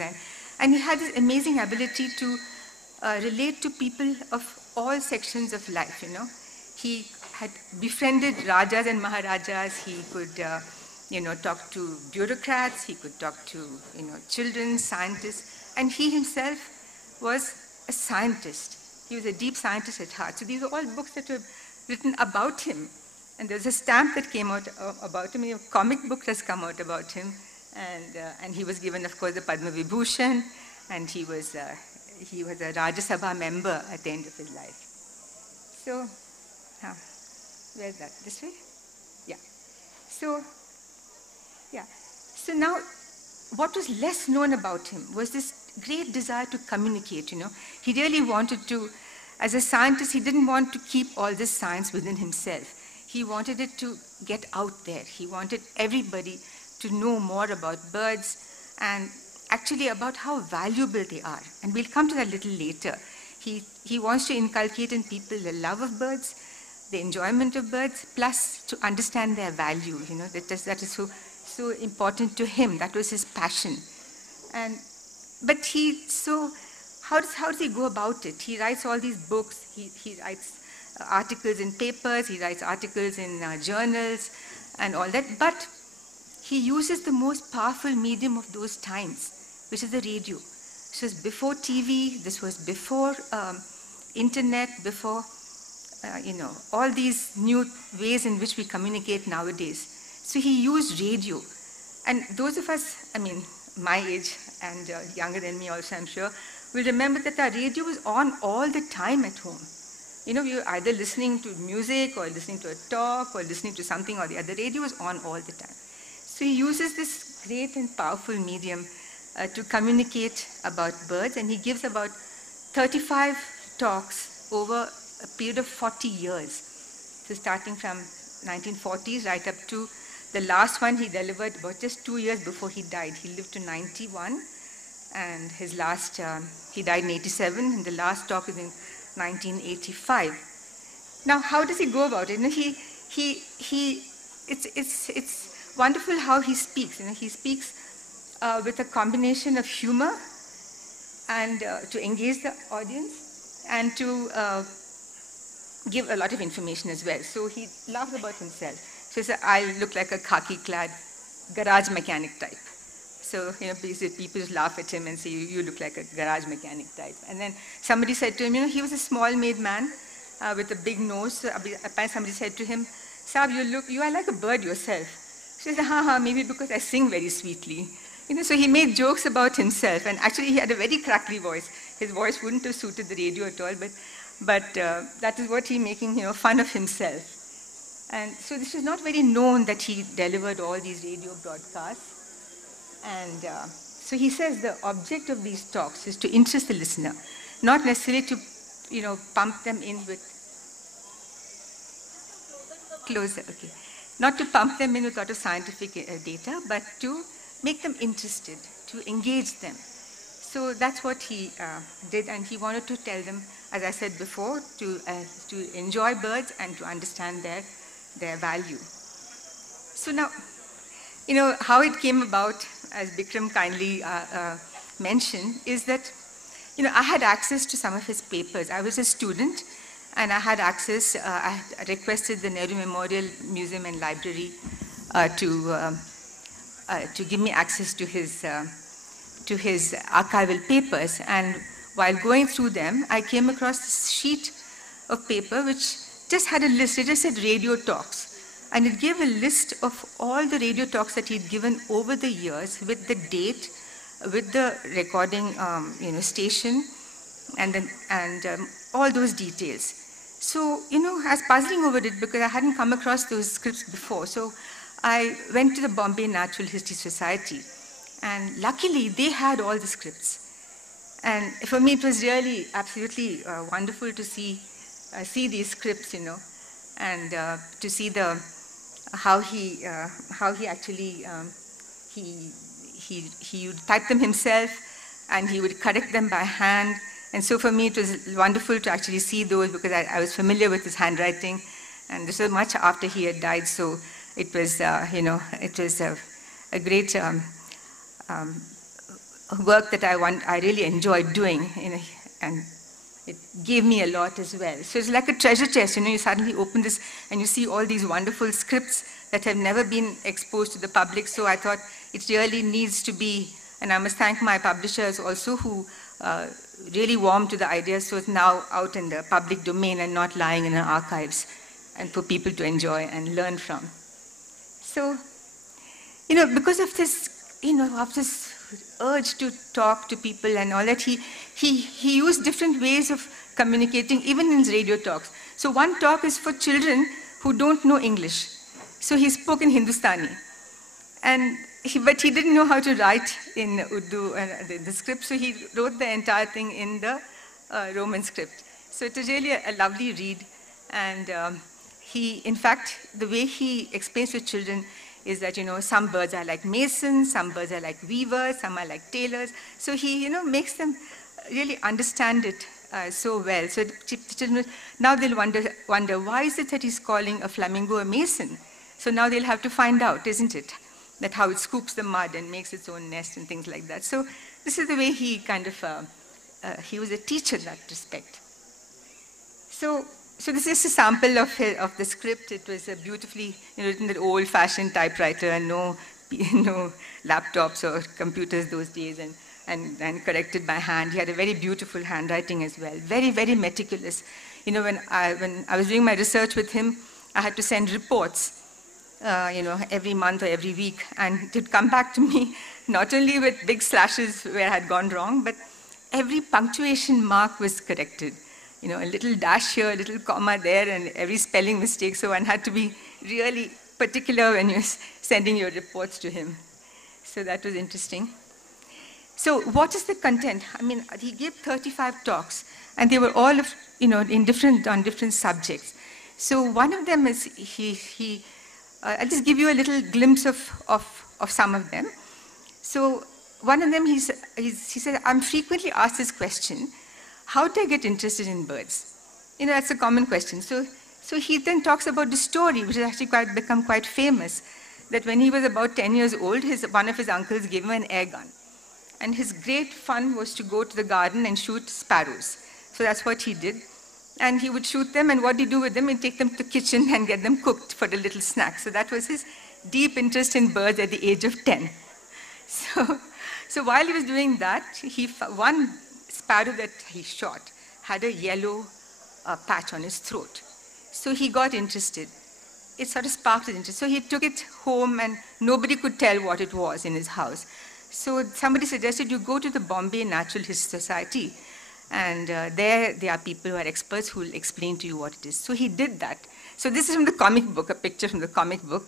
And he had this amazing ability to relate to people of all sections of life, He had befriended Rajas and Maharajas. He could, talk to bureaucrats. He could talk to, children, scientists. And he himself was a scientist. He was a deep scientist at heart. So these are all books that were written about him. And there's a stamp that came out about him. A comic book has come out about him. And he was given, of course, the Padma Vibhushan. And he was a Rajya Sabha member at the end of his life. So, where's that? This way? Yeah. So now, what was less known about him was this great desire to communicate, He really wanted to, as a scientist, he didn't want to keep all this science within himself. He wanted it to get out there. He wanted everybody to know more about birds and actually about how valuable they are. And we'll come to that a little later. He wants to inculcate in people the love of birds, the enjoyment of birds, plus to understand their value, that is so important to him. That was his passion. But how does he go about it? He writes all these books. He writes articles in papers. He writes articles in journals and all that. But he uses the most powerful medium of those times, which is the radio. This was before TV. This was before internet, before, all these new ways in which we communicate nowadays. So he used radio. And those of us, my age and younger than me also, I'm sure, will remember that our radio was on all the time at home. We were either listening to music or listening to a talk or listening to something or the other. Radio was on all the time. So he uses this great and powerful medium to communicate about birds, and he gives about 35 talks over a period of 40 years. So starting from 1940s right up to the last one he delivered about just 2 years before he died. He lived to 91, and his last, he died in 87, and the last talk is in 1985. Now, how does he go about it? It's wonderful how he speaks. He speaks with a combination of humor and to engage the audience and to give a lot of information as well. So he laughs about himself. So he said, I look like a khaki-clad garage mechanic type. So, people just laugh at him and say, you look like a garage mechanic type. And then somebody said to him, he was a small-made man with a big nose. So apparently somebody said to him, Saab, you are like a bird yourself. So he said, maybe because I sing very sweetly. So he made jokes about himself. And actually, he had a very crackly voice. His voice wouldn't have suited the radio at all, but that is what he making, fun of himself. And so this is not very known that he delivered all these radio broadcasts. And so he says the object of these talks is to interest the listener, not necessarily to, pump them in with closer, okay. Not to pump them in with a lot of scientific data, but to make them interested, to engage them. So that's what he did, and he wanted to tell them, as I said before, to enjoy birds and to understand their value. So now, how it came about, as Bikram kindly mentioned, is that, I had access to some of his papers. I was a student, and I had access, I requested the Nehru Memorial Museum and Library to give me access to his archival papers. And while going through them, I came across this sheet of paper which just had a list. It just said radio talks. And it gave a list of all the radio talks that he'd given over the years with the date, with the recording station, and all those details. So, I was puzzling over it because I hadn't come across those scripts before. So I went to the Bombay Natural History Society, and luckily they had all the scripts. And for me, it was really absolutely wonderful to see these scripts, and to see how he actually he would type them himself, and he would correct them by hand. And so for me, it was wonderful to actually see those, because I was familiar with his handwriting, and this was much after he had died. So it was, it was a great work that I really enjoyed doing, and it gave me a lot as well. So it's like a treasure chest, you suddenly open this and you see all these wonderful scripts that have never been exposed to the public. So I thought it really needs to be, and I must thank my publishers also, who really warmed to the idea, so it's now out in the public domain and not lying in our archives, and for people to enjoy and learn from. So, because of this, of this urge to talk to people and all that, he used different ways of communicating, even in his radio talks. So one talk is for children who don't know English. So he spoke in Hindustani. But he didn't know how to write in Urdu the script, so he wrote the entire thing in the Roman script. So it was really a lovely read. And in fact, the way he explains to children is that, some birds are like masons, some birds are like weavers, some are like tailors. So he, makes them really understand it so well. So the children, now they'll wonder, why is it that he's calling a flamingo a mason? So now they'll have to find out, isn't it? That how it scoops the mud and makes its own nest and things like that. So this is the way he kind of, he was a teacher in that respect. So this is a sample of the script. It was beautifully written with old-fashioned typewriter and no laptops or computers those days. And and corrected by hand. He had a very beautiful handwriting as well, very, very meticulous. You know, when I was doing my research with him, I had to send reports, you know, every month or every week, and he'd come back to me not only with big slashes where I had gone wrong, but every punctuation mark was corrected. You know, a little dash here, a little comma there, and every spelling mistake. So one had to be really particular when you're sending your reports to him. So that was interesting. So what is the content? I mean, he gave 35 talks, and they were all, you know, on different subjects. So one of them is I'll just give you a little glimpse of some of them. So one of them, he said, I'm frequently asked this question, how did I get interested in birds? You know, that's a common question. So he then talks about the story, which has actually become quite famous, that when he was about 10 years old, one of his uncles gave him an air gun. And his great fun was to go to the garden and shoot sparrows. So that's what he did. And he would shoot them, and what did he do with them? He'd take them to the kitchen and get them cooked for the little snack. So that was his deep interest in birds at the age of 10. So while he was doing that, one sparrow that he shot had a yellow patch on his throat. So he got interested. It sort of sparked his interest. So he took it home, and nobody could tell what it was in his house. So somebody suggested you go to the Bombay Natural History Society, and there are people who are experts who will explain to you what it is. So he did that. So this is from the comic book, a picture from the comic book,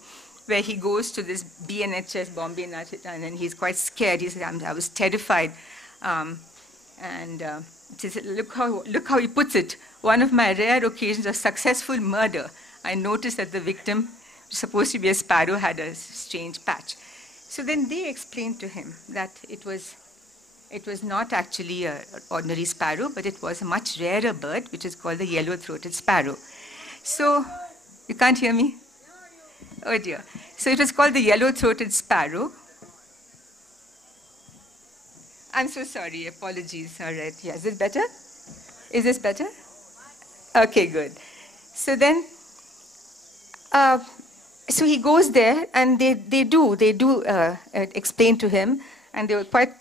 where he goes to this BNHS, Bombay Natural, and he's quite scared. He said, I was terrified. He said, look how he puts it. One of my rare occasions of successful murder, I noticed that the victim, which was supposed to be a sparrow, had a strange patch. So then they explained to him that it was not actually an ordinary sparrow, but it was a much rarer bird, which is called the yellow-throated sparrow. So, you can't hear me? Oh dear. So it was called the yellow-throated sparrow. I'm so sorry, apologies. All right, yeah, is this better? Is this better? Okay, good. So then, so he goes there, and they do explain to him, and they were quite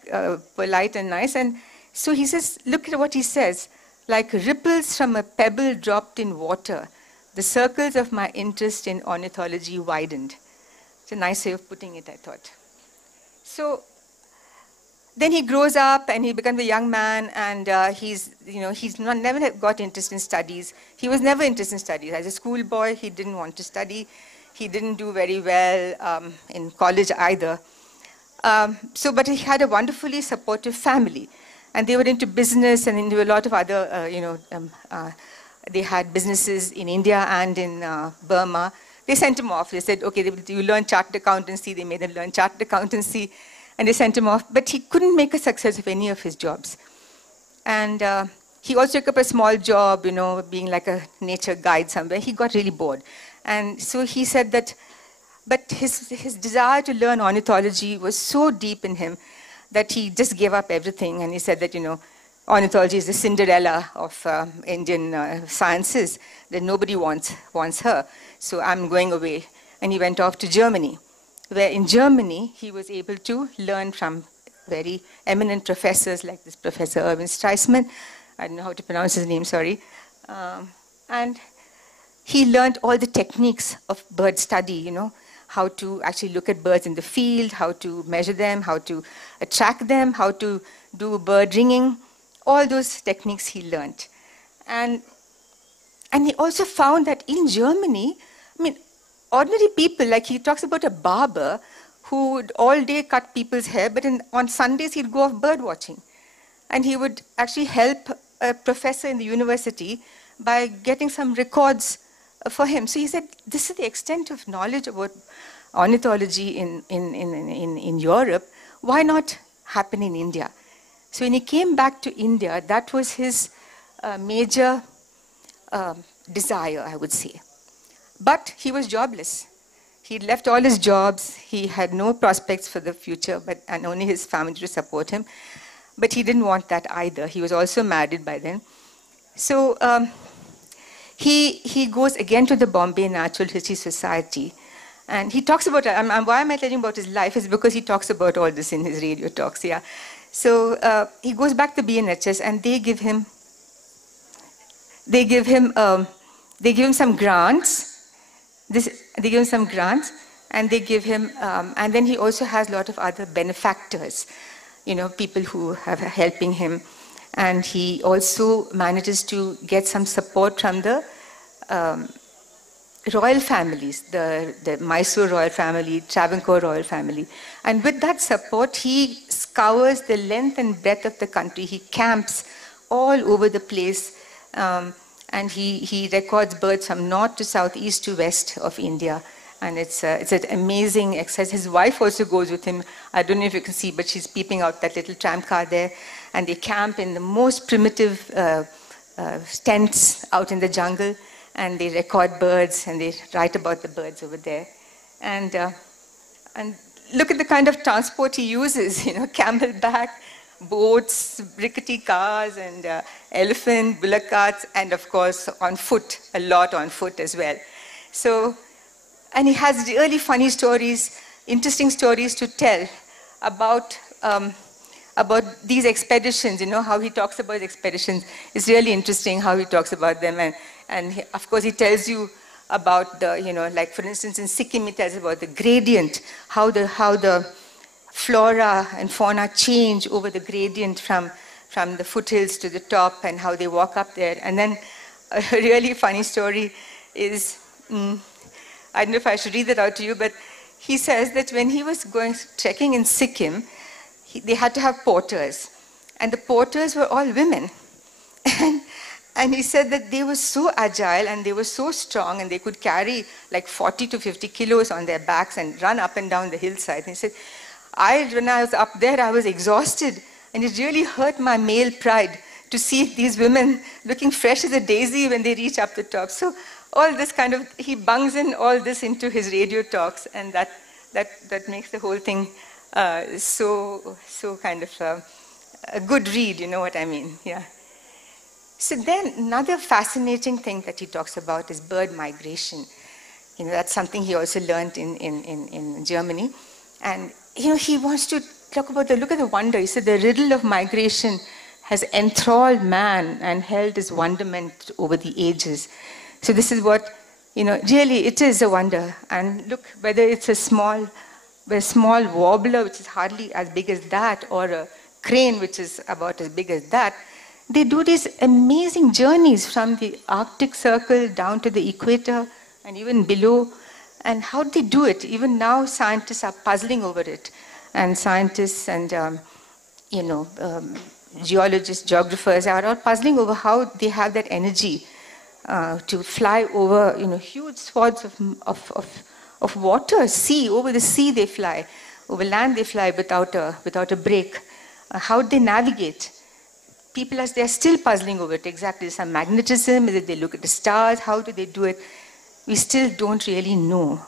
polite and nice. And so he says, look at what he says, like ripples from a pebble dropped in water, the circles of my interest in ornithology widened. It's a nice way of putting it, I thought. So then he grows up, and he becomes a young man, and never got interested in studies. He was never interested in studies. As a schoolboy, he didn't want to study. He didn't do very well in college either. But he had a wonderfully supportive family, and they were into business and into a lot of other, they had businesses in India and in Burma. They sent him off. They said, okay, you learn chartered accountancy. They made him learn chartered accountancy, and they sent him off. But he couldn't make a success of any of his jobs. And he also took up a small job, being like a nature guide somewhere. He got really bored. And so he said that, but his desire to learn ornithology was so deep in him that he just gave up everything. And he said that, ornithology is the Cinderella of Indian sciences, that nobody wants her. So I'm going away. And he went off to Germany, where in Germany he was able to learn from very eminent professors like this Professor Erwin Streisman. I don't know how to pronounce his name, sorry. And he learned all the techniques of bird study, how to actually look at birds in the field, how to measure them, how to track them, how to do bird ringing. All those techniques he learned. And he also found that in Germany, ordinary people, like he talks about a barber who would all day cut people's hair, but on Sundays he'd go off bird watching. And he would actually help a professor in the university by getting some records for him. So he said, this is the extent of knowledge about ornithology in Europe. Why not happen in India? So when he came back to India, that was his major desire, I would say. But he was jobless. He'd left all his jobs. He had no prospects for the future, and only his family to support him. But he didn't want that either. He was also married by then. So he goes again to the Bombay Natural History Society. And he talks about, why am I telling you about his life? Is because he talks about all this in his radio talks, yeah. So he goes back to BNHS, and they give him some grants. They give him some grants, and they give him, and then he also has a lot of other benefactors, you know, people who are helping him. And he also manages to get some support from the royal families, the Mysore royal family, Travancore royal family. And with that support, he scours the length and breadth of the country. He camps all over the place. And he records birds from north to south, east to west of India. And it's an amazing exercise. His wife also goes with him. I don't know if you can see, but she's peeping out that little tram car there. And they camp in the most primitive tents out in the jungle. And they record birds, and they write about the birds over there. And look at the kind of transport he uses, you know, camelback, boats, rickety cars, and elephant, bullock carts, and of course on foot, a lot on foot as well. So, and he has really funny stories, interesting stories to tell about these expeditions, you know, how he talks about expeditions. It's really interesting how he talks about them. And he, of course, he tells you about the, you know, like for instance, in Sikkim, he tells about the gradient, how the flora and fauna change over the gradient from the foothills to the top, and how they walk up there. And then a really funny story is, I don't know if I should read that out to you, but he says that when he was trekking in Sikkim, they had to have porters. And the porters were all women. And he said that they were so agile and they were so strong, and they could carry like 40 to 50 kilos on their backs and run up and down the hillside. And he said, when I was up there, I was exhausted, and it really hurt my male pride to see these women looking fresh as a daisy when they reach up the top. So all this kind of, he bungs in all this into his radio talks, and that makes the whole thing so kind of a good read, you know what I mean? Yeah. So then another fascinating thing that he talks about is bird migration. You know, that's something he also learned in Germany. And, you know, he wants to talk about look at the wonder. He said the riddle of migration has enthralled man and held his wonderment over the ages. So this is what, you know, really it is a wonder. And look, whether it's a small warbler, which is hardly as big as that, or a crane, which is about as big as that, they do these amazing journeys from the Arctic Circle down to the equator and even below. And how do they do it? Even now, scientists are puzzling over it. And scientists and, you know, geologists, geographers are all puzzling over how they have that energy to fly over, you know, huge swaths of water, sea. Over the sea they fly. Over land they fly without a break. How do they navigate? People, as they're still puzzling over it, exactly some magnetism, is it they look at the stars, how do they do it? We still don't really know.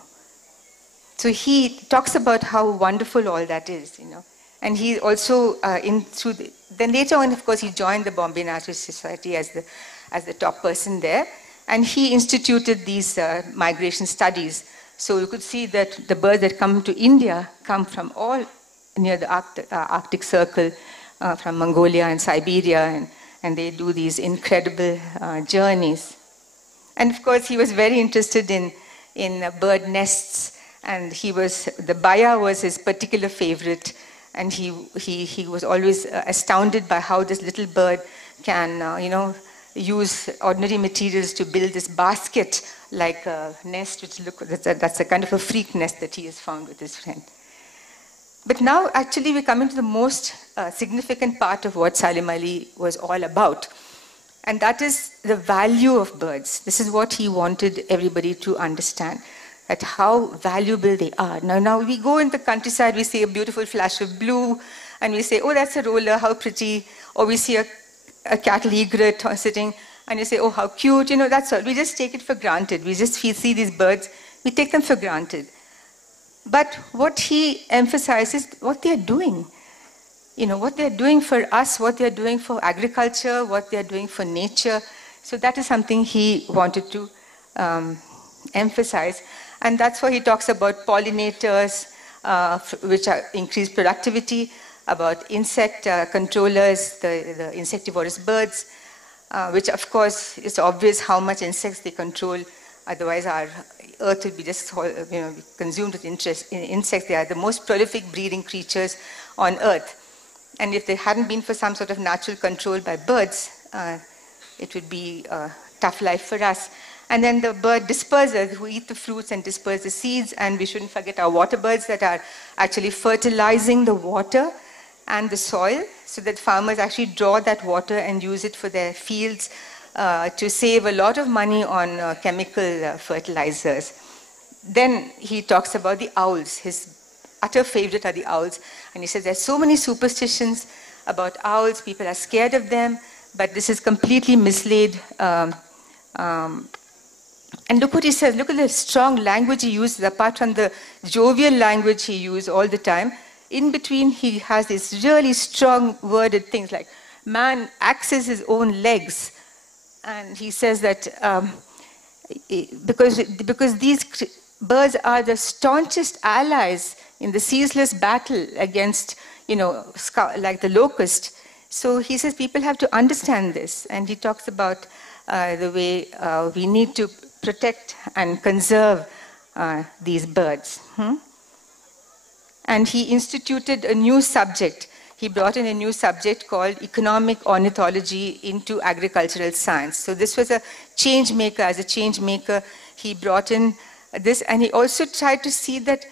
So he talks about how wonderful all that is, you know. And he also, then later on, of course, he joined the Bombay Natural Society as the top person there. And he instituted these migration studies. So you could see that the birds that come to India come from all near the Arctic Circle, from Mongolia and Siberia, and they do these incredible journeys. And of course, he was very interested in bird nests, and the Baya was his particular favorite, and he was always astounded by how this little bird can, you know, use ordinary materials to build this basket-like nest, which that's a kind of a freak nest that he has found with his friend. But now, actually, we're coming to the most significant part of what Salim Ali was all about. And that is the value of birds. This is what he wanted everybody to understand, that how valuable they are. Now we go in the countryside, we see a beautiful flash of blue, and we say, oh, that's a roller, how pretty. Or we see a cattle egret sitting, and you say, oh, how cute. You know, that's all. We just take it for granted. We just see these birds, we take them for granted. But what he emphasizes, what they're doing. You know, what they're doing for us, what they're doing for agriculture, what they're doing for nature. So that is something he wanted to emphasize. And that's why he talks about pollinators, which increase productivity. about insect controllers, the insectivorous birds, which of course is obvious how much insects they control. Otherwise, our earth will be just consumed with insects. They are the most prolific breeding creatures on earth. And if there hadn't been for some sort of natural control by birds, it would be a tough life for us. And then the bird dispersers who eat the fruits and disperse the seeds. And we shouldn't forget our water birds that are actually fertilizing the water and the soil so that farmers actually draw that water and use it for their fields to save a lot of money on chemical fertilizers. Then he talks about the owls. His utter favorite are the owls. And he says there's so many superstitions about owls. People are scared of them, but this is completely mislaid. And look what he says. Look at the strong language he uses, apart from the jovial language he uses all the time. In between, he has these really strong worded things like, man axes his own legs. And he says that because these birds are the staunchest allies in the ceaseless battle against, like the locust. So he says people have to understand this. And he talks about the way we need to protect and conserve these birds. And he instituted a new subject. He brought in a new subject called economic ornithology into agricultural science. So this was a change maker. As a change maker, he brought in this, and he also tried to see that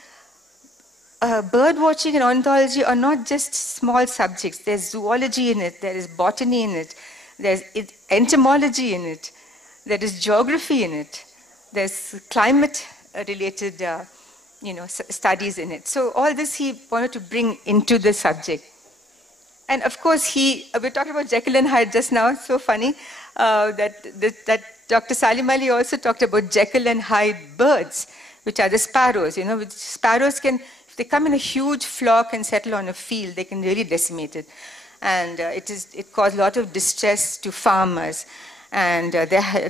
bird watching and ornithology are not just small subjects. There's zoology in it, there is botany in it, there's entomology in it, there is geography in it, there's climate-related studies in it. So all this he wanted to bring into the subject. And of course, we're talking about Jekyll and Hyde just now, it's so funny that Dr. Salim Ali also talked about Jekyll and Hyde birds, which are the sparrows. Which sparrows can, if they come in a huge flock and settle on a field, they can really decimate it. And it caused a lot of distress to farmers. And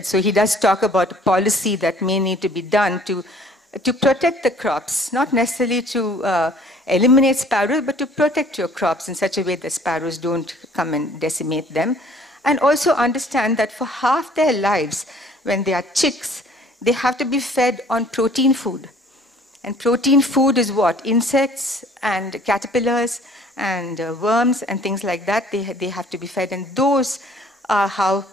so he does talk about a policy that may need to be done to protect the crops, not necessarily to eliminate sparrows, but to protect your crops in such a way that sparrows don't come and decimate them. And also understand that for half their lives, when they are chicks, they have to be fed on protein food. And protein food is what? Insects and caterpillars and worms and things like that. They have to be fed. And those are how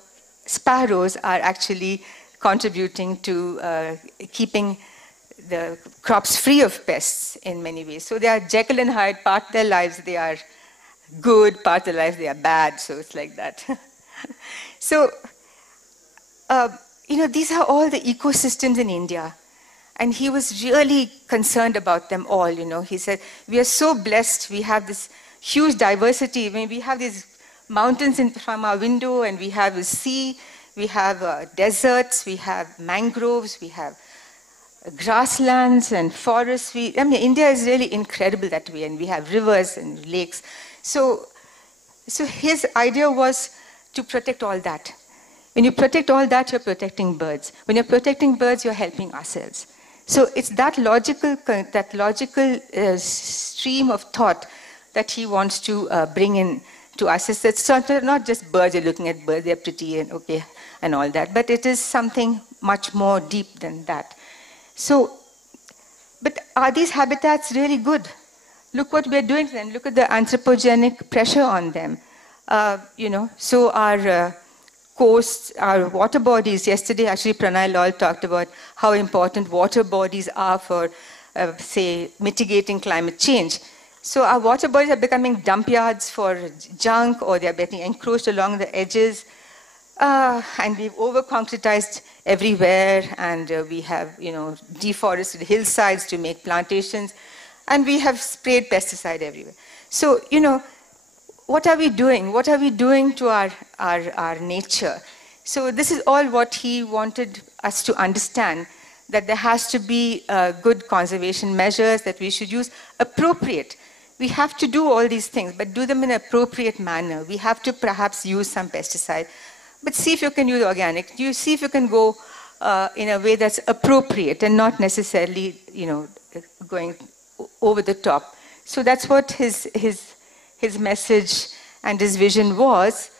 sparrows are actually contributing to keeping the crops free of pests in many ways. So they are Jekyll and Hyde. Part of their lives they are good, part of their lives they are bad. So it's like that. So, these are all the ecosystems in India. And he was really concerned about them all, He said, we are so blessed. We have this huge diversity. I mean, we have these mountains from our window, and we have a sea, we have deserts, we have mangroves, we have grasslands and forests. India is really incredible that way, and we have rivers and lakes. So his idea was to protect all that. When you protect all that, you're protecting birds. When you're protecting birds, you're helping ourselves. So it's that logical stream of thought that he wants to bring in to us. It's not just birds, you're looking at birds, they're pretty and okay and all that, but it is something much more deep than that. So, but are these habitats really good? Look what we're doing to them. Look at the anthropogenic pressure on them. So our coasts, our water bodies, yesterday actually Pranay Lal talked about how important water bodies are for, say, mitigating climate change. So our water bodies are becoming dump yards for junk, or they're getting encroached along the edges. And we've over-concretized everywhere, and we have, deforested hillsides to make plantations, and we have sprayed pesticide everywhere. So, what are we doing? What are we doing to our nature? So this is all what he wanted us to understand, that there has to be good conservation measures, that we should use appropriate. We have to do all these things, but do them in an appropriate manner. We have to perhaps use some pesticide, but see if you can use organic. You see if you can go in a way that's appropriate and not necessarily, going over the top. So that's what his his message and his vision was.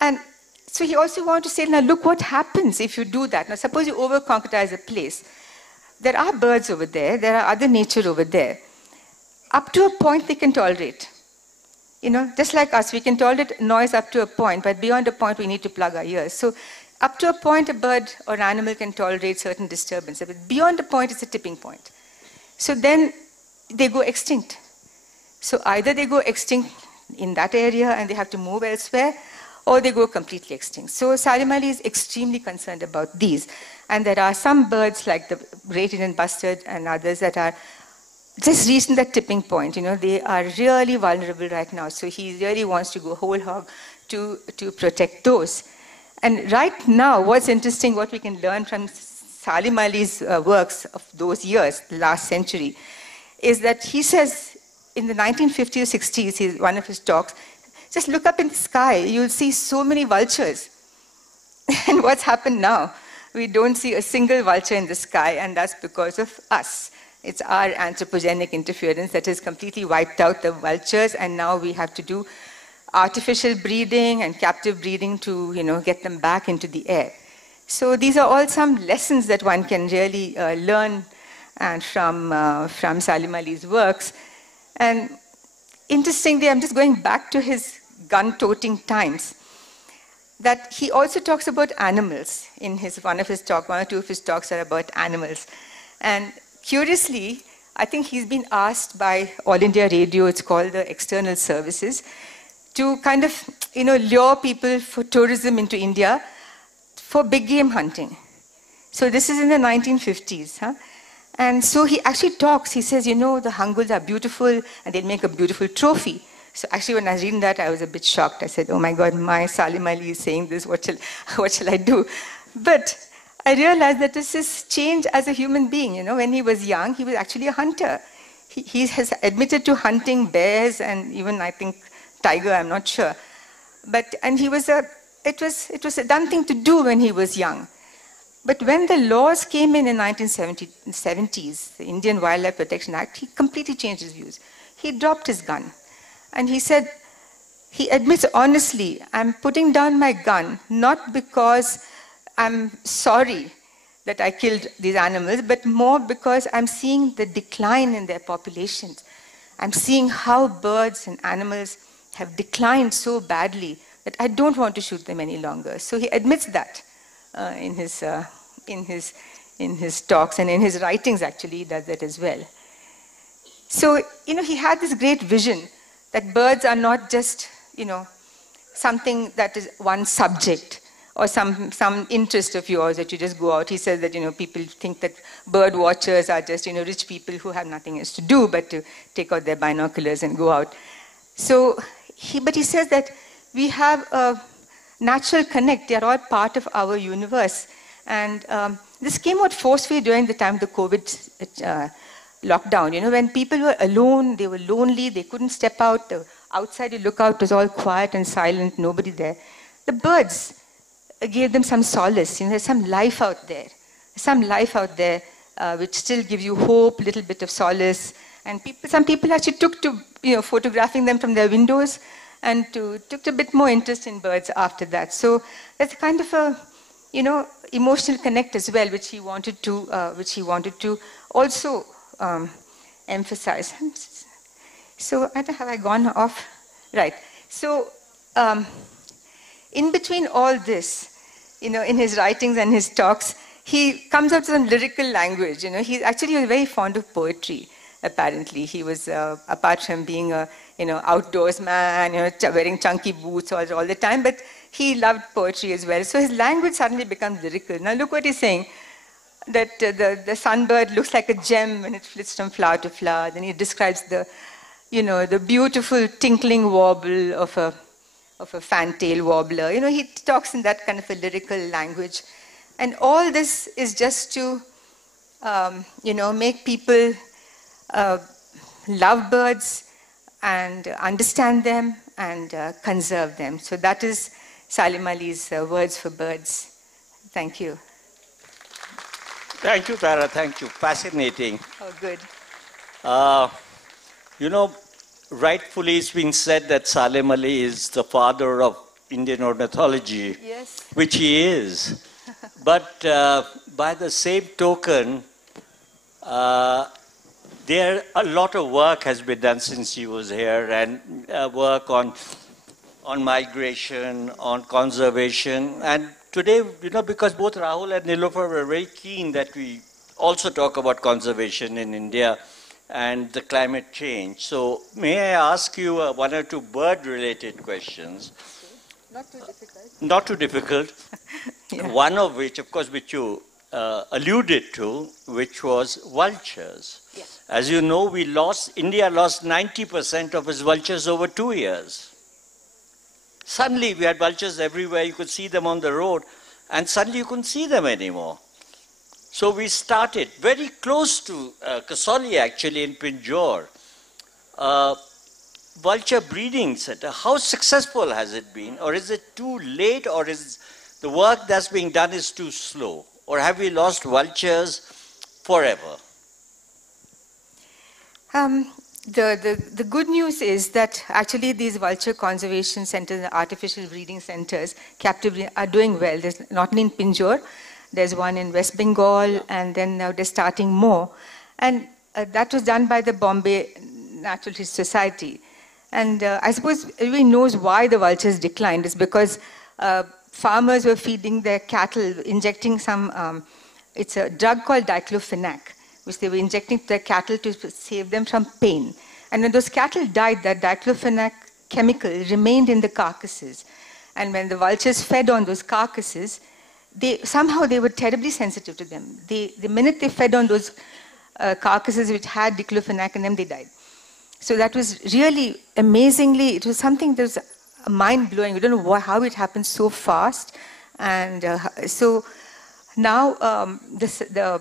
And so he also wanted to say, now look what happens if you do that. Now suppose you over-concretize a place. There are birds over there, there are other nature over there. Up to a point they can tolerate. You know, just like us, we can tolerate noise up to a point, but beyond a point we need to plug our ears. So up to a point a bird or animal can tolerate certain disturbance, but beyond a point it's a tipping point. So then they go extinct. So either they go extinct in that area and they have to move elsewhere, or they go completely extinct. So Salim Ali is extremely concerned about these. And there are some birds like the great Indian bustard and others that are just reaching that tipping point. You know, they are really vulnerable right now. So he really wants to go whole hog to protect those. And right now, what's interesting, what we can learn from Salim Ali's works of those years, the last century, is that he says in the 1950s, 60s, one of his talks, just look up in the sky, you'll see so many vultures. And what's happened now? We don't see a single vulture in the sky, and that's because of us. It's our anthropogenic interference that has completely wiped out the vultures, and now we have to do artificial breeding and captive breeding to, you know, get them back into the air. So these are all some lessons that one can really learn and from Salim Ali's works. And interestingly, I'm just going back to his gun-toting times, that he also talks about animals in one or two of his talks are about animals. And curiously, I think he's been asked by All India Radio, it's called the External Services, to kind of, you know, lure people for tourism into India for big game hunting. So this is in the 1950s. Huh? And so he actually talks, he says, you know, the hangul are beautiful and they'll make a beautiful trophy. So actually when I was reading that, I was a bit shocked. I said, oh my God, my Salim Ali is saying this, what shall I do? But I realized that this is change as a human being. You know, when he was young, he was actually a hunter. He has admitted to hunting bears and even, I think, tiger, I'm not sure. And it was a done thing to do when he was young. But when the laws came in 1970s, the Indian Wildlife Protection Act, he completely changed his views. He dropped his gun. And he said, he admits honestly, I'm putting down my gun, not because I'm sorry that I killed these animals, but more because I'm seeing the decline in their populations. I'm seeing how birds and animals have declined so badly that I don't want to shoot them any longer. So he admits that in his talks, and in his writings actually he does that as well. So, you know, he had this great vision that birds are not just, you know, something that is one subject or some interest of yours that you just go out. He says that, you know, people think that bird watchers are just, you know, rich people who have nothing else to do but to take out their binoculars and go out. So, but he says that we have a natural connect. They are all part of our universe. And this came out forcefully during the time of the COVID lockdown. You know, when people were alone, they were lonely, they couldn't step out. The outside you look out, it was all quiet and silent, nobody there. The birds gave them some solace. You know, there's some life out there. Some life out there which still gives you hope, a little bit of solace. And some people actually took to, you know, photographing them from their windows and took a bit more interest in birds after that. So that's kind of a, you know, emotional connect as well, which he wanted to also emphasize. So have I gone off? Right. So in between all this, you know, in his writings and his talks, he comes out with some lyrical language. You know, he was very fond of poetry. Apparently, he was apart from being a, you know, outdoors man, you know, wearing chunky boots all the time, but he loved poetry as well. So his language suddenly becomes lyrical. Now look what he's saying. That the sunbird looks like a gem when it flits from flower to flower. Then he describes the, you know, the beautiful tinkling warble of a fantail warbler. You know, he talks in that kind of a lyrical language. And all this is just to, you know, make people love birds and understand them and conserve them. So that is Salim Ali's words for birds. Thank you. Thank you, Tara. Thank you. Fascinating. Oh, good. You know, rightfully it's been said that Salem Ali is the father of Indian ornithology, Yes. which he is. But by the same token, there a lot of work has been done since he was here, and work on migration, on conservation. And today, because both Rahul and Nilofer were very keen that we also talk about conservation in India and the climate change. So may I ask you one or two bird-related questions? Not too difficult. Not too difficult. Yeah. One of which, of course, which you alluded to, which was vultures. Yeah. As you know, India lost 90% of its vultures over 2 years. Suddenly, we had vultures everywhere. You could see them on the road, and suddenly you couldn't see them anymore. So we started very close to Kasauli, actually, in Pinjore, vulture breeding center. How successful has it been? Or is it too late? Or is the work that's being done is too slow? Or have we lost vultures forever? The good news is that actually these vulture conservation centers, artificial breeding centers, captive breeding, are doing well. There's not only in Pinjore, there's one in West Bengal, and then now they're starting more. And that was done by the Bombay Natural History Society. And I suppose everybody knows why the vultures declined. It's because farmers were feeding their cattle, injecting some, it's a drug called diclofenac, which they were injecting to their cattle to save them from pain. And when those cattle died, that diclofenac chemical remained in the carcasses. And when the vultures fed on those carcasses, somehow they were terribly sensitive to them. The minute they fed on those carcasses which had diclofenac in them, they died. So that was really amazingly, it was something that was mind-blowing. We don't know how it happened so fast. And so now the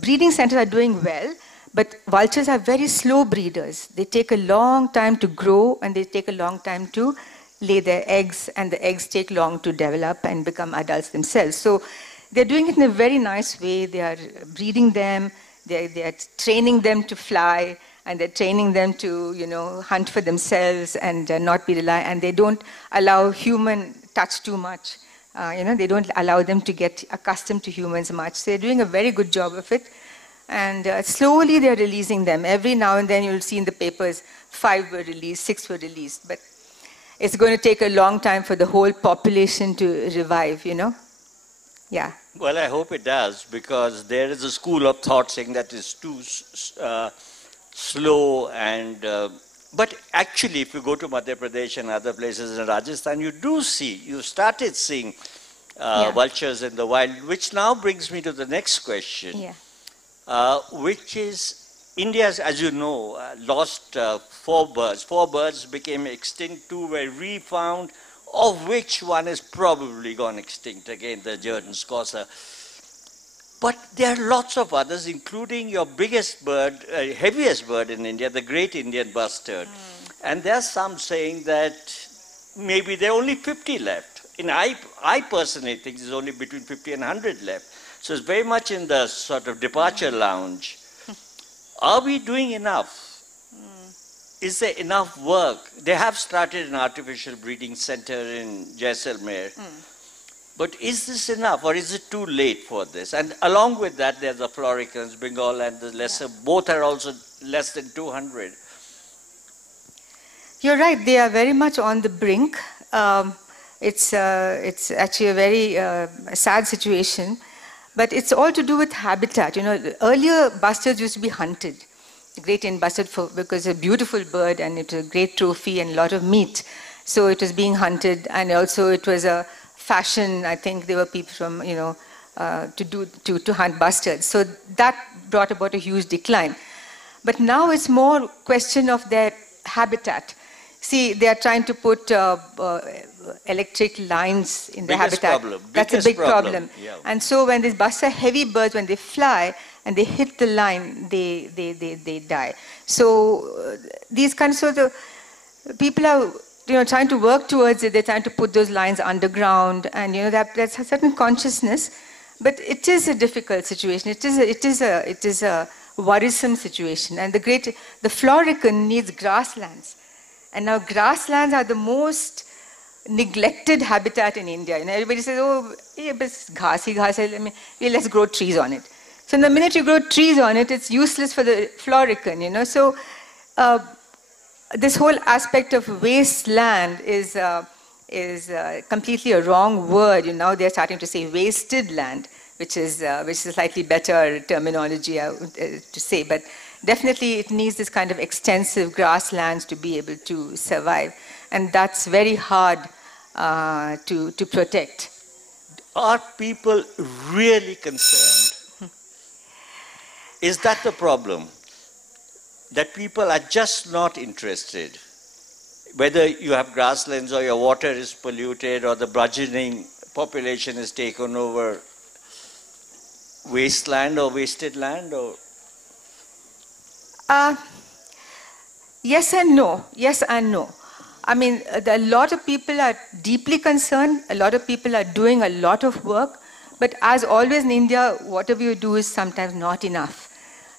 breeding centers are doing well, but vultures are very slow breeders. They take a long time to grow, and they take a long time to lay their eggs, and the eggs take long to develop and become adults themselves. So they're doing it in a very nice way. They are breeding them, they are training them to fly, and they're training them to, hunt for themselves and not be reliant, and they don't allow human touch too much. They don't allow them to get accustomed to humans much. So they're doing a very good job of it. And slowly they're releasing them. Every now and then you'll see in the papers, 5 were released, 6 were released. But it's going to take a long time for the whole population to revive, Yeah. Well, I hope it does, because there is a school of thought saying that it's too slow. And but actually, if you go to Madhya Pradesh and other places in Rajasthan, you started seeing vultures in the wild, which now brings me to the next question, which is India's, as you know, lost 4 birds. 4 birds became extinct, 2 were refound, of which one is probably gone extinct again, the Jordan scosser. But there are lots of others, including your biggest bird, heaviest bird in India, the great Indian bustard. And there are some saying that maybe there are only 50 left. And I personally think there's only between 50 and 100 left. So it's very much in the sort of departure lounge. Are we doing enough? Is there enough work? They have started an artificial breeding center in Jaisalmer. But is this enough, or is it too late for this? And along with that, there's the Floricans, Bengal, and the lesser. Both are also less than 200. You're right. They are very much on the brink. It's actually a very sad situation. But it's all to do with habitat. Earlier bustards used to be hunted. The great Indian bustard because it's a beautiful bird, and it was a great trophy and a lot of meat. So it was being hunted, and also it was a fashion. I think there were people from, to hunt bustards. So that brought about a huge decline. But now it's more question of their habitat. See, they are trying to put electric lines in the habitat. That's a big problem. Yeah. And so when these busts are heavy birds, when they fly and they hit the line, they die. So these kinds of people are trying to work towards it. They're trying to put those lines underground, and that's a certain consciousness. But it is a difficult situation. It is a worrisome situation. And the florican needs grasslands. And now grasslands are the most neglected habitat in India. Everybody says, oh, yeah, but it's ghas hi ghas hai, let's grow trees on it. So the minute you grow trees on it, it's useless for the florican, So this whole aspect of wasteland is completely a wrong word. Now they're starting to say wasted land, which is a slightly better terminology to say. But definitely it needs this kind of extensive grasslands to be able to survive. And that's very hard to protect. Are people really concerned? Is that the problem? That people are just not interested? Whether you have grasslands or your water is polluted or the burgeoning population is taken over wasteland or wasted land, or? Yes and no. Yes and no. I mean, a lot of people are deeply concerned. A lot of people are doing a lot of work. But as always in India, whatever you do is sometimes not enough.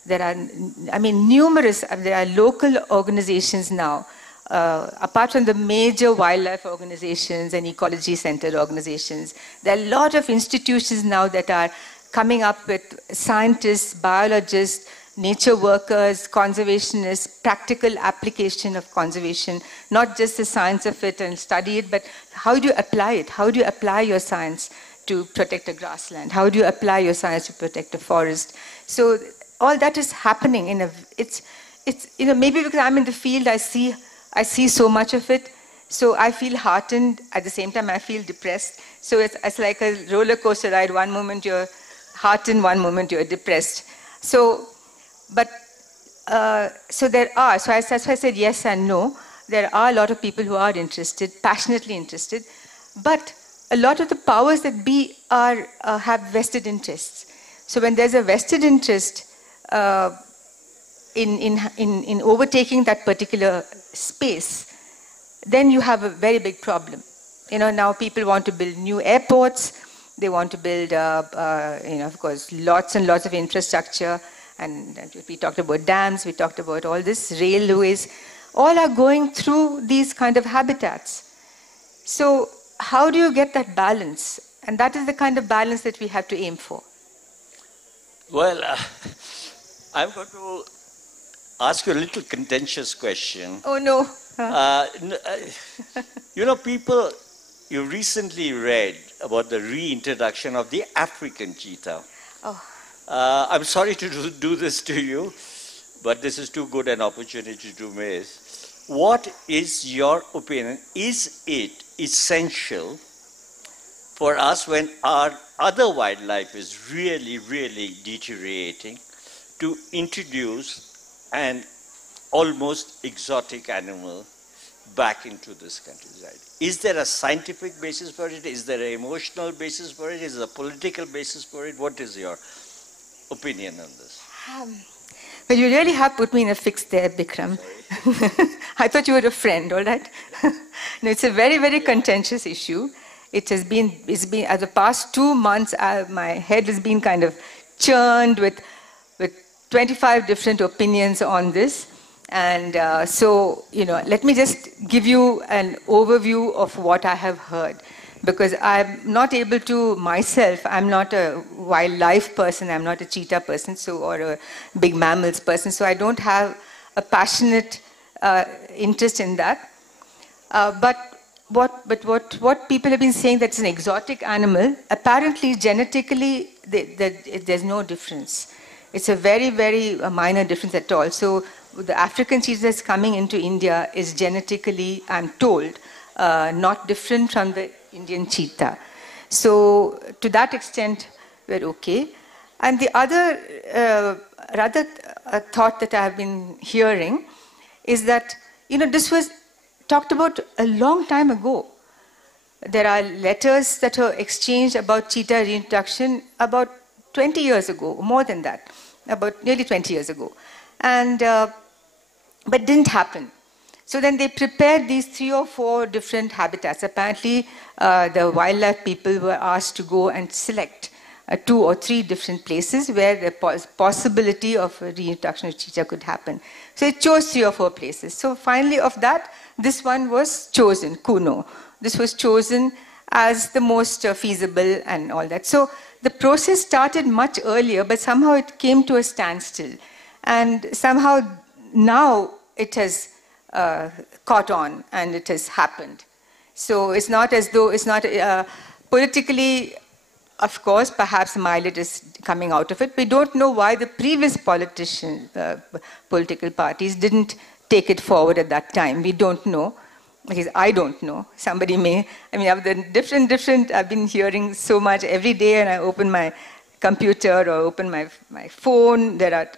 There are, there are local organizations now, apart from the major wildlife organizations and ecology-centered organizations. There are a lot of institutions now that are coming up with scientists, biologists, nature workers, conservationists, practical application of conservation, not just the science of it and study it, but how do you apply it? How do you apply your science to protect a grassland? How do you apply your science to protect a forest? So all that is happening maybe because I'm in the field, I see so much of it. So I feel heartened. At the same time, I feel depressed. So it's like a roller coaster ride. One moment you're heartened, one moment you're depressed. So there are, so that's why I said yes and no. There are a lot of people who are interested, passionately interested, but a lot of the powers that be have vested interests. So when there's a vested interest in overtaking that particular space, then you have a very big problem. Now people want to build new airports, they want to build, of course, lots and lots of infrastructure. And we talked about dams, we talked about all this, railways, all are going through these kind of habitats. So how do you get that balance? And that is the kind of balance that we have to aim for. Well, I'm going to ask you a little contentious question. Oh, no. People, you recently read about the reintroduction of the African cheetah. Oh. I'm sorry to do this to you, but this is too good an opportunity to miss. What is your opinion? Is it essential for us, when our other wildlife is really, really deteriorating, to introduce an almost exotic animal back into this countryside? Is there a scientific basis for it? Is there an emotional basis for it? Is there a political basis for it? What is your opinion on this? Well, you really have put me in a fix there, Bikram. I thought you were a friend, all right? No, it's a very, very contentious issue. It's been, as the past 2 months, my head has been kind of churned with 25 different opinions on this. And let me just give you an overview of what I have heard. Because I'm not able to myself, I'm not a wildlife person, I'm not a cheetah person, or a big mammals person, so I don't have a passionate interest in that. But what people have been saying, that it's an exotic animal, apparently genetically there's no difference. It's a very, very minor difference at all. So the African cheetah that's coming into India is genetically, I'm told, not different from the Indian cheetah. So to that extent, we're okay. And the other thought that I have been hearing is that, this was talked about a long time ago. There are letters that were exchanged about cheetah reintroduction about 20 years ago, more than that, about nearly 20 years ago. And, but didn't happen. So then they prepared these 3 or 4 different habitats. Apparently, the wildlife people were asked to go and select 2 or 3 different places where the possibility of a reintroduction of cheetah could happen. So it chose 3 or 4 places. So finally of that, this one was chosen, Kuno. This was chosen as the most feasible and all that. So the process started much earlier, but somehow it came to a standstill. And somehow now it has caught on and it has happened. So it's not as though, it's not politically, of course, perhaps mileage is coming out of it. We don't know why the previous political parties didn't take it forward at that time. We don't know. Because I don't know. Somebody may. I mean, I've been hearing so much every day, and I open my computer or open my phone. There are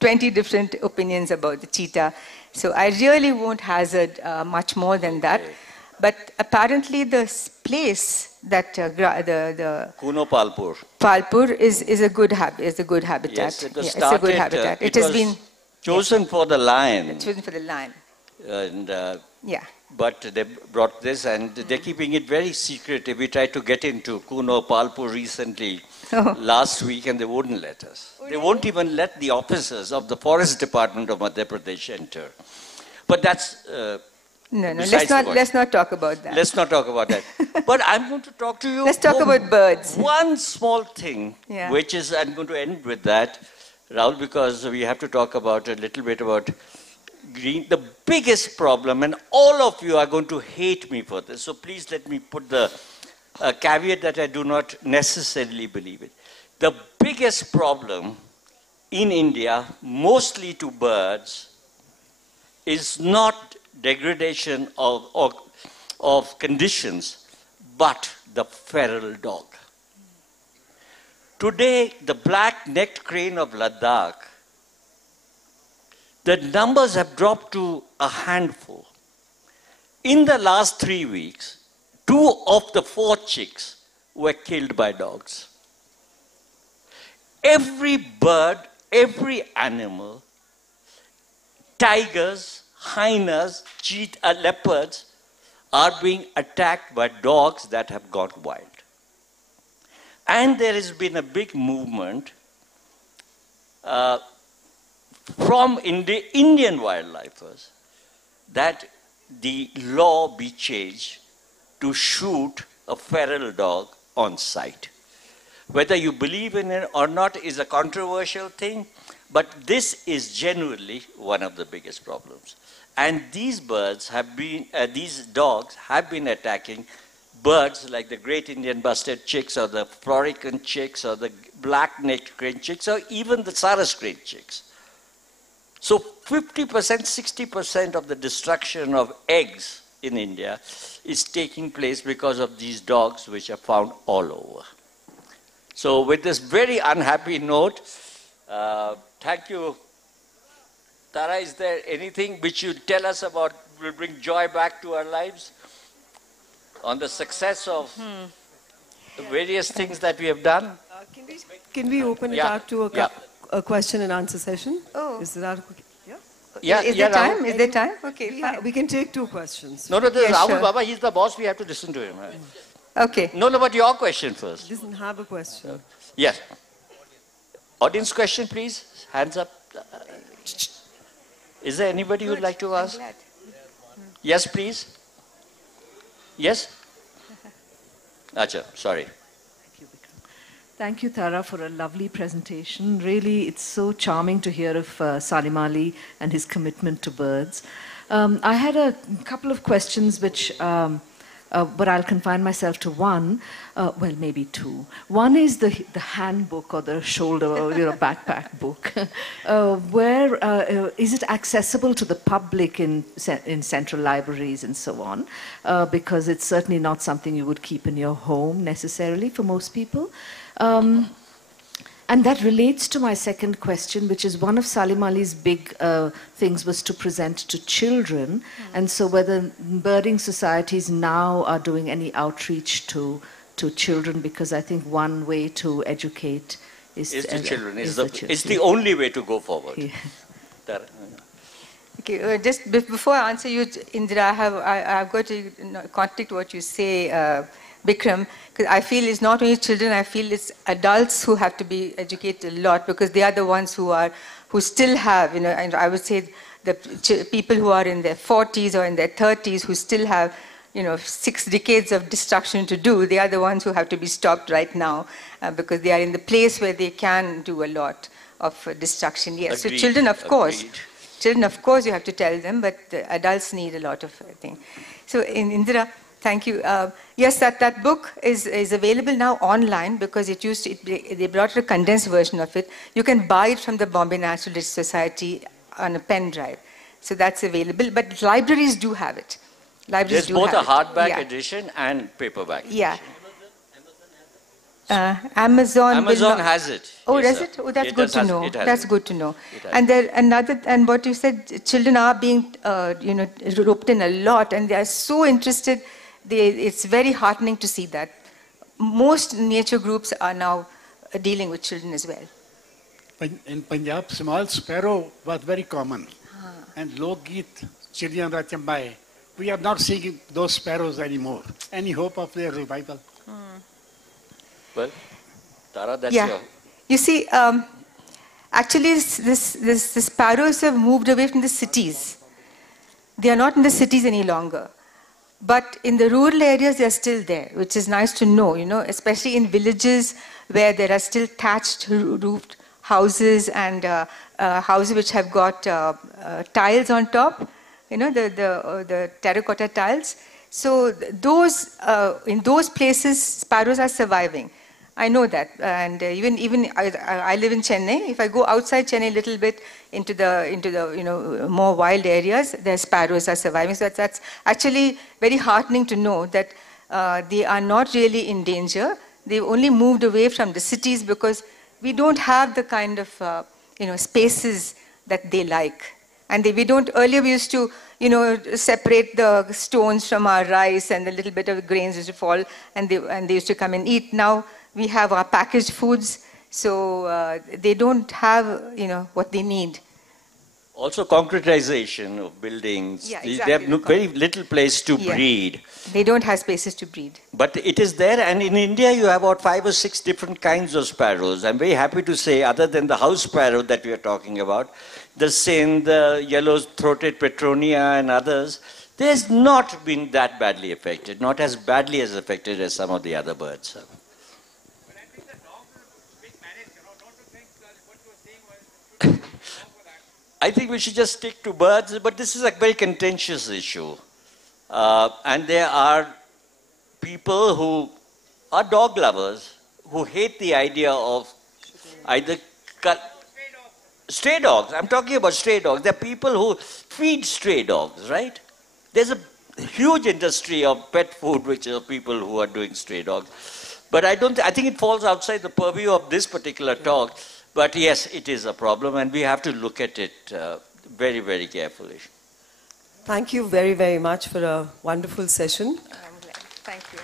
20 different opinions about the cheetah. So I really won't hazard much more than that. But apparently the place that the Kuno Palpur. Palpur is a good habitat. Yes, it was it's a good habitat. It has been chosen for the lion. Chosen for the lion. And yeah. But they brought this and they're keeping it very secret. We tried to get into Kuno Palpur recently, last week, and they wouldn't let us. They won't even let the officers of the Forest Department of Madhya Pradesh enter. But that's... no, let's not talk about that. Let's not talk about that. But I'm going to talk to you... Let's talk about birds. One small thing, which is, I'm going to end with that, Rahul, because we have to talk about a little bit about green. The biggest problem, and all of you are going to hate me for this, so please let me put the caveat that I do not necessarily believe it. The biggest problem in India, mostly to birds, is not degradation of conditions, but the feral dog. Today, the black-necked crane of Ladakh, the numbers have dropped to a handful. In the last 3 weeks, 2 of the 4 chicks were killed by dogs. Every bird, every animal, tigers, hyenas, leopards, are being attacked by dogs that have gone wild. And there has been a big movement from Indian wildlifers that the law be changed to shoot a feral dog on sight. Whether you believe in it or not is a controversial thing, but this is genuinely one of the biggest problems. And these birds have been, these dogs have been attacking birds like the great Indian bustard chicks or the Florican chicks or the black-necked crane chicks or even the Saras crane chicks. So 50%, 60% of the destruction of eggs in India is taking place because of these dogs which are found all over. So with this very unhappy note, thank you. Tara, is there anything which you tell us about will bring joy back to our lives? On the success of the various things that we have done? Can we open it up to a question and answer session? Oh. Is that Is there time? Is there time? Okay, we can take 2 questions. No, this is Rahul Baba. He's the boss. We have to listen to him. Okay. No, but your question first. He doesn't have a question. Yes. Audience question, please. Hands up. Is there anybody who would like to ask? Yes, please. Yes? Acha, sorry. Thank you, Tara, for a lovely presentation. Really, it's so charming to hear of Salim Ali and his commitment to birds. I had a couple of questions which, but I'll confine myself to one, well, maybe 2. One is the handbook or the shoulder or backpack book. Where is it accessible to the public in central libraries and so on? Because it's certainly not something you would keep in your home necessarily for most people. And that relates to my second question, which is one of Salim Ali's big things was to present to children. And so whether birding societies now are doing any outreach to children, because I think one way to educate is to children. It's the only way to go forward. Yeah. Okay, just before I answer you, Indira, I've got to contradict what you say. Bikram, because I feel it's not only children, I feel it's adults who have to be educated a lot, because they are the ones who still have, you know, and I would say the people who are in their 40s or in their 30s who still have, you know, 6 decades of destruction to do, they are the ones who have to be stopped right now, because they are in the place where they can do a lot of destruction. Yes, Agreed. So children, of course. Agreed. Children, of course, you have to tell them, but the adults need a lot of things. So, Indira, thank you. Yes, that book is available now online, because it used to, they brought a condensed version of it. You can buy it from the Bombay Naturalist Society on a pen drive. So that's available, but libraries do have it. Libraries There's both a have it. hardback Yeah. edition and paperback. Yeah. Amazon has it. Oh, Yes, does sir. it? Oh, that's good to know. It has That's it. good to know. It has And there another, and what you said, children are being, you know, roped in a lot, and they are so interested. It's very heartening to see that. Most nature groups are now dealing with children as well. In Punjab, small sparrow was very common. And Lok Geet, Chiriyan Rachambai, we are not seeing those sparrows anymore. Any hope of their revival? Well, Tara, that's Yeah. your... You see, actually, the sparrows have moved away from the cities. They are not in the cities any longer. But in the rural areas, they are still there, which is nice to know, you know, especially in villages where there are still thatched roofed houses and houses which have got tiles on top, you know, the terracotta tiles. So those, in those places, sparrows are surviving. I know that, and even I live in Chennai. If I go outside Chennai a little bit into the you know, more wild areas, the sparrows are surviving. So that's actually very heartening to know that they are not really in danger. They've only moved away from the cities because we don't have the kind of you know, spaces that they like. And we don't. Earlier we used to, you know, separate the stones from our rice, and a little bit of grains used to fall, and they used to come and eat. Now we have our packaged foods, so they don't have, you know, what they need. Also concretization of buildings. Yeah, They exactly. have very little place to Yeah. breed. They don't have spaces to breed. But it is there, and in India you have about 5 or 6 different kinds of sparrows. I'm very happy to say, other than the house sparrow that we are talking about, the Sind, the yellow-throated Petronia and others, there's not been that badly affected, not as badly as affected as some of the other birds. I think we should just stick to birds, but this is a very contentious issue. And there are people who are dog lovers who hate the idea of either stray dogs. I'm talking about stray dogs. There are people who feed stray dogs, right? There's a huge industry of pet food, which are people who are doing stray dogs. But I think it falls outside the purview of this particular talk. But yes, it is a problem, and we have to look at it very, very carefully. Thank you very, very much for a wonderful session. I'm glad. Thank you.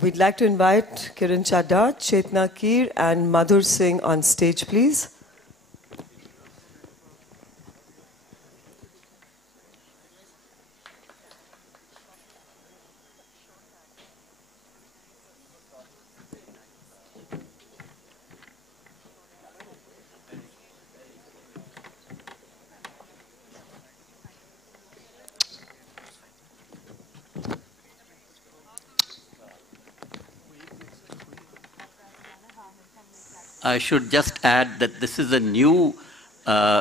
We'd like to invite Kiran Chadha, Chetna Keer, and Madhur Singh on stage, please. I should just add that this is a new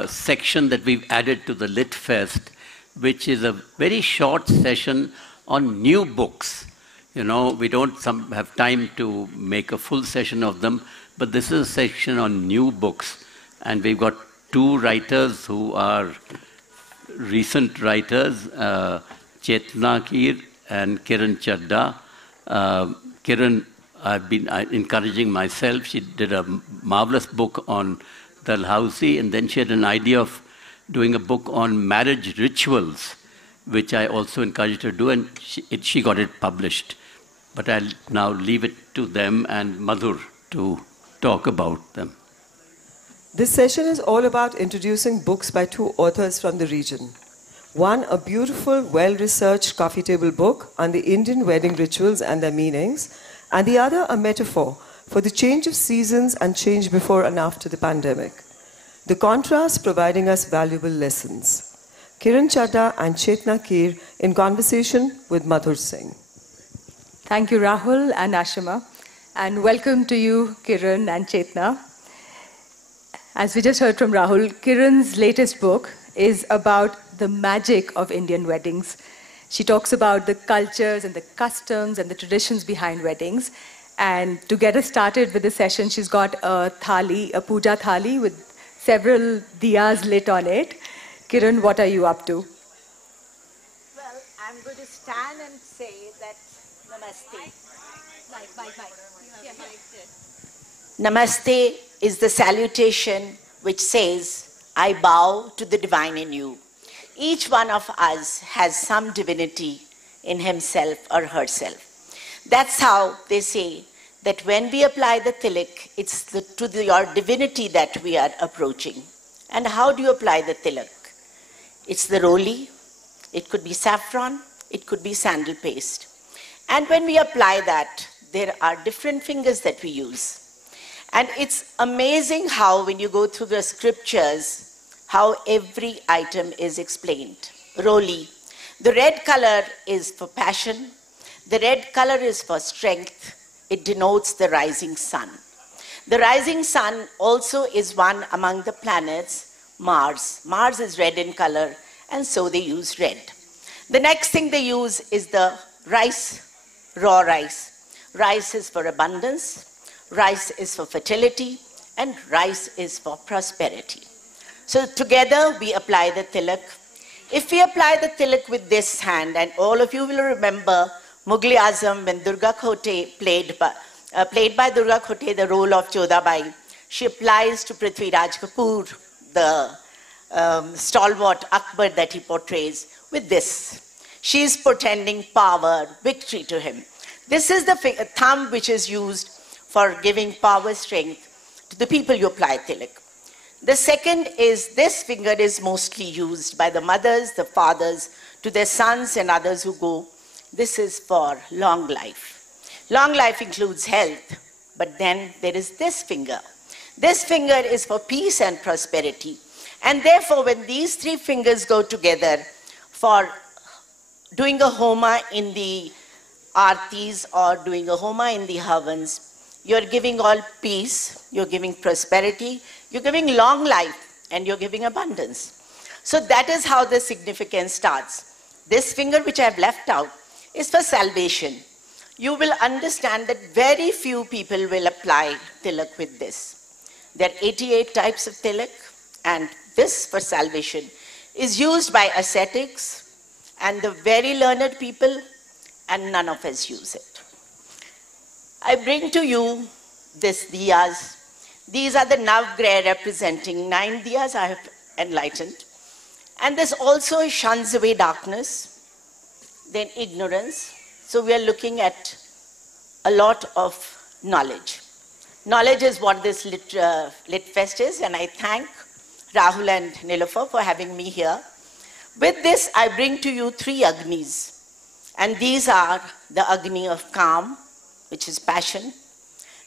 section that we've added to the Lit Fest, which is a very short session on new books. You know, we don't have time to make a full session of them, but this is a section on new books. And we've got 2 writers who are recent writers, Chetna Keer and Kiran Chadha. Kiran, I've been encouraging myself. She did a marvelous book on Dalhousie, and then she had an idea of doing a book on marriage rituals, which I also encouraged her to do, and she got it published. But I'll now leave it to them and Madhur to talk about them. This session is all about introducing books by two authors from the region. One, a beautiful, well-researched coffee table book on the Indian wedding rituals and their meanings, and the other, a metaphor for the change of seasons and change before and after the pandemic. The contrast providing us valuable lessons. Kiran Chadha and Chetna Keer in conversation with Madhur Singh. Thank you, Rahul and Ashima, and welcome to you, Kiran and Chetna. As we just heard from Rahul, Kiran's latest book is about the magic of Indian weddings. She talks about the cultures and the customs and the traditions behind weddings. And to get us started with the session, she's got a thali, a puja thali with several diyas lit on it. Kiran, what are you up to? Well, I'm going to stand and say that Namaste. Namaste is the salutation which says, I bow to the divine in you. Each one of us has some divinity in himself or herself. That's how they say that when we apply the tilak, it's your divinity that we are approaching. And how do you apply the tilak? It's the roli, it could be saffron, it could be sandal paste. And when we apply that, there are different fingers that we use. And it's amazing how when you go through the scriptures, how every item is explained. Roli, the red color is for passion, the red color is for strength, it denotes the rising sun. The rising sun also is one among the planets, Mars. Mars is red in color, and so they use red. The next thing they use is the rice, raw rice. Rice is for abundance. Rice is for fertility, and rice is for prosperity. So together we apply the tilak. If we apply the tilak with this hand, and all of you will remember Mughal Azam when Durga Khote played by Durga Khote the role of Jodabai, she applies to Prithviraj Kapoor the stalwart Akbar that he portrays with this. She is portending power, victory to him. This is the thumb which is used for giving power, strength to the people you apply tilak. The second is this finger is mostly used by the mothers, the fathers, to their sons and others who go. This is for long life. Long life includes health, but then there is this finger. This finger is for peace and prosperity. And therefore, when these three fingers go together for doing a homa in the artis or doing a homa in the havans, you're giving all peace, you're giving prosperity, you're giving long life, and you're giving abundance. So that is how the significance starts. This finger which I've left out is for salvation. You will understand that very few people will apply tilak with this. There are 88 types of tilak, and this for salvation is used by ascetics and the very learned people, and none of us use it. I bring to you this diyas. These are the Navgrah representing 9 diyas I have enlightened. And this also shuns away darkness, then ignorance. So we are looking at a lot of knowledge. Knowledge is what this Lit Fest is, and I thank Rahul and Nilofer for having me here. With this, I bring to you 3 Agnis. And these are the Agni of calm, which is passion,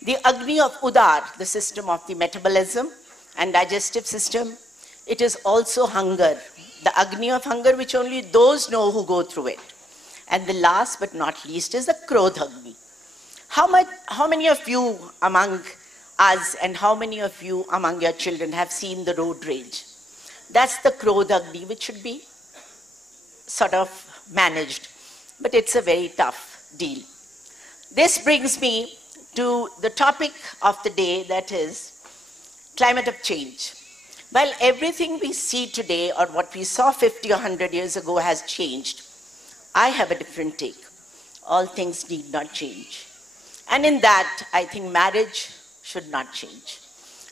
the Agni of Udar, the system of the metabolism and digestive system. It is also hunger, the Agni of hunger, which only those know who go through it. And the last but not least is the Krodh Agni. How many of you among us and how many of you among your children have seen the road rage? That's the Krodh Agni, which should be sort of managed, but it's a very tough deal. This brings me to the topic of the day, that is climate of change. While everything we see today or what we saw 50 or 100 years ago has changed, I have a different take. All things need not change. And in that, I think marriage should not change.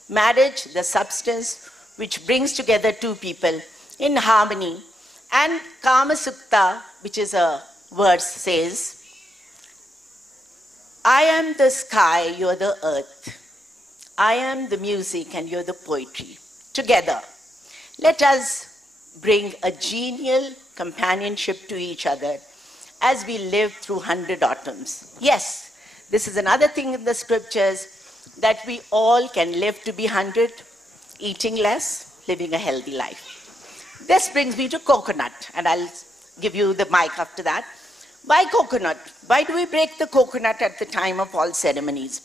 Marriage, the substance which brings together 2 people in harmony. And Kama Sukta, which is a verse, says, I am the sky, you are the earth. I am the music and you're the poetry. Together, let us bring a genial companionship to each other as we live through 100 autumns. Yes, this is another thing in the scriptures, that we all can live to be 100, eating less, living a healthy life. This brings me to coconut, and I'll give you the mic after that. Why coconut? Why do we break the coconut at the time of all ceremonies?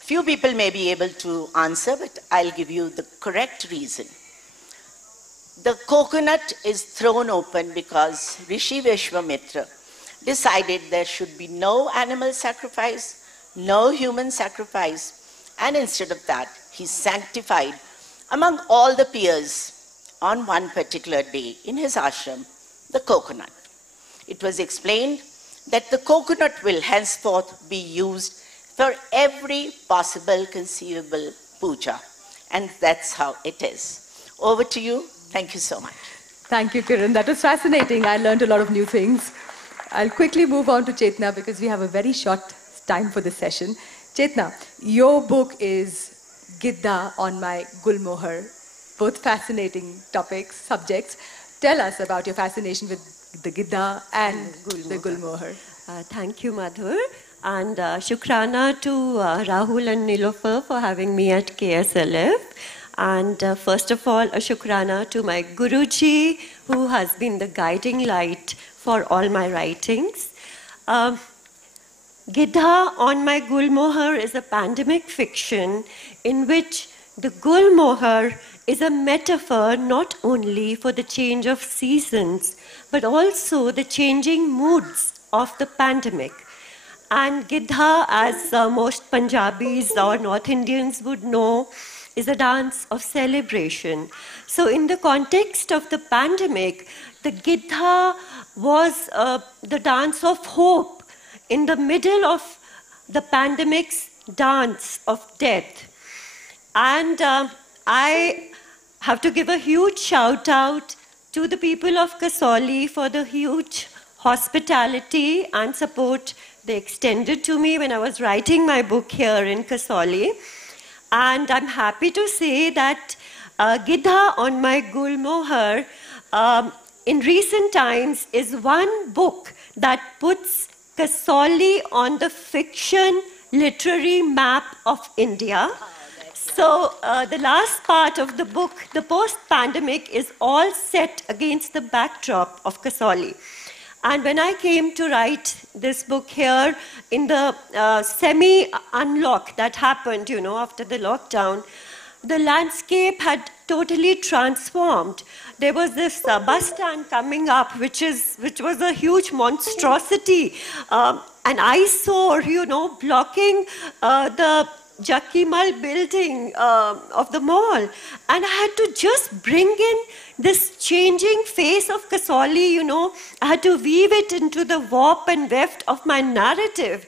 Few people may be able to answer, but I'll give you the correct reason. The coconut is thrown open because Rishi Vishwamitra decided there should be no animal sacrifice, no human sacrifice, and instead of that, he sanctified among all the peers on one particular day in his ashram, the coconut. It was explained that the coconut will henceforth be used for every possible conceivable puja. And that's how it is. Over to you. Thank you so much. Thank you, Kiran. That was fascinating. I learned a lot of new things. I'll quickly move on to Chetna because we have a very short time for this session. Chetna, your book is Gidda on my Gulmohar. Both fascinating topics, subjects. Tell us about your fascination with the Gidda and the Gulmohar. Thank you, Madhur. And Shukrana to Rahul and Nilofer for having me at KSLF. And first of all, a Shukrana to my Guruji, who has been the guiding light for all my writings. Gidha on my Gulmohar is a pandemic fiction in which the Gulmohar is a metaphor not only for the change of seasons, but also the changing moods of the pandemic. And Gidha, as most Punjabis or North Indians would know, is a dance of celebration. So in the context of the pandemic, the Gidha was the dance of hope in the middle of the pandemic's dance of death. And I have to give a huge shout out to the people of Kasauli for the huge hospitality and support they extended to me when I was writing my book here in Kasauli. And I'm happy to say that Gidha on my Gulmohar in recent times is one book that puts Kasauli on the fiction literary map of India. So the last part of the book, the post-pandemic, is all set against the backdrop of Kasauli. And when I came to write this book here in the semi-unlock that happened, after the lockdown, the landscape had totally transformed. There was this bus stand coming up, which was a huge monstrosity, an eyesore, blocking the Jakimal building of the mall. And I had to just bring in this changing face of Kasauli, I had to weave it into the warp and weft of my narrative.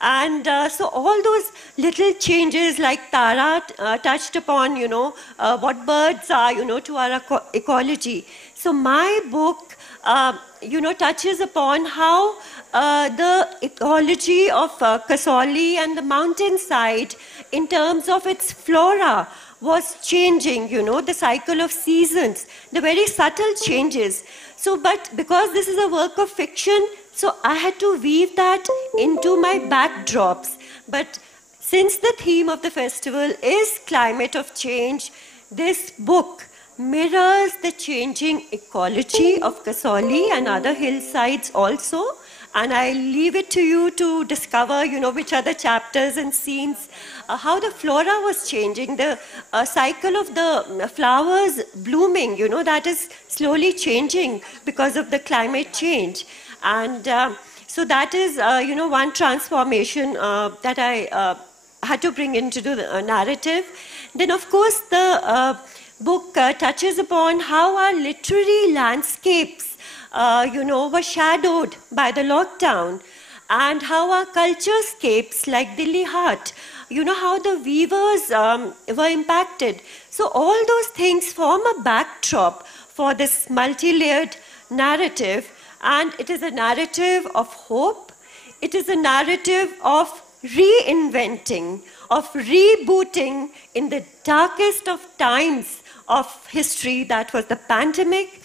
And so all those little changes like Tara touched upon, what birds are, to our ecology. So my book, touches upon how the ecology of Kasauli and the mountainside in terms of its flora was changing, the cycle of seasons, the very subtle changes. So, but because this is a work of fiction, so I had to weave that into my backdrops. But since the theme of the festival is climate of change, this book mirrors the changing ecology of Kasauli and other hillsides also. And I leave it to you to discover, which are the chapters and scenes, how the flora was changing, the cycle of the flowers blooming, that is slowly changing because of the climate change. And so that is, one transformation that I had to bring into the narrative. Then, of course, the book touches upon how our literary landscapes were shadowed by the lockdown, and how our culturescapes like Delhi Hat, how the weavers were impacted. So all those things form a backdrop for this multi-layered narrative, and it is a narrative of hope. It is a narrative of reinventing, of rebooting in the darkest of times of history, that was the pandemic.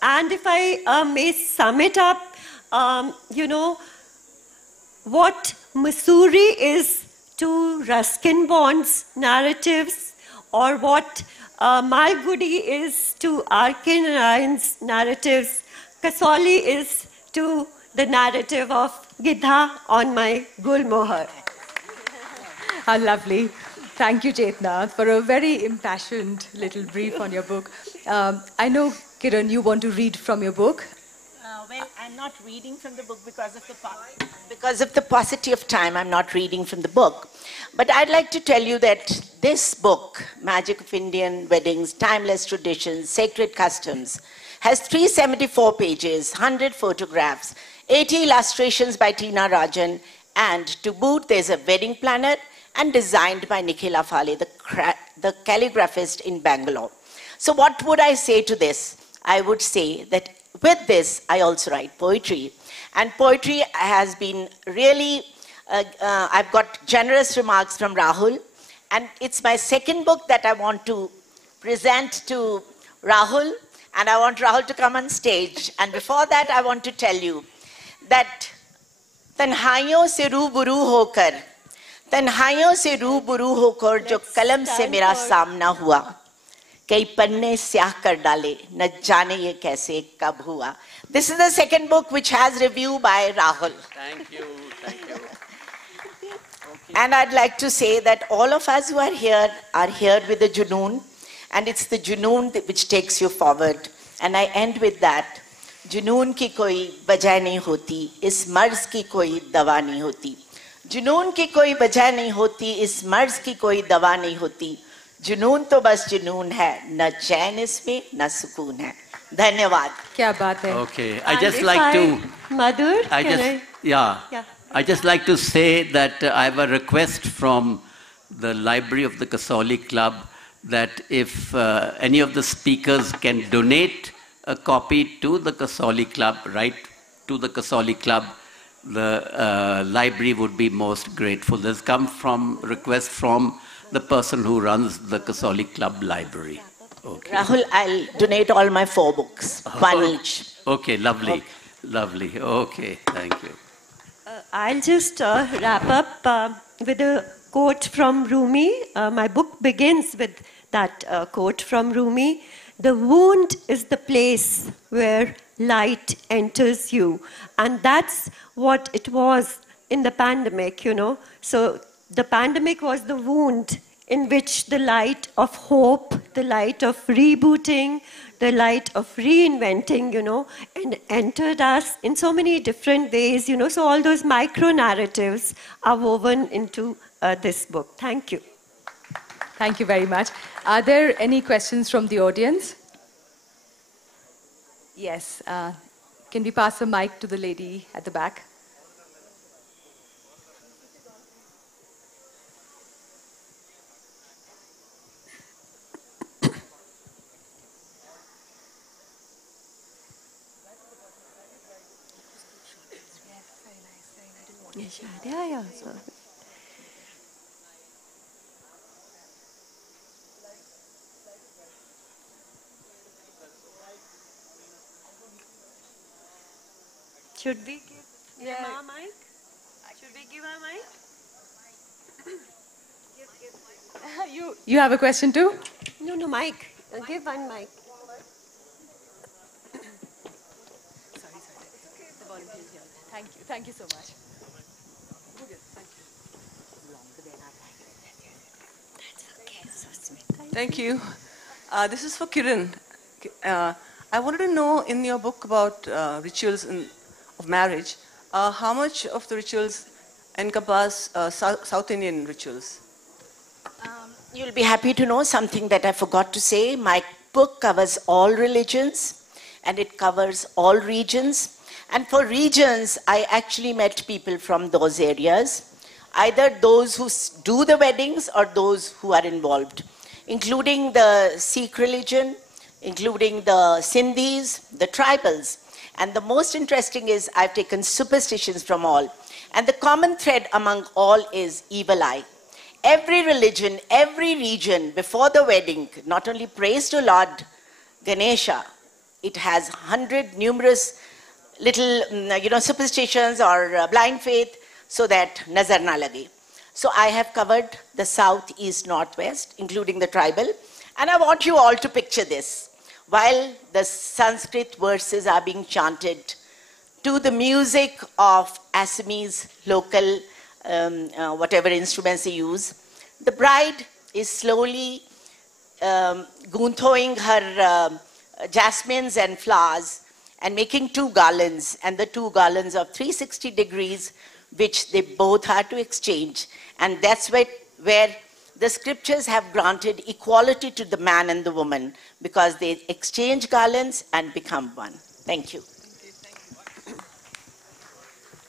And if I may sum it up, you know, what Missouri is to Ruskin Bond's narratives, or what Malgudi is to Arkin Ryan's narratives, Kasauli is to the narrative of Gidha on my Gulmohar. How lovely. Thank you, Chetna, for a very impassioned little brief on your book. I know, Kiran, you want to read from your book. Well, I'm not reading from the book because of the paucity of time. I'm not reading from the book. But I'd like to tell you that this book, Magic of Indian Weddings, Timeless Traditions, Sacred Customs, has 374 pages, 100 photographs, 80 illustrations by Tina Rajan, and to boot, there's a wedding planner and designed by Nikhila Phale, the calligraphist in Bangalore. So what would I say to this? I would say that with this, I also write poetry. And poetry has been really, I've got generous remarks from Rahul. And it's my second book that I want to present to Rahul. And I want Rahul to come on stage. And before that, I want to tell you that तन्हाइयों से रूबरू होकर, तन्हाइयों से रूबरू होकर जो कलम से मेरा सामना हुआ, कई पन्ने स्याह कर डाले, न जाने ये कैसे कब हुआ. This is the second book which has review by Rahul. Thank you, thank you. And I'd like to say that all of us who are here with a junoon, and it's the junoon which takes you forward. And I end with that. जुनून की कोई वजह नहीं होती, इस मर्ज की कोई दवा नहीं होती. जुनून की कोई वजह नहीं होती, इस मर्ज की कोई दवा नहीं होती. जुनून तो बस जुनून है, न चैन इसमें न सुकून है. धन्यवाद. क्या बात है. Okay, I just like to. Madhur, I just like to say that I have a request from the library of the Kasauli Club that if any of the speakers can donate a copy to the Kasauli Club, right to the Kasauli Club, the library would be most grateful. There's come from request from the person who runs the Kasauli Club library. Okay. Rahul, I'll donate all my 4 books, one each. Okay, lovely, lovely. Okay, thank you. I'll just wrap up with a quote from Rumi. My book begins with that quote from Rumi. The wound is the place where light enters you. And that's what it was in the pandemic, you know. So the pandemic was the wound in which the light of hope, the light of rebooting, the light of reinventing, you know, and entered us in so many different ways, you know. So all those micro-narratives are woven into this book. Thank you. Thank you very much. Are there any questions from the audience? Yes. Can we pass a mic to the lady at the back? Yeah. Should we give Emma a mic? Should we give her a mic? You have a question too? No, mic. Give one mic. Sorry. The volunteers here. Thank you so much. Thank you. This is for Kiran. I wanted to know in your book about rituals of marriage, how much of the rituals encompass South Indian rituals? You'll be happy to know something that I forgot to say. My book covers all religions and it covers all regions. And for regions, I actually met people from those areas, either those who do the weddings or those who are involved, including the Sikh religion, including the Sindhis, the tribals. And the most interesting is I've taken superstitions from all. And the common thread among all is evil eye. Every religion, every region before the wedding not only prays to Lord Ganesha, it has numerous little superstitions or blind faith so that nazar na lage. So I have covered the south, east, northwest, including the tribal. And I want you all to picture this. While the Sanskrit verses are being chanted to the music of Assamese local, whatever instruments they use, the bride is slowly gunthoing her jasmines and flowers and making 2 garlands, and the 2 garlands of 360 degrees, which they both are to exchange. And that's where the scriptures have granted equality to the man and the woman, because they exchange garlands and become one. Thank you.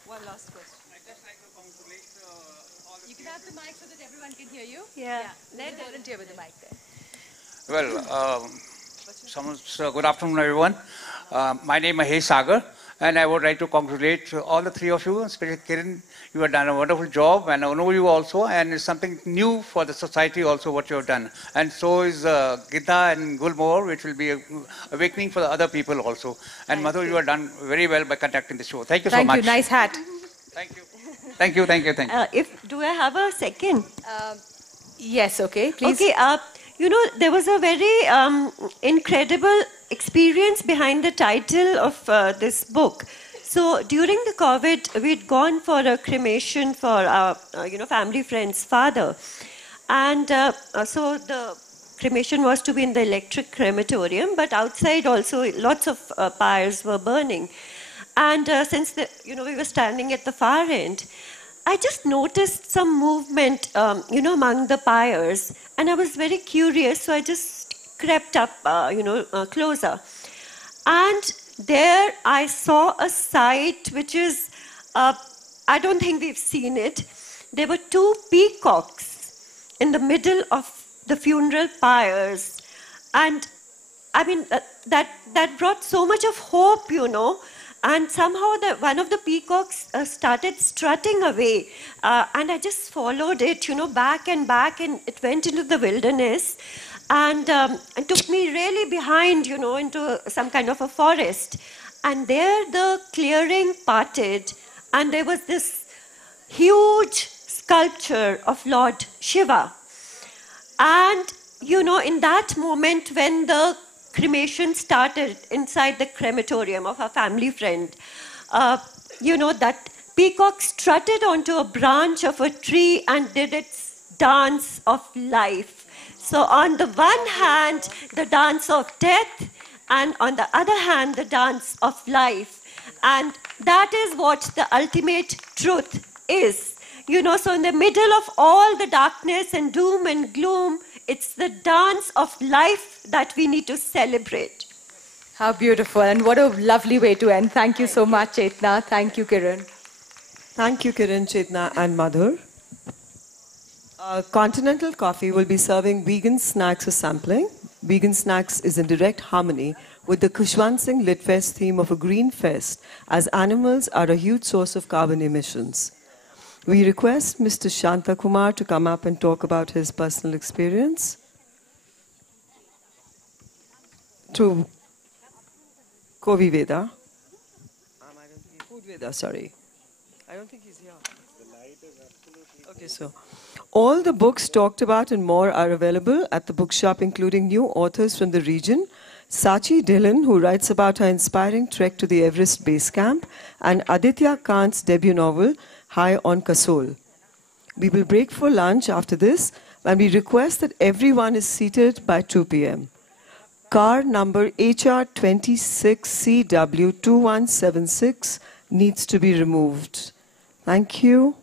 One last question. I'd just like to congratulate all of you. You can have the mic so that everyone can hear you. Yeah. Let the volunteer with the mic there. Well, good afternoon, everyone. My name is Mahesh Sagar, and I would like to congratulate all the 3 of you, especially Kiran. You have done a wonderful job, and I know you also, and it's something new for the society also what you have done. And so is Gita and Gulmohar, which will be awakening for the other people also. And Madhu, you have done very well by conducting the show. Thank you so much. Thank you. Nice hat. Thank you. Thank you, thank you, thank you. Do I have a second? Yes, okay, please. Okay, there was a very incredible experience behind the title of this book. So during the COVID, we'd gone for a cremation for our, family friend's father. And so the cremation was to be in the electric crematorium, but outside also lots of pyres were burning. And since we were standing at the far end, I just noticed some movement, among the pyres, and I was very curious, so I just crept up, closer. And there I saw a sight which is, I don't think we've seen it. There were 2 peacocks in the middle of the funeral pyres, and I mean that brought so much of hope, And somehow one of the peacocks started strutting away, and I just followed it, back and back, and it went into the wilderness, and took me really behind, into some kind of a forest. And there the clearing parted, and there was this huge sculpture of Lord Shiva. And, in that moment when the cremation started inside the crematorium of a family friend, that peacock strutted onto a branch of a tree and did its dance of life. So on the one hand, the dance of death, and on the other hand, the dance of life. And that is what the ultimate truth is. So in the middle of all the darkness and doom and gloom, it's the dance of life that we need to celebrate. How beautiful, and what a lovely way to end. Thank you so much, Chetna. Thank you, Kiran. Thank you, Kiran, Chetna, and Madhur. Continental Coffee will be serving vegan snacks for sampling. Vegan snacks is in direct harmony with the Khushwant Singh Lit Fest theme of a green fest, as animals are a huge source of carbon emissions. We request Mr. Shanta Kumar to come up and talk about his personal experience. To Kovi Veda. Food Veda, sorry. I don't think he's here. Okay, so all the books talked about and more are available at the bookshop, including new authors from the region. Sachi Dhillon, who writes about her inspiring trek to the Everest Base Camp, and Aditya Kant's debut novel, High on Kasauli. We will break for lunch after this, and we request that everyone is seated by 2 p.m. Car number HR26CW2176 needs to be removed. Thank you.